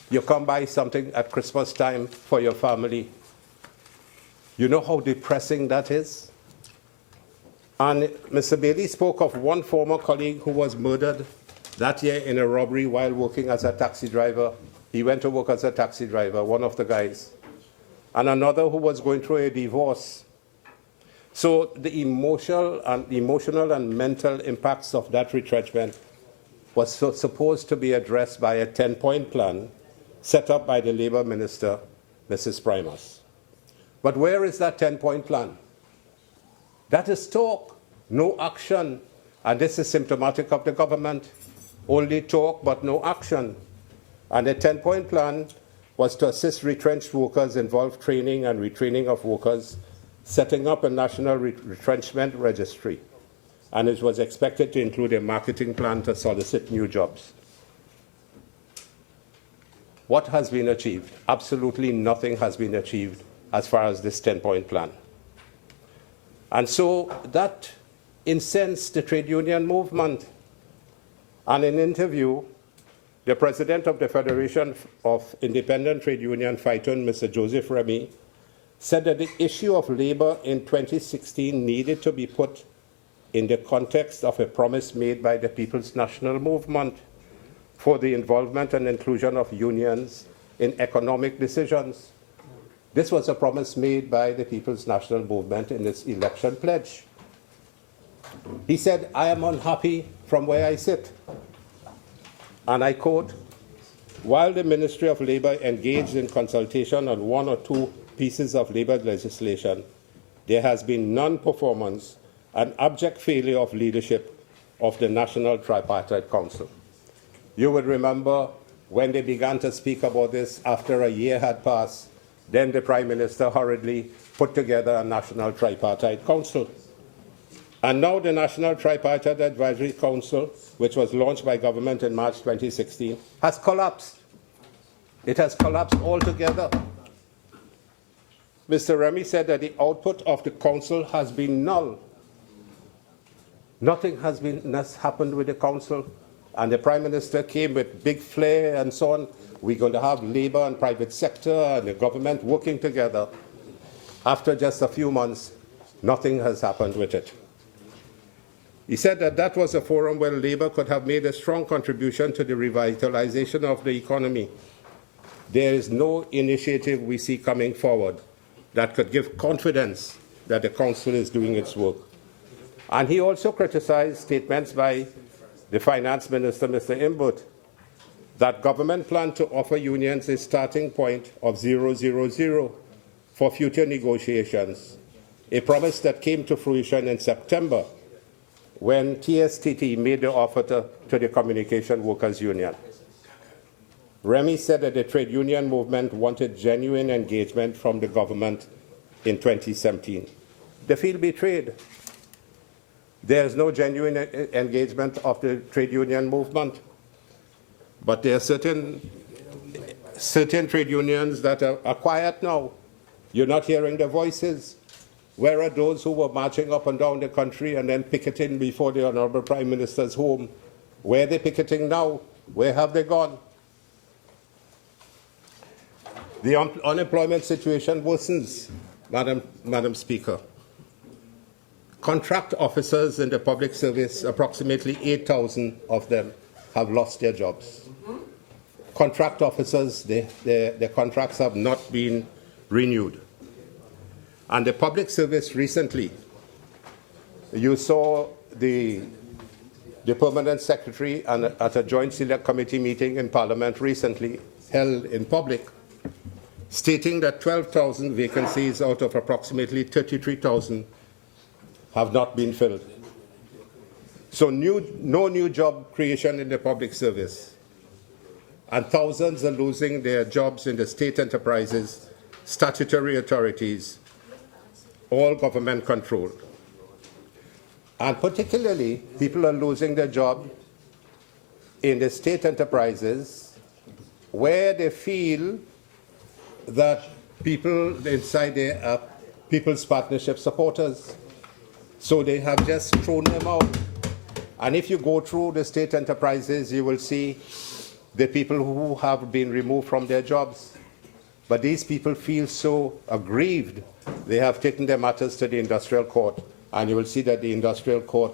You can't buy something at Christmas time for your family. You know how depressing that is? And Mr. Bailey spoke of one former colleague who was murdered that year in a robbery while working as a taxi driver. He went to work as a taxi driver, one of the guys. And another who was going through a divorce. So the emotional and mental impacts of that retrenchment was supposed to be addressed by a 10-point plan set up by the Labour Minister, Mrs. Primus. But where is that 10-point plan? That is talk, no action. And this is symptomatic of the government. Only talk, but no action. And the 10-point plan was to assist retrenched workers, involve training and retraining of workers, setting up a national retrenchment registry. And it was expected to include a marketing plan to solicit new jobs. What has been achieved? Absolutely nothing has been achieved as far as this 10-point plan. And so that incensed the trade union movement. And in an interview, the president of the Federation of Independent Trade Union Fighters, Mr. Joseph Remy, said that the issue of labor in 2016 needed to be put in the context of a promise made by the People's National Movement for the involvement and inclusion of unions in economic decisions. This was a promise made by the People's National Movement in its election pledge. He said, "I am unhappy from where I sit." And I quote, "While the Ministry of Labour engaged in consultation on one or two pieces of labour legislation, there has been non-performance and abject failure of leadership of the National Tripartite Council." You would remember when they began to speak about this after a year had passed, then the Prime Minister hurriedly put together a National Tripartite Council. And now the National Tripartite Advisory Council, which was launched by government in March 2016, has collapsed. It has collapsed altogether. Mr. Remy said that the output of the council has been null. Nothing has happened with the council. And the Prime Minister came with big flair and so on. We're going to have labour and private sector and the government working together. After just a few months, nothing has happened with it. He said that that was a forum where labour could have made a strong contribution to the revitalization of the economy. There is no initiative we see coming forward that could give confidence that the council is doing its work. And he also criticized statements by the Finance Minister, Mr. Imbut, that government planned to offer unions a starting point of 000 for future negotiations, a promise that came to fruition in September when TSTT made the offer to the Communication Workers Union. Remy said that the trade union movement wanted genuine engagement from the government in 2017. They feel betrayed. There is no genuine engagement of the trade union movement. But there are certain trade unions that are quiet now. You're not hearing their voices. Where are those who were marching up and down the country and then picketing before the Honourable Prime Minister's home? Where are they picketing now? Where have they gone? The unemployment situation worsens, Madam Speaker. Contract officers in the public service, approximately 8,000 of them have lost their jobs. Contract officers, their contracts have not been renewed. And the public service recently, you saw the permanent secretary at a joint select committee meeting in Parliament recently held in public, stating that 12,000 vacancies out of approximately 33,000 have not been filled. So no new job creation in the public service. And thousands are losing their jobs in the state enterprises, statutory authorities, all government controlled. And particularly, people are losing their job in the state enterprises where they feel that people inside there are People's Partnership supporters. So they have just thrown them out. And if you go through the state enterprises, you will see the people who have been removed from their jobs. But these people feel so aggrieved, they have taken their matters to the industrial court. And you will see that the industrial court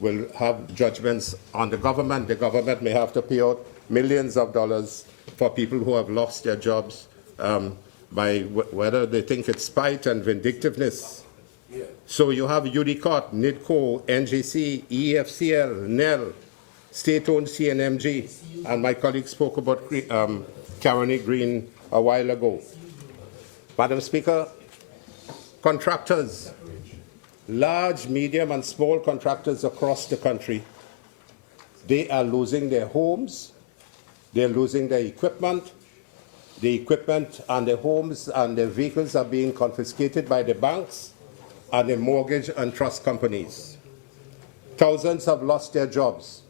will have judgments on the government. The government may have to pay out millions of dollars for people who have lost their jobs by whether they think it's spite and vindictiveness. So you have UDCOT, NIDCO, NGC, EFCL, NEL, state-owned CNMG, and my colleague spoke about Caroni Green a while ago. Madam Speaker, contractors, large, medium, and small contractors across the country, they are losing their homes, they're losing their equipment. The equipment and the homes and the vehicles are being confiscated by the banks and the mortgage and trust companies. Thousands have lost their jobs.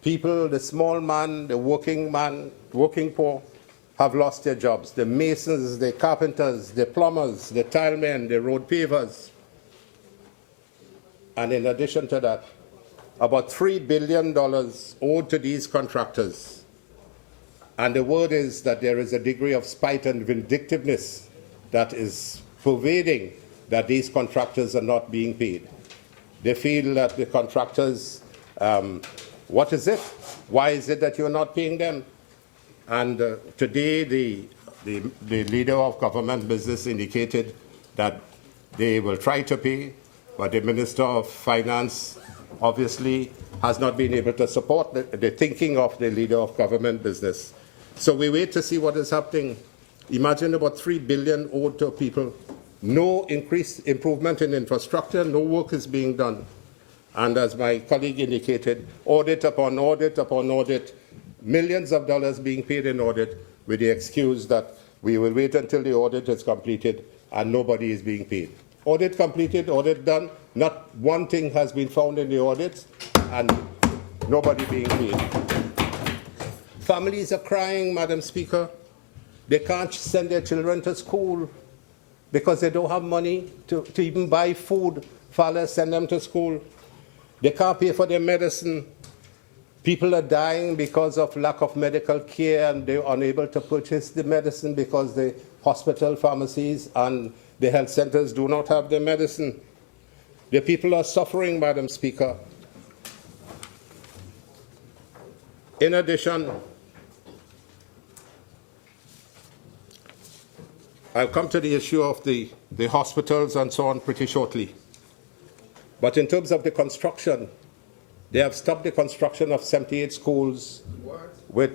People, the small man, working poor, have lost their jobs. The masons, the carpenters, the plumbers, the tilemen, the road pavers. And in addition to that, about $3 billion owed to these contractors. And the word is that there is a degree of spite and vindictiveness that is pervading that these contractors are not being paid. They feel that the contractors, what is it? Why is it that you're not paying them? And today, the leader of government business indicated that they will try to pay, but the Minister of Finance obviously has not been able to support the thinking of the leader of government business. So we wait to see what is happening. Imagine about $3 billion owed to people. No improvement in infrastructure, no work is being done. And as my colleague indicated, audit upon audit upon audit, millions of dollars being paid in audit with the excuse that we will wait until the audit is completed and nobody is being paid. Audit completed, audit done, not one thing has been found in the audits and nobody being paid. Families are crying, Madam Speaker. They can't send their children to school because they don't have money to even buy food. Fathers send them to school. They can't pay for their medicine. People are dying because of lack of medical care and they're unable to purchase the medicine because the hospital pharmacies and the health centers do not have the medicine. The people are suffering, Madam Speaker. In addition, I'll come to the issue of the hospitals and so on pretty shortly. But in terms of the construction, they have stopped the construction of 78 schools with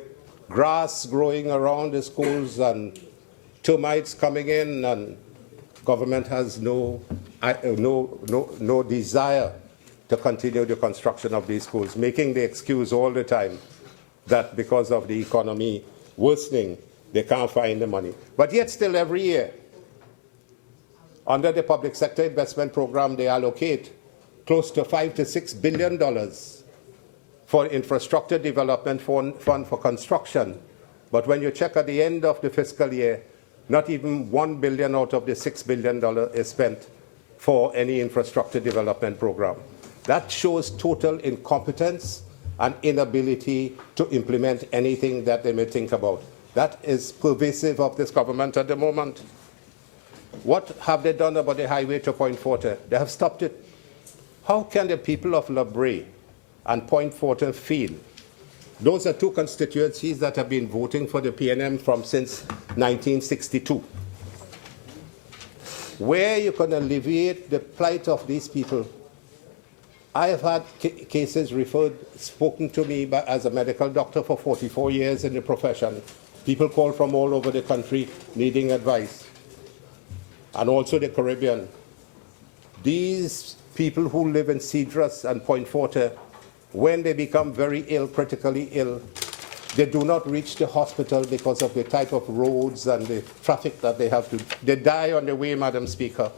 grass growing around the schools and termites coming in, and government has no desire to continue the construction of these schools, making the excuse all the time that because of the economy worsening, they can't find the money. But yet still every year, under the public sector investment program, they allocate close to $5 to $6 billion for infrastructure development fund for construction. But when you check at the end of the fiscal year, not even $1 billion out of the $6 billion is spent for any infrastructure development program. That shows total incompetence and inability to implement anything that they may think about. That is pervasive of this government at the moment. What have they done about the highway to Point Fortin? They have stopped it. How can the people of La Brea and Point Fortin feel? Those are two constituencies that have been voting for the PNM since 1962. Where you can alleviate the plight of these people. I have had cases spoken to me as a medical doctor for 44 years in the profession. People call from all over the country needing advice. And also the Caribbean. These people who live in Cedros and Point Fortin, when they become very ill, critically ill, they do not reach the hospital because of the type of roads and the traffic that they have to. They die on the way, Madam Speaker.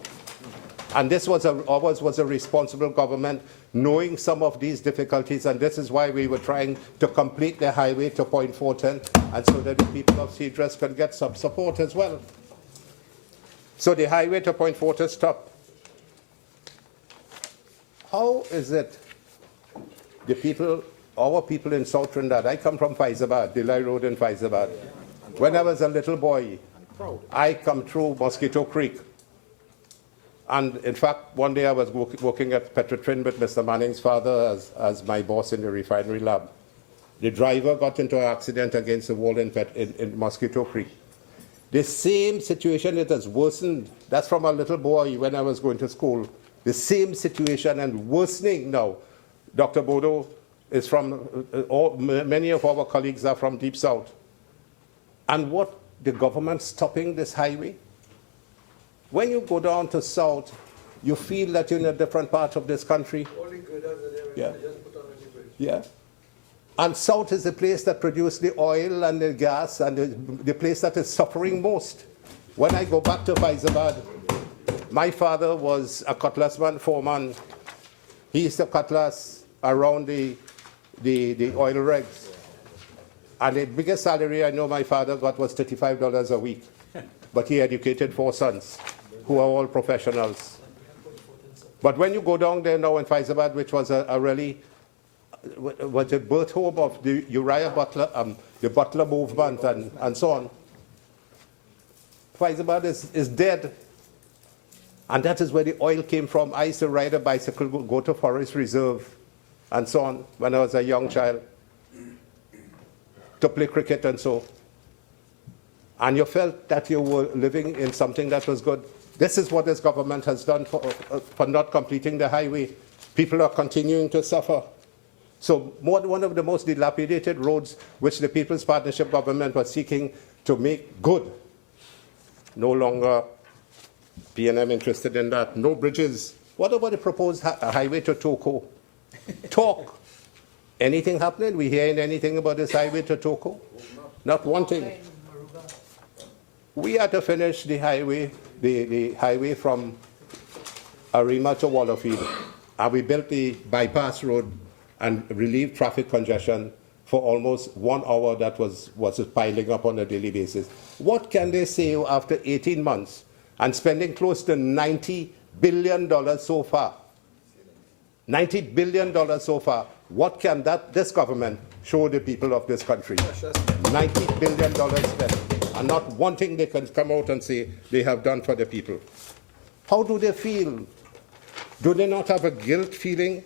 And this was ours was a responsible government, knowing some of these difficulties, and this is why we were trying to complete the highway to Point Fortin, and so that the people of Cedros can get some support as well. So the highway to Point Fortin stopped. How is it the people, our people in South Trinidad, I come from Faizabad, Delhi Road in Faizabad. When I was a little boy, I come through Mosquito Creek. And in fact, one day I was working at Petrotrin with Mr. Manning's father as my boss in the refinery lab. The driver got into an accident against the wall in Mosquito Creek. The same situation, it has worsened. That's from a little boy when I was going to school. The same situation and worsening now. Dr. Bodo is from, many of our colleagues are from Deep South. And what, the government stopping this highway? When you go down to South, you feel that you're in a different part of this country. Yeah. Yeah. And South is the place that produces the oil and the gas and the place that is suffering most. When I go back to Faizabad, my father was a cutlassman, foreman. He used to cutlass around the oil rigs. And the biggest salary I know my father got was $35 a week. But he educated 4 sons, who are all professionals. But when you go down there now in Faizabad, which was a really was the birth home of the Uriah Butler, the Butler movement, and so on. Faizabad is dead. And that is where the oil came from. I used to ride a bicycle, go to Forest Reserve, and so on, when I was a young child, to play cricket and so. And you felt that you were living in something that was good. This is what this government has done for not completing the highway. People are continuing to suffer. So one of the most dilapidated roads which the People's Partnership Government was seeking to make good. No longer PNM interested in that. No bridges. What about the proposed highway to Toko? Talk. Anything happening? We hearing anything about this highway to Toko? Not one thing. We had to finish the highway, the highway from Arima to Wallerfield. And we built the bypass road and relieved traffic congestion for almost 1 hour that was piling up on a daily basis. What can they say after 18 months and spending close to $90 billion so far? $90 billion so far. What can this government show the people of this country? $90 billion spent. And not one thing they can come out and say they have done for the people. How do they feel? Do they not have a guilt feeling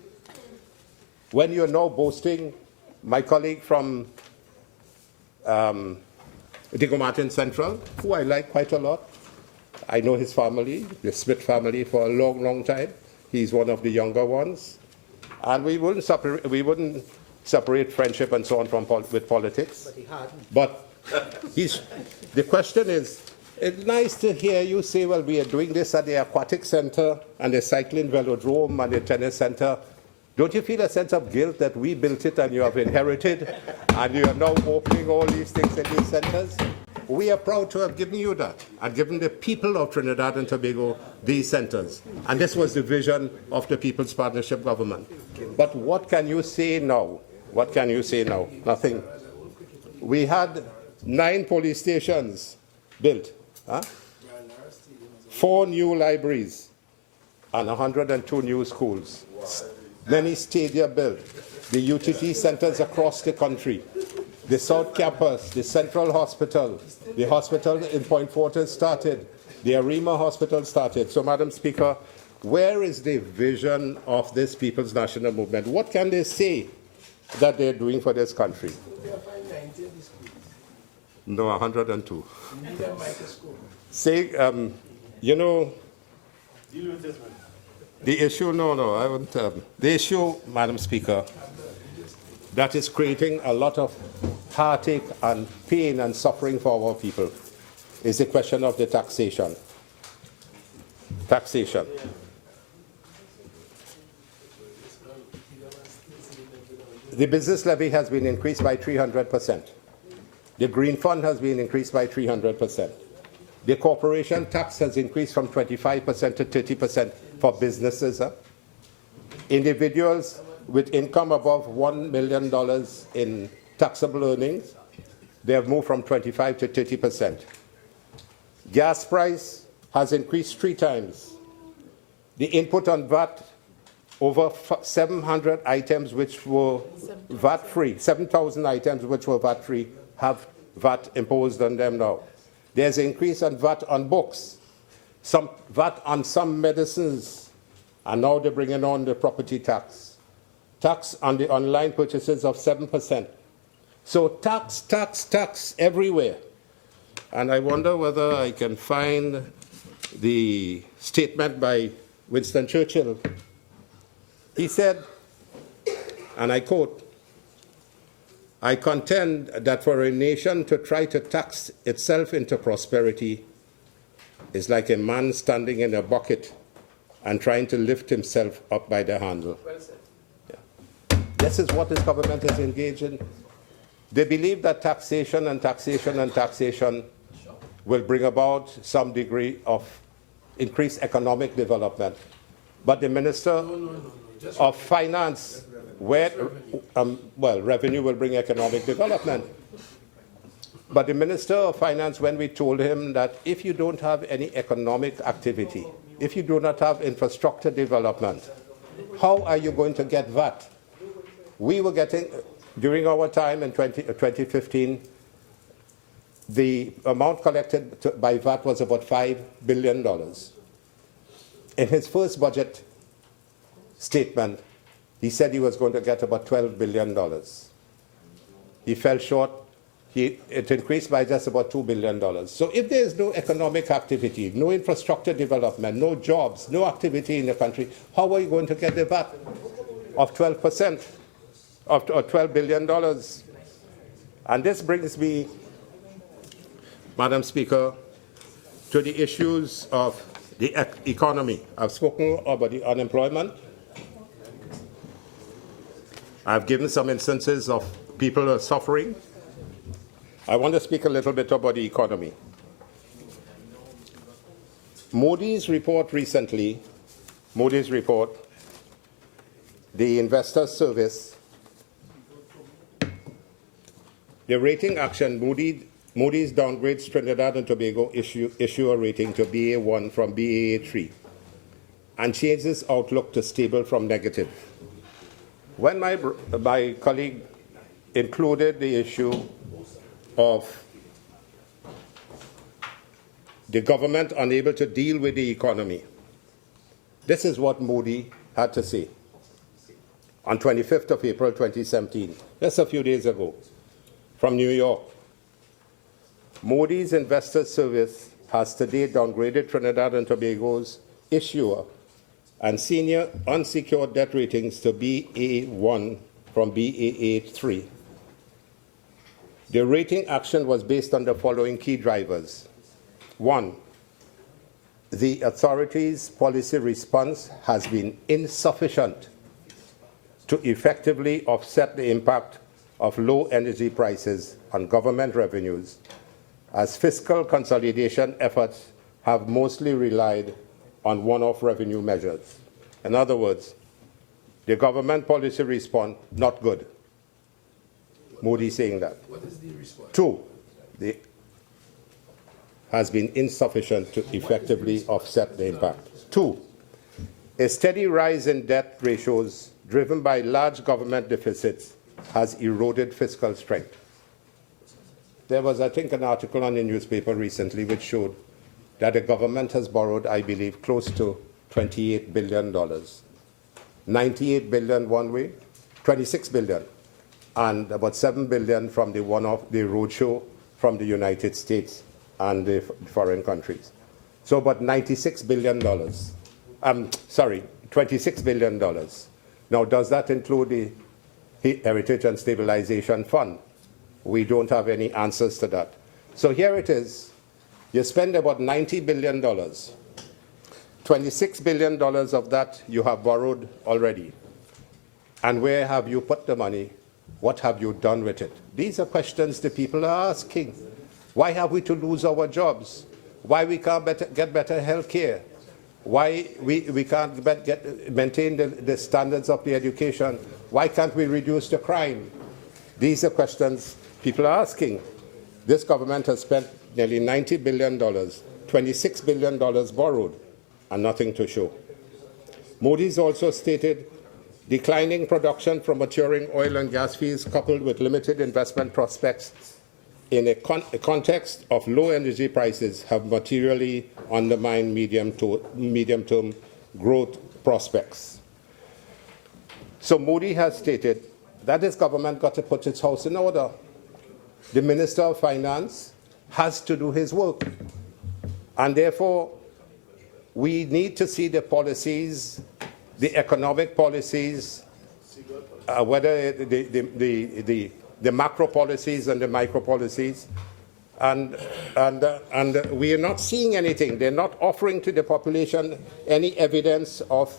when you're now boasting? My colleague from Diego Martin Central, who I like quite a lot, I know his family, the Smith family, for a long, long time. He's one of the younger ones. And we wouldn't separate friendship and so on with politics. But he hadn't. But the question is, it's nice to hear you say, well, we are doing this at the aquatic center and the cycling velodrome and the tennis center. Don't you feel a sense of guilt that we built it and you have inherited and you are now opening all these things in these centers? We are proud to have given you that and given the people of Trinidad and Tobago these centers. And this was the vision of the People's Partnership Government. But what can you say now? What can you say now? Nothing. We had 9 police stations built, 4 new libraries, and 102 new schools. Many stadia built. The UTT centers across the country. the South Campus, the Central Hospital, the hospital in Point Fortin started, the Arima Hospital started. So, Madam Speaker, where is the vision of this People's National Movement? What can they say that they're doing for this country? No, 102. Say, you know, the issue, no, I won't. The issue, Madam Speaker, that is creating a lot of heartache and pain and suffering for our people is the question of the taxation. Taxation. The business levy has been increased by 300%. The green fund has been increased by 300%. The corporation tax has increased from 25% to 30% for businesses. Individuals with income above $1 million in taxable earnings, they have moved from 25 to 30%. Gas price has increased 3 times. The input on VAT, over 700 items which were VAT-free, 7,000 items which were VAT-free, have VAT imposed on them now. There's an increase on VAT on books, some VAT on some medicines, and now they're bringing on the property tax. Tax on the online purchases of 7%. So tax everywhere. And I wonder whether I can find the statement by Winston Churchill. He said, and I quote, "I contend that for a nation to try to tax itself into prosperity is like a man standing in a bucket and trying to lift himself up by the handle." This is what this government is engaged in. They believe that taxation and taxation and taxation will bring about some degree of increased economic development. But the Minister of Finance, revenue will bring economic development. But the Minister of Finance, when we told him that if you don't have any economic activity, if you do not have infrastructure development, how are you going to get VAT? We were getting, during our time in 2015, the amount collected by VAT was about $5 billion. In his first budget statement, he said he was going to get about $12 billion. He fell short. It increased by just about $2 billion. So if there is no economic activity, no infrastructure development, no jobs, no activity in the country, how are you going to get the VAT of 12%, of $12 billion? And this brings me, Madam Speaker, to the issues of the economy. I've spoken about the unemployment. I've given some instances of people who are suffering. I want to speak a little bit about the economy. Moody's report recently, the Investor Service, the rating action, Moody's downgrades Trinidad and Tobago issuer rating to BA1 from BAA3 and changes outlook to stable from negative. When my colleague included the issue of the government unable to deal with the economy, this is what Moody had to say on 25th of April 2017, just a few days ago, from New York. Moody's Investor Service has today downgraded Trinidad and Tobago's issuer and senior unsecured debt ratings to BA1 from BAA3. The rating action was based on the following key drivers. 1, the authorities' policy response has been insufficient to effectively offset the impact of low energy prices on government revenues, as fiscal consolidation efforts have mostly relied on one-off revenue measures. In other words, the government policy response, not good. Moody saying that. What is the response? 2, has been insufficient to effectively offset the impact. 2, a steady rise in debt ratios driven by large government deficits has eroded fiscal strength. there was, I think, an article on the newspaper recently which showed that the government has borrowed, I believe, close to $28 billion. 98 billion one way, 26 billion, and about 7 billion from the one-off, the roadshow from the United States and the foreign countries. So about $96 billion. Sorry, $26 billion. Now, does that include the Heritage and Stabilization Fund? We don't have any answers to that. So here it is. You spend about $90 billion. $26 billion of that you have borrowed already. And where have you put the money? What have you done with it? These are questions the people are asking. Why have we to lose our jobs? Why we can't get better health care? Why we can't maintain the standards of the education? Why can't we reduce the crime? These are questions people are asking. This government has spent nearly $90 billion, $26 billion borrowed, and nothing to show. Moody's also stated declining production from maturing oil and gas fields coupled with limited investment prospects in a context of low energy prices have materially undermined medium-term growth prospects. So Moody has stated that this government got to put its house in order. The Minister of Finance has to do his work. And therefore, we need to see the policies, the economic policies, whether the macro policies and the micro policies, and we are not seeing anything. They're not offering to the population any evidence of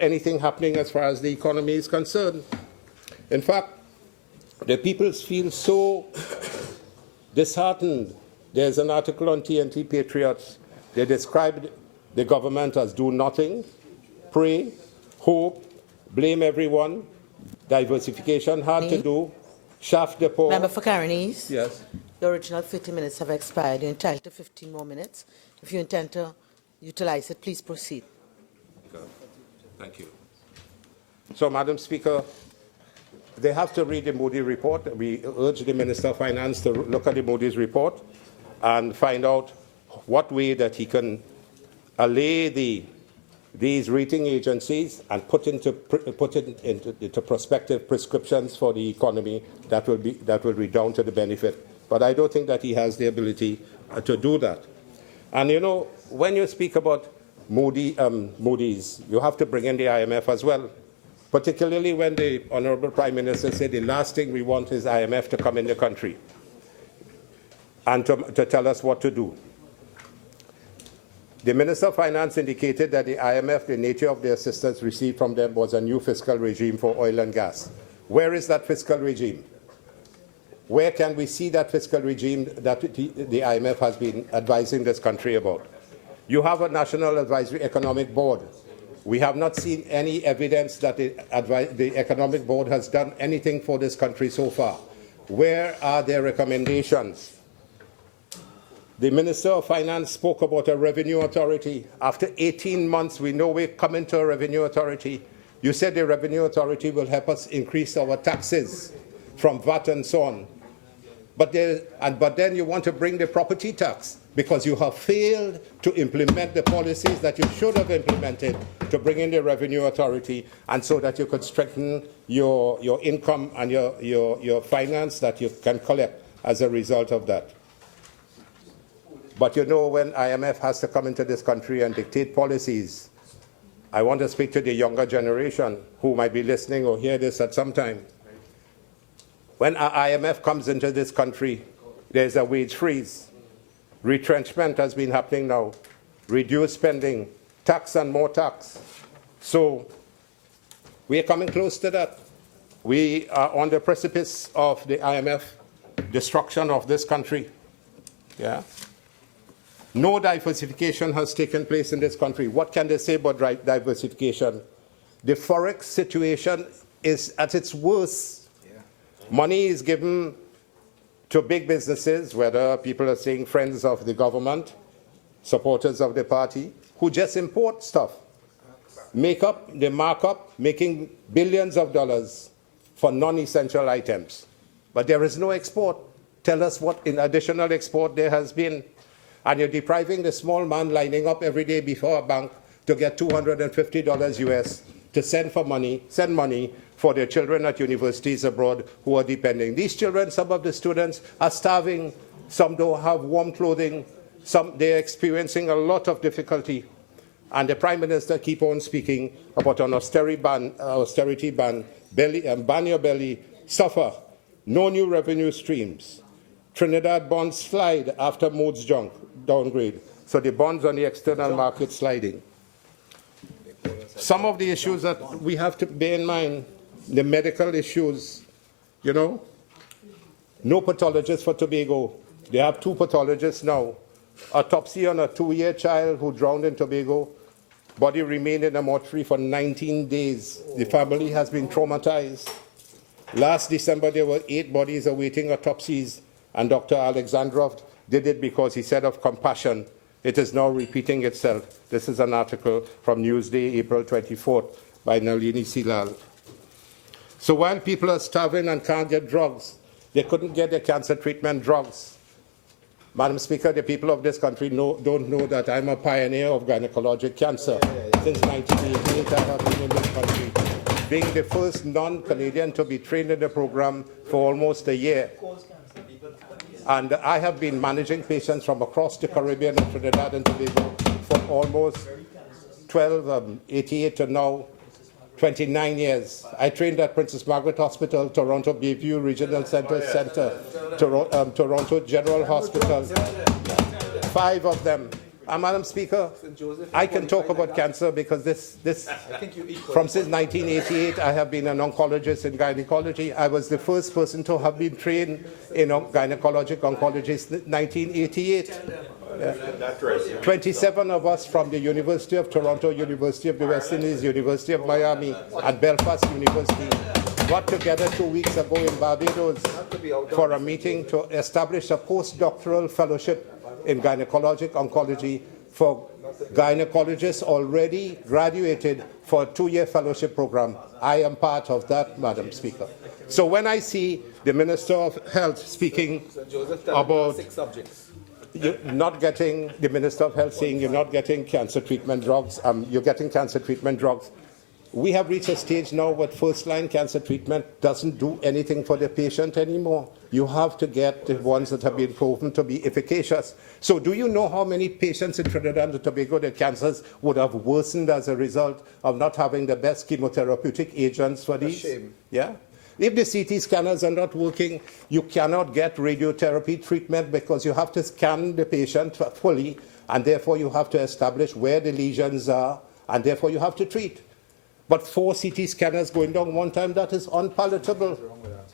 anything happening as far as the economy is concerned. In fact, the people feel so disheartened. There's an article on TNT Patriots. They described the government as do nothing, pray, hope, blame everyone, diversification hard to do, shaft the poor. Member for Caroni. Yes. Your original 30 minutes have expired. You're entitled to 15 more minutes. If you intend to utilize it, please proceed. Okay. Thank you. So, Madam Speaker, they have to read the Moody report. We urge the Minister of Finance to look at the Moody's report and find out what way that he can allay these rating agencies and put into prospective prescriptions for the economy that will be down to the benefit. But I don't think that he has the ability to do that. And you know, when you speak about Moody's, you have to bring in the IMF as well, particularly when the Honorable Prime Minister said the last thing we want is IMF to come in the country and to tell us what to do. The Minister of Finance indicated that the IMF, the nature of the assistance received from them was a new fiscal regime for oil and gas. Where is that fiscal regime? Where can we see that fiscal regime that the IMF has been advising this country about? You have a National Advisory Economic Board. We have not seen any evidence that the Economic Board has done anything for this country so far. Where are their recommendations? The Minister of Finance spoke about a revenue authority. After 18 months, we know we're coming to a revenue authority. You said the revenue authority will help us increase our taxes from VAT and so on. But then you want to bring the property tax because you have failed to implement the policies that you should have implemented to bring in the revenue authority, and so that you could strengthen your income and your finance that you can collect as a result of that. But you know, when IMF has to come into this country and dictate policies, I want to speak to the younger generation who might be listening or hear this at some time. When our IMF comes into this country, there's a wage freeze. Retrenchment has been happening now. Reduced spending, tax and more tax. So we are coming close to that. We are on the precipice of the IMF destruction of this country. Yeah. No diversification has taken place in this country. What can they say about diversification? The forex situation is at its worst. Yeah. Money is given to big businesses, whether people are saying friends of the government, supporters of the party, who just import stuff, they mark up, making billions of dollars for non-essential items. But there is no export. Tell us what in additional export there has been. And you're depriving the small man lining up every day before a bank to get $250 US to send money for their children at universities abroad who are depending. These children, some of the students are starving, some don't have warm clothing, some they're experiencing a lot of difficulty. And the Prime Minister keep on speaking about an austerity ban, ban your belly, suffer, no new revenue streams. Trinidad bonds slide after Moody's downgrade. So the bonds on the external market sliding. Some of the issues that we have to bear in mind, the medical issues, you know, no pathologist for Tobago. They have 2 pathologists now. Autopsy on a 2-year child who drowned in Tobago. Body remained in a mortuary for 19 days. The family has been traumatized. Last December, there were 8 bodies awaiting autopsies, and Dr. Alexandrov did it because he said of compassion. It is now repeating itself. This is an article from Newsday, April 24th, by Nalini Silal. So while people are starving and can't get drugs, they couldn't get their cancer treatment drugs. Madam Speaker, the people of this country don't know that I'm a pioneer of gynecologic cancer. Since 1988, I have been in this country, being the first non-Canadian to be trained in the program for almost a year. And I have been managing patients from across the Caribbean and Trinidad and Tobago for almost 88 to now 29 years. I trained at Princess Margaret Hospital, Toronto Bayview Regional Centre, Toronto General Hospital, 5 of them. And Madam Speaker, I can talk about cancer because from since 1988, I have been an oncologist in gynecology. I was the first person to have been trained in gynecologic oncology since 1988. 27 of us from the University of Toronto, University of the West Indies, University of Miami, and Belfast University got together 2 weeks ago in Barbados for a meeting to establish a postdoctoral fellowship in gynecologic oncology for gynecologists already graduated for a 2-year fellowship program. I am part of that, Madam Speaker. So when I see the Minister of Health speaking about you're not getting, the Minister of Health saying you're not getting cancer treatment drugs, you're getting cancer treatment drugs. We have reached a stage now where first-line cancer treatment doesn't do anything for the patient anymore. You have to get the ones that have been proven to be efficacious. So do you know how many patients in Trinidad and Tobago, their cancers would have worsened as a result of not having the best chemotherapeutic agents for these? Yeah? If the CT scanners are not working, you cannot get radiotherapy treatment because you have to scan the patient fully, and therefore you have to establish where the lesions are, and therefore you have to treat. But 4 CT scanners going down one time, that is unpalatable.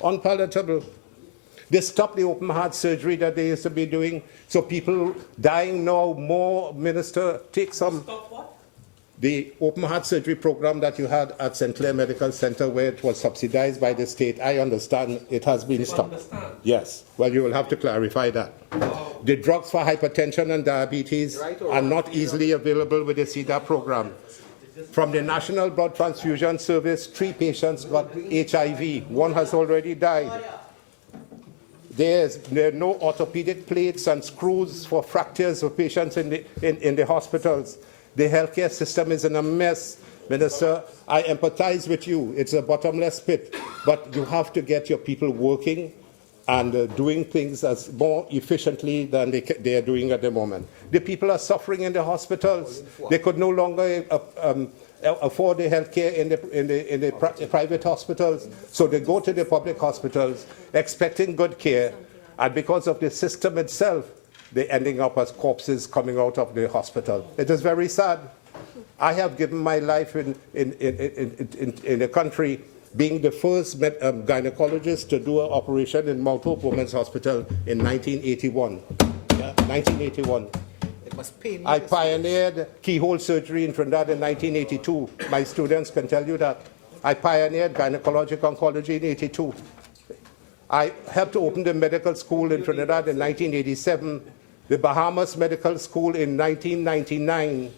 Unpalatable. They stopped the open heart surgery that they used to be doing. So people dying now, more, Minister, take some. The open heart surgery program that you had at St. Clair Medical Center where it was subsidized by the state, I understand it has been stopped. Yes. Well, you will have to clarify that. The drugs for hypertension and diabetes are not easily available with the CEDA program. From the National Blood Transfusion Service, 3 patients got HIV. 1 has already died. There are no orthopedic plates and screws for fractures of patients in the hospitals. The healthcare system is in a mess. Minister, I empathize with you. It's a bottomless pit. But you have to get your people working and doing things as more efficiently than they are doing at the moment. The people are suffering in the hospitals. They could no longer afford the health care in the private hospitals, so they go to the public hospitals expecting good care, and because of the system itself, they're ending up as corpses coming out of the hospital. It is very sad. I have given my life in the country being the first gynecologist to do an operation in Mount Hope Women's Hospital in 1981. Yeah, 1981. It must pain. I pioneered keyhole surgery in Trinidad in 1982. My students can tell you that. I pioneered gynecologic oncology in 82. I helped to open the medical school in Trinidad in 1987, the Bahamas Medical School in 1999.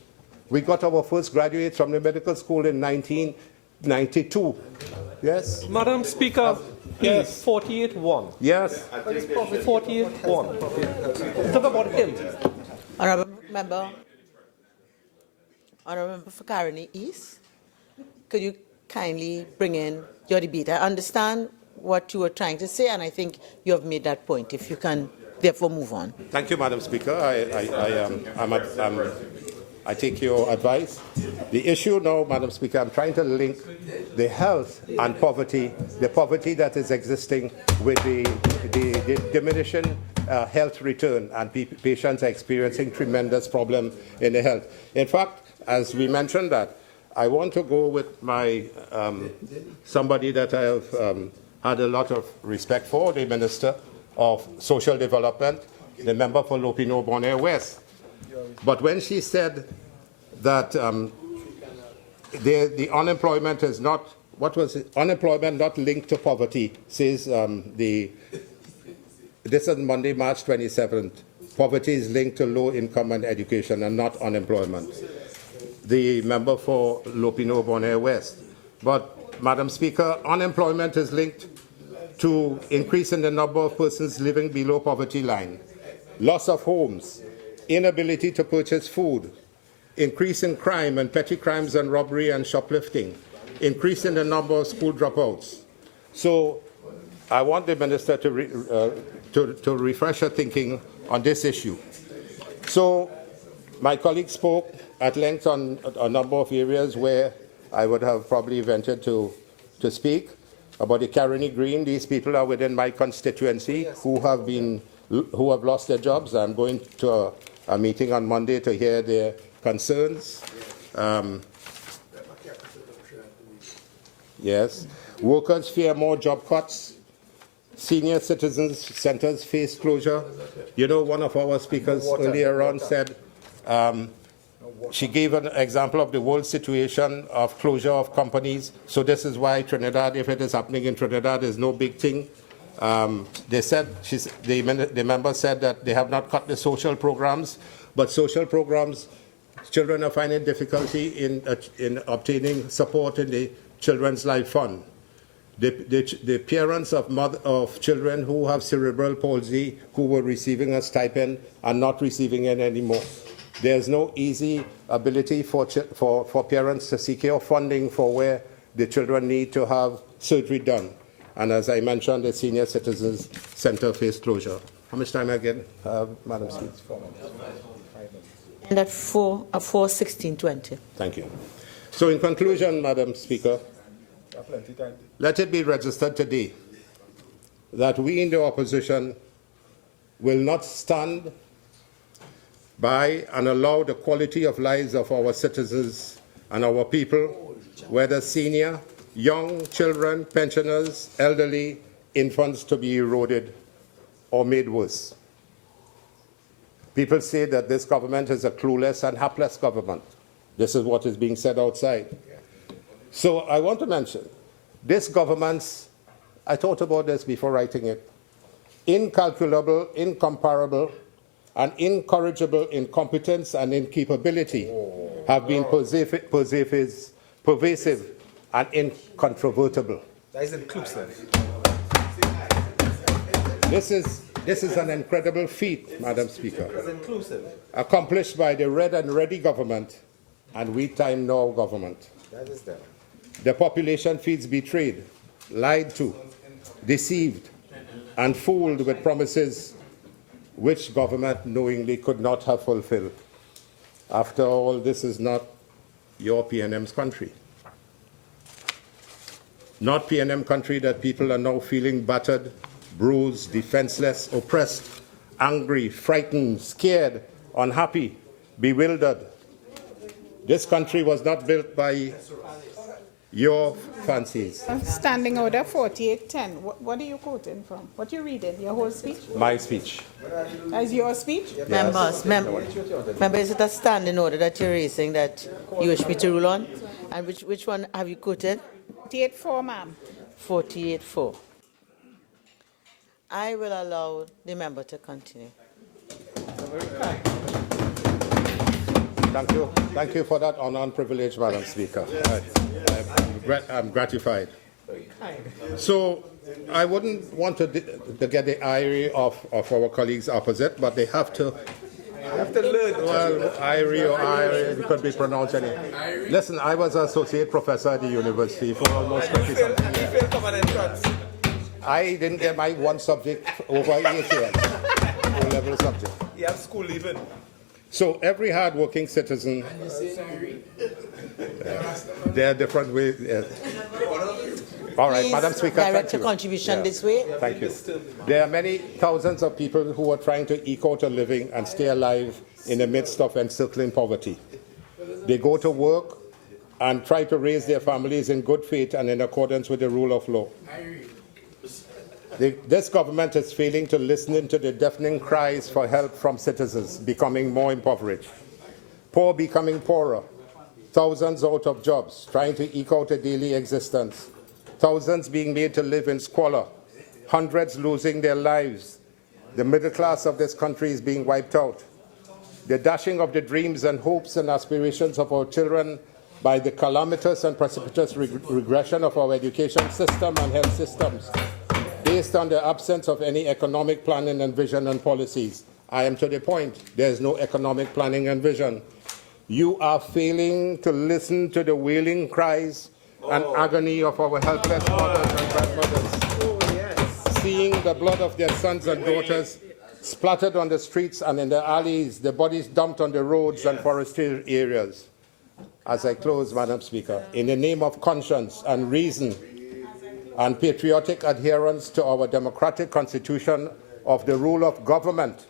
We got our first graduates from the medical school in 1992. Yes? Madam Speaker. Yes. 48-1. Yes. 48-1. Talk about him. Honourable Member for Caroni East, could you kindly bring in your debate? I understand what you were trying to say, and I think you have made that point. If you can, therefore, move on. Thank you, Madam Speaker. I take your advice. The issue now, Madam Speaker, I'm trying to link the health and poverty, the poverty that is existing with the diminishing health return, and patients are experiencing tremendous problem in the health. In fact, as we mentioned that, I want to go with my somebody that I have had a lot of respect for, the Minister of Social Development, the member for Lopino Bonaire West. But when she said that the unemployment is not, what was it? Unemployment not linked to poverty, says this is Monday, March 27th. Poverty is linked to low income and education and not unemployment. The member for Lopino Bonaire West. But, Madam Speaker, unemployment is linked to increase in the number of persons living below poverty line, loss of homes, inability to purchase food, increase in crime and petty crimes and robbery and shoplifting, increase in the number of school dropouts. So I want the Minister to refresh her thinking on this issue. So my colleague spoke at length on a number of areas where I would have probably ventured to speak about the Caroni Green. These people are within my constituency who have lost their jobs. I'm going to a meeting on Monday to hear their concerns. Yes. Workers fear more job cuts. Senior citizens centers face closure. You know, one of our speakers earlier on said, she gave an example of the world situation of closure of companies. So this is why Trinidad, if it is happening in Trinidad, is no big thing. They said, the member said that they have not cut the social programs, but social programs, children are finding difficulty in obtaining support in the Children's Life Fund. The parents of children who have cerebral palsy who were receiving a stipend are not receiving it anymore. There's no easy ability for parents to secure funding for where the children need to have surgery done. And as I mentioned, the Senior Citizens Center face closure. How much time again, Madam Speaker? And at 4:16:20. Thank you. So in conclusion, Madam Speaker, let it be registered today that we in the opposition will not stand by and allow the quality of lives of our citizens and our people, whether senior, young, children, pensioners, elderly, infants, to be eroded or made worse. People say that this government is a clueless and hapless government. This is what is being said outside. So I want to mention, this government's, I thought about this before writing it, incalculable, incomparable, and incorrigible incompetence and incapability have been pervasive and incontrovertible. That is inclusive. This is an incredible feat, Madam Speaker, It's inclusive. accomplished by the Red and Ready government and We Time Now government. That is there. The population feels betrayed, lied to, deceived, and fooled with promises which government knowingly could not have fulfilled. After all, this is not your PNM's country. Not PNM country that people are now feeling battered, bruised, defenseless, oppressed, angry, frightened, scared, unhappy, bewildered. This country was not built by your fancies. Standing Order 4810. What are you quoting from? What are you reading? Your whole speech? My speech. As your speech? Members, is it a standing order that you're raising that you wish me to rule on? And which one have you quoted? 48.4, ma'am. 48.4. I will allow the member to continue. Thank you. Thank you for that honor and privilege, Madam Speaker. I'm gratified. So I wouldn't want to get the irony of our colleagues opposite, but they have to learn. Well, Irie or Irie, it could be pronounced any. Listen, I was an associate professor at the university for almost 20 something years. I didn't get my one subject over 8 years, O-level subject. You have school leaving. So every hard-working citizen, there are different ways. All right, Please Madam Speaker, direct thank your you. contribution this way. Thank you. There are many thousands of people who are trying to eke out a living and stay alive in the midst of encircling poverty. They go to work and try to raise their families in good faith and in accordance with the rule of law. This government is failing to listen to the deafening cries for help from citizens becoming more impoverished, poor becoming poorer, thousands out of jobs, trying to eke out a daily existence, thousands being made to live in squalor, hundreds losing their lives. The middle class of this country is being wiped out. The dashing of the dreams and hopes and aspirations of our children by the calamitous and precipitous regression of our education system and health systems, based on the absence of any economic planning and vision and policies. I am to the point. There is no economic planning and vision. You are failing to listen to the wailing cries and agony of our helpless mothers and grandmothers, seeing the blood of their sons and daughters splattered on the streets and in the alleys, the bodies dumped on the roads and forested areas. As I close, Madam Speaker, in the name of conscience and reason and patriotic adherence to our democratic constitution of the rule of government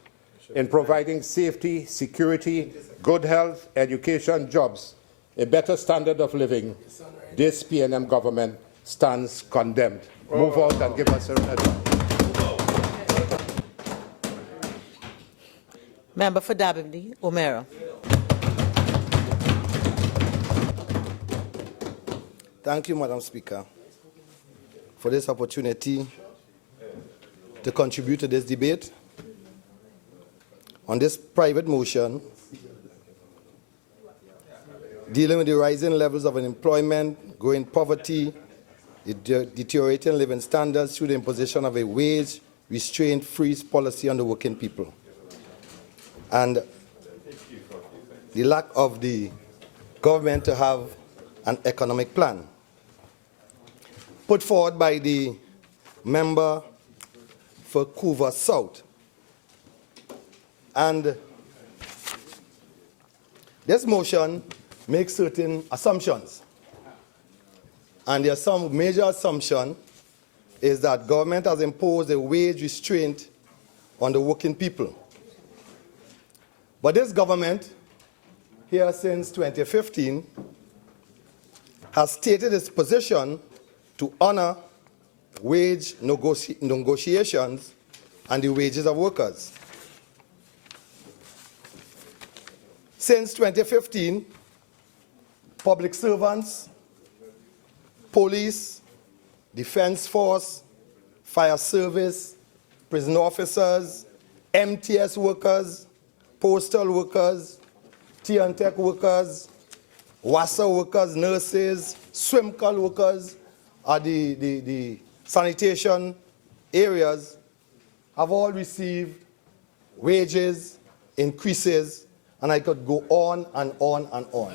in providing safety, security, good health, education, jobs, a better standard of living, this PNM government stands condemned. Move out and give us a Member for Darryl, O'Meara. Thank you, Madam Speaker, for this opportunity to contribute to this debate on this private motion dealing with the rising levels of unemployment, growing poverty, the deteriorating living standards through the imposition of a wage restraint freeze policy on the working people, and the lack of the government to have an economic plan put forward by the member for Couva South. And this motion makes certain assumptions. And there are some major assumption is that government has imposed a wage restraint on the working people. But this government, here since 2015, has stated its position to honor wage negotiations and the wages of workers. Since 2015, public servants, police, defense force, fire service, prison officers, MTS workers, postal workers, T&Tech workers, WASA workers, nurses, swimcall workers, the sanitation areas have all received wages increases, and I could go on and on and on.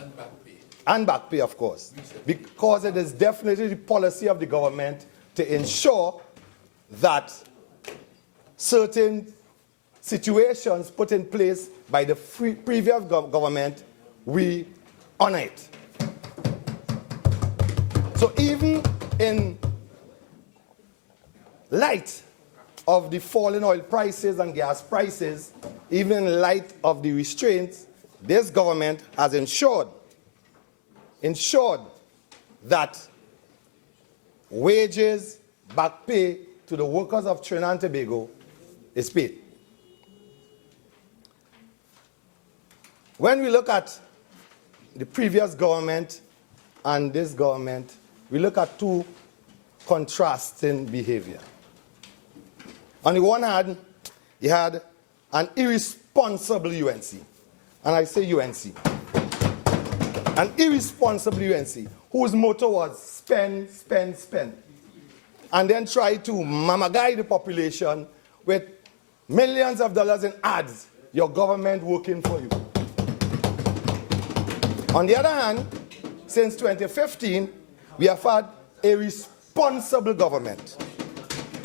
And back pay, of course, because it is definitely the policy of the government to ensure that certain situations put in place by the previous government, we honor it. So even in light of the fall in oil prices and gas prices, even in light of the restraints, this government has ensured that wages, back pay to the workers of Trinidad and Tobago is paid. When we look at the previous government and this government, we look at two contrasting behavior. On the one hand, you had an irresponsible UNC, and I say UNC, an irresponsible UNC whose motto was spend, spend, spend. and then try to mamagai the population with millions of dollars in ads, your government working for you. On the other hand, since 2015, we have had a responsible government.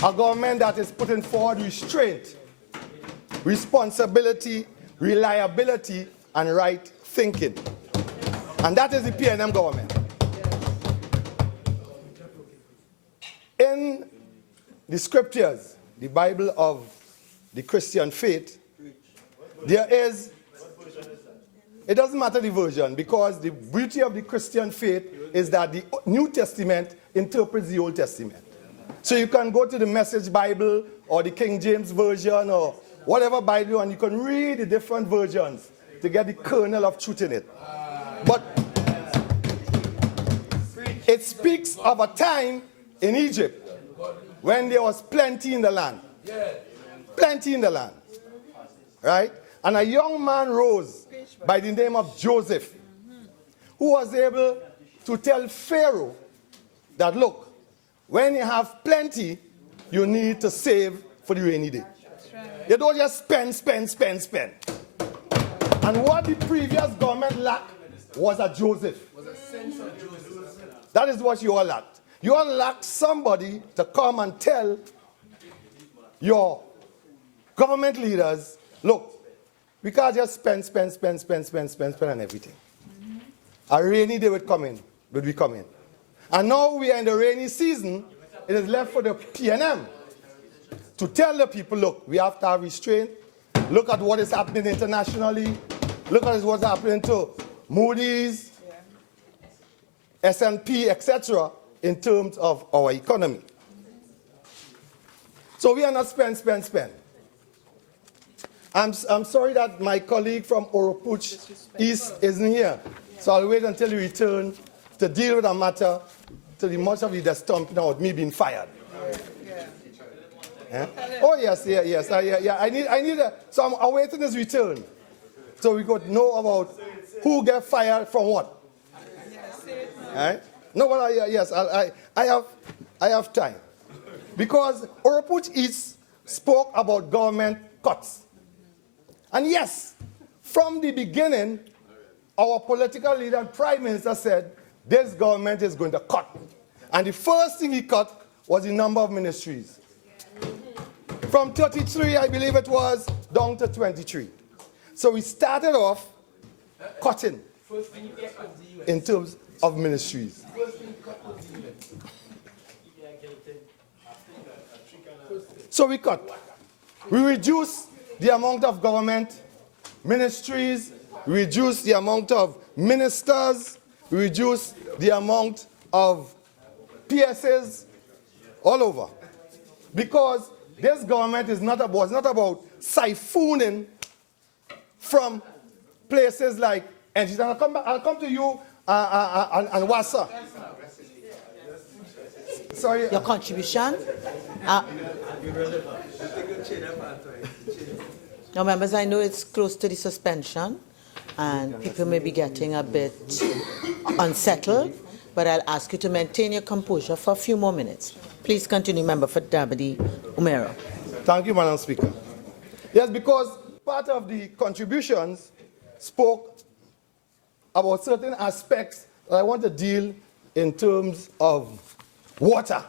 A government that is putting forward restraint, responsibility, reliability, and right thinking. And that is the PNM government. In the scriptures, the Bible of the Christian faith, there is, it doesn't matter the version, because the beauty of the Christian faith is that the New Testament interprets the Old Testament. So you can go to the Message Bible or the King James Version or whatever Bible, and you can read the different versions to get the kernel of truth in it. But it speaks of a time in Egypt when there was plenty in the land. Plenty in the land. Right? And a young man rose by the name of Joseph, who was able to tell Pharaoh that, look, when you have plenty, you need to save for the rainy day. You don't just spend. And what the previous government lacked was a Joseph. That is what you all lacked. You all lacked somebody to come and tell your government leaders, look, we can't just spend on everything. A rainy day would be coming. And now we are in the rainy season. It is left for the PNM to tell the people, look, we have to have restraint. Look at what is happening internationally. Look at what's happening to Moody's, S&P, etc., in terms of our economy. So we are not spend. I'm sorry that my colleague from Oropouche East isn't here. So I'll wait until you return to deal with a matter to the much of you that's stomping out me being fired. Yeah? Oh yes. So I'm awaiting his return, so we could know about who get fired from what. Right? No, but I have time, because Oropouche East spoke about government cuts, and yes, from the beginning, our political leader and Prime Minister said this government is going to cut. And the first thing he cut was the number of ministries. From 33, I believe it was, down to 23. So we started off cutting in terms of ministries. So we cut. We reduced the amount of government ministries, we reduced the amount of ministers, we reduced the amount of PSs all over. Because this government was not about siphoning from places like Ancil. I'll come to you and Wassa. Sorry. Your contribution. Now, members, I know it's close to the suspension, and people may be getting a bit unsettled, but I'll ask you to maintain your composure for a few more minutes. Please continue, member for Derby Umero. Thank you, Madam Speaker. Yes, because part of the contributions spoke about certain aspects that I want to deal in terms of water.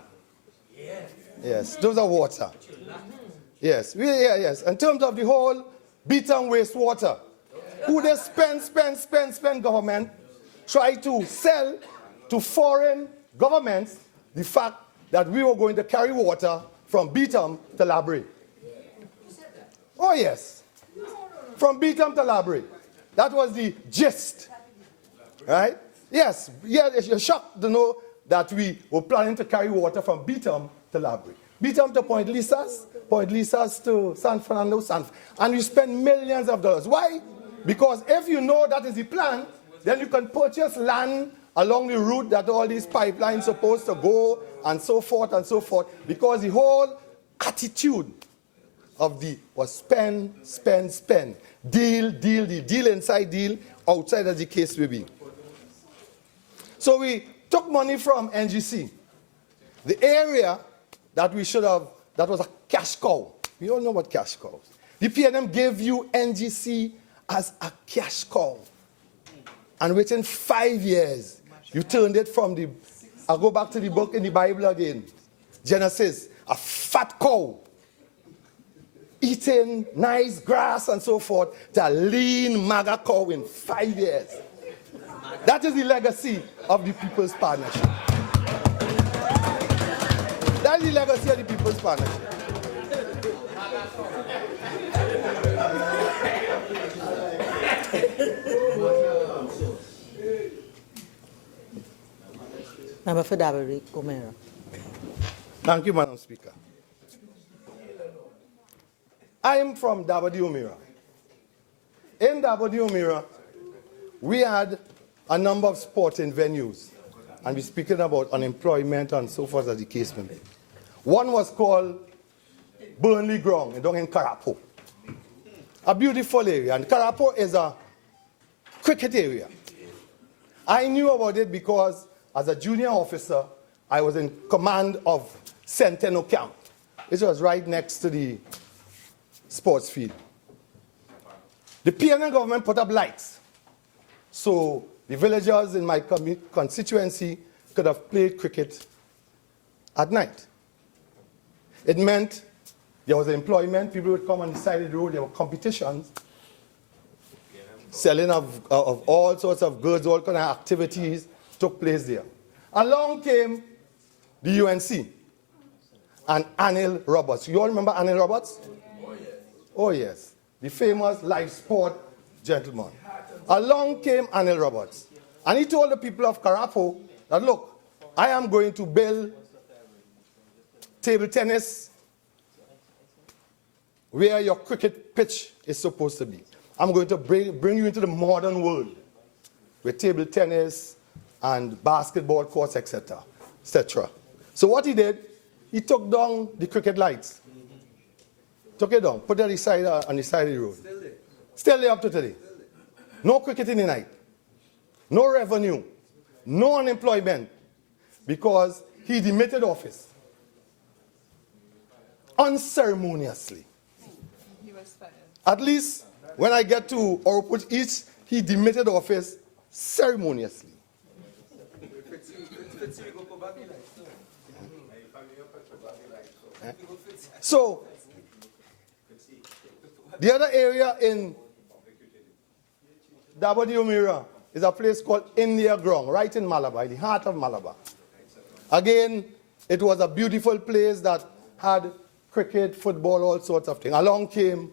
Yes, those are water. Yes, yes. In terms of the whole beaten wastewater, who they spend government, try to sell to foreign governments the fact that we were going to carry water from Beetham to Labrie. Oh yes, from Beetham to Labrie. That was the gist, right? Yes, you're shocked to know that we were planning to carry water from Beetham to Labrie. Beetham to Point Lisas to San Fernando, and you spend millions of dollars. Why? Because if you know that is the plan, then you can purchase land along the route that all these pipelines supposed to go, and so forth, because the whole attitude of the was spend, deal inside, deal outside, as the case may be. So we took money from NGC. The area that we should have, that was a cash cow. We all know what cash cows. The PNM gave you NGC as a cash cow. And within 5 years, you turned it from the, I'll go back to the book in the Bible again, Genesis, a fat cow, eating nice grass and so forth, to a lean, maga cow in 5 years. That is the legacy of the People's Partnership. That is the legacy of the People's Partnership. Member for Darryl, Omera. Thank you, Madam Speaker. I am from Darryl. In Darryl, we had a number of sporting venues, and we're speaking about unemployment and so forth as the case may be. One was called Burnley Ground down in Carapo, a beautiful area, and Carapo is a cricket area. I knew about it because as a junior officer, I was in command of Centennial Camp, which was right next to the sports field. The PNM government put up lights, so the villagers in my constituency could have played cricket at night. It meant there was employment, people would come on the side of the road, there were competitions, selling of all sorts of goods, all kinds of activities took place there. Along came the UNC and Anil Roberts. You all remember Anil Roberts? Oh, yes. Oh, yes. The famous live sport gentleman. Along came Anil Roberts. And he told the people of Carapo that, look, I am going to build table tennis where your cricket pitch is supposed to be. I'm going to bring you into the modern world with table tennis and basketball courts, etc., etc. So what he did, he took down the cricket lights. Took it down, put it on the side of the road. Still there up to today. No cricket in the night. No revenue. No unemployment. Because he demitted office. Unceremoniously. At least when I get to Oropouche East, he demitted office ceremoniously. So, the other area in Darryl is a place called India Ground, right in Malabar, the heart of Malabar. Again, it was a beautiful place that had cricket, football, all sorts of things. Along came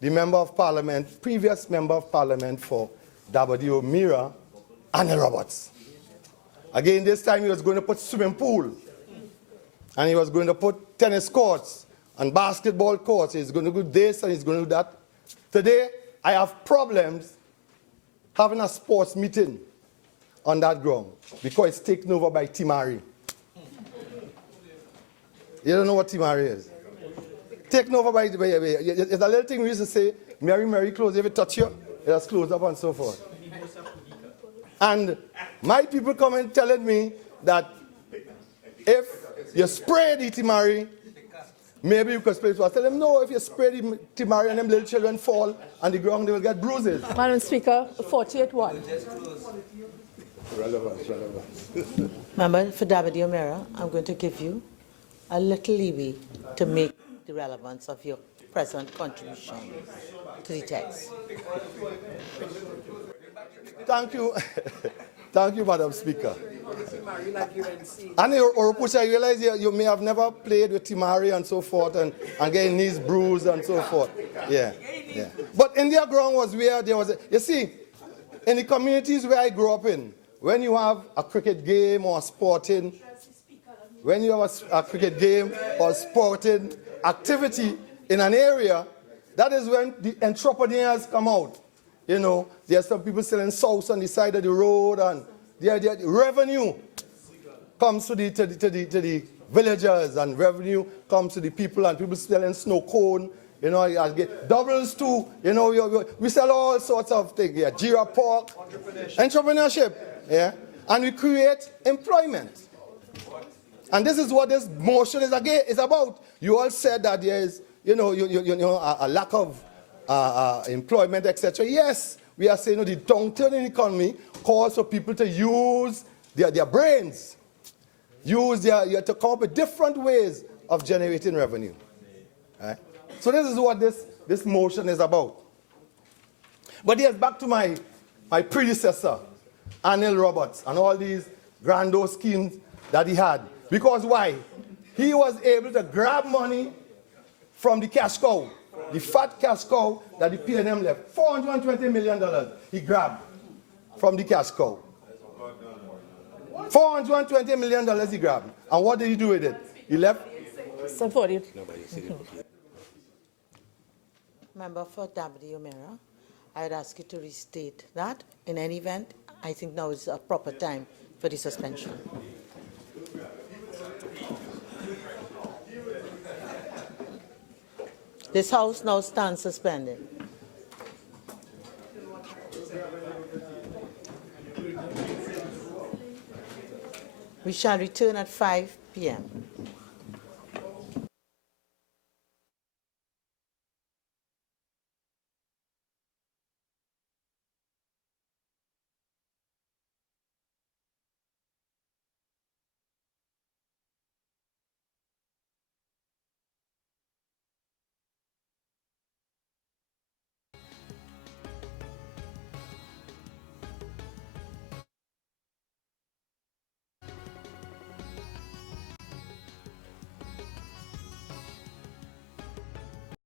the Member of Parliament, previous Member of Parliament for Darryl, Anil Roberts. Again, this time he was going to put swimming pool, and he was going to put tennis courts and basketball courts. He's going to do this and he's going to do that. Today, I have problems having a sports meeting on that ground because it's taken over by Timari. You don't know what Timari is? Taken over by, it's a little thing we used to say, Mary, close, if it touch you, it has closed up and so forth. And my people come and telling me that if you spray the Timari, maybe you could spray it. So I tell them, no, if you spray the Timari and them little children fall on the ground, they will get bruises. Madam Speaker, 48-1. Relevance. Member for Darryl, I'm going to give you a little leeway to make the relevance of your present contribution to the text. Thank you. Thank you, Madam Speaker. And Oropouche, I realize you may have never played with Timari and so forth and getting knees bruised and so forth. Yeah. But India Ground was where there was, you see, in the communities where I grew up in, when you have a cricket game or sporting, when you have a cricket game or sporting activity in an area, that is when the entrepreneurs come out. You know, there's some people selling sauce on the side of the road, and the revenue comes to the villagers, and revenue comes to the people, and people selling snow cone. You know, I get doubles too. You know, we sell all sorts of things. Yeah, Jira pork, entrepreneurship. Yeah, and we create employment. And this is what this motion is about. You all said that there is, a lack of employment, etc. Yes, we are saying the downturn in the economy calls for people to use their brains, to come up with different ways of generating revenue. Right? So this is what this motion is about. But yes, back to my predecessor, Anil Roberts, and all these grandiose schemes that he had. Because why? He was able to grab money from the cash cow, the fat cash cow that the PNM left. $420 million he grabbed from the cash cow. $420 million he grabbed. And what did he do with it? He left. Member for Dabdi Omera, I would ask you to restate that. In any event, I think now is a proper time for the suspension. This House now stands suspended. We shall return at 5 p.m.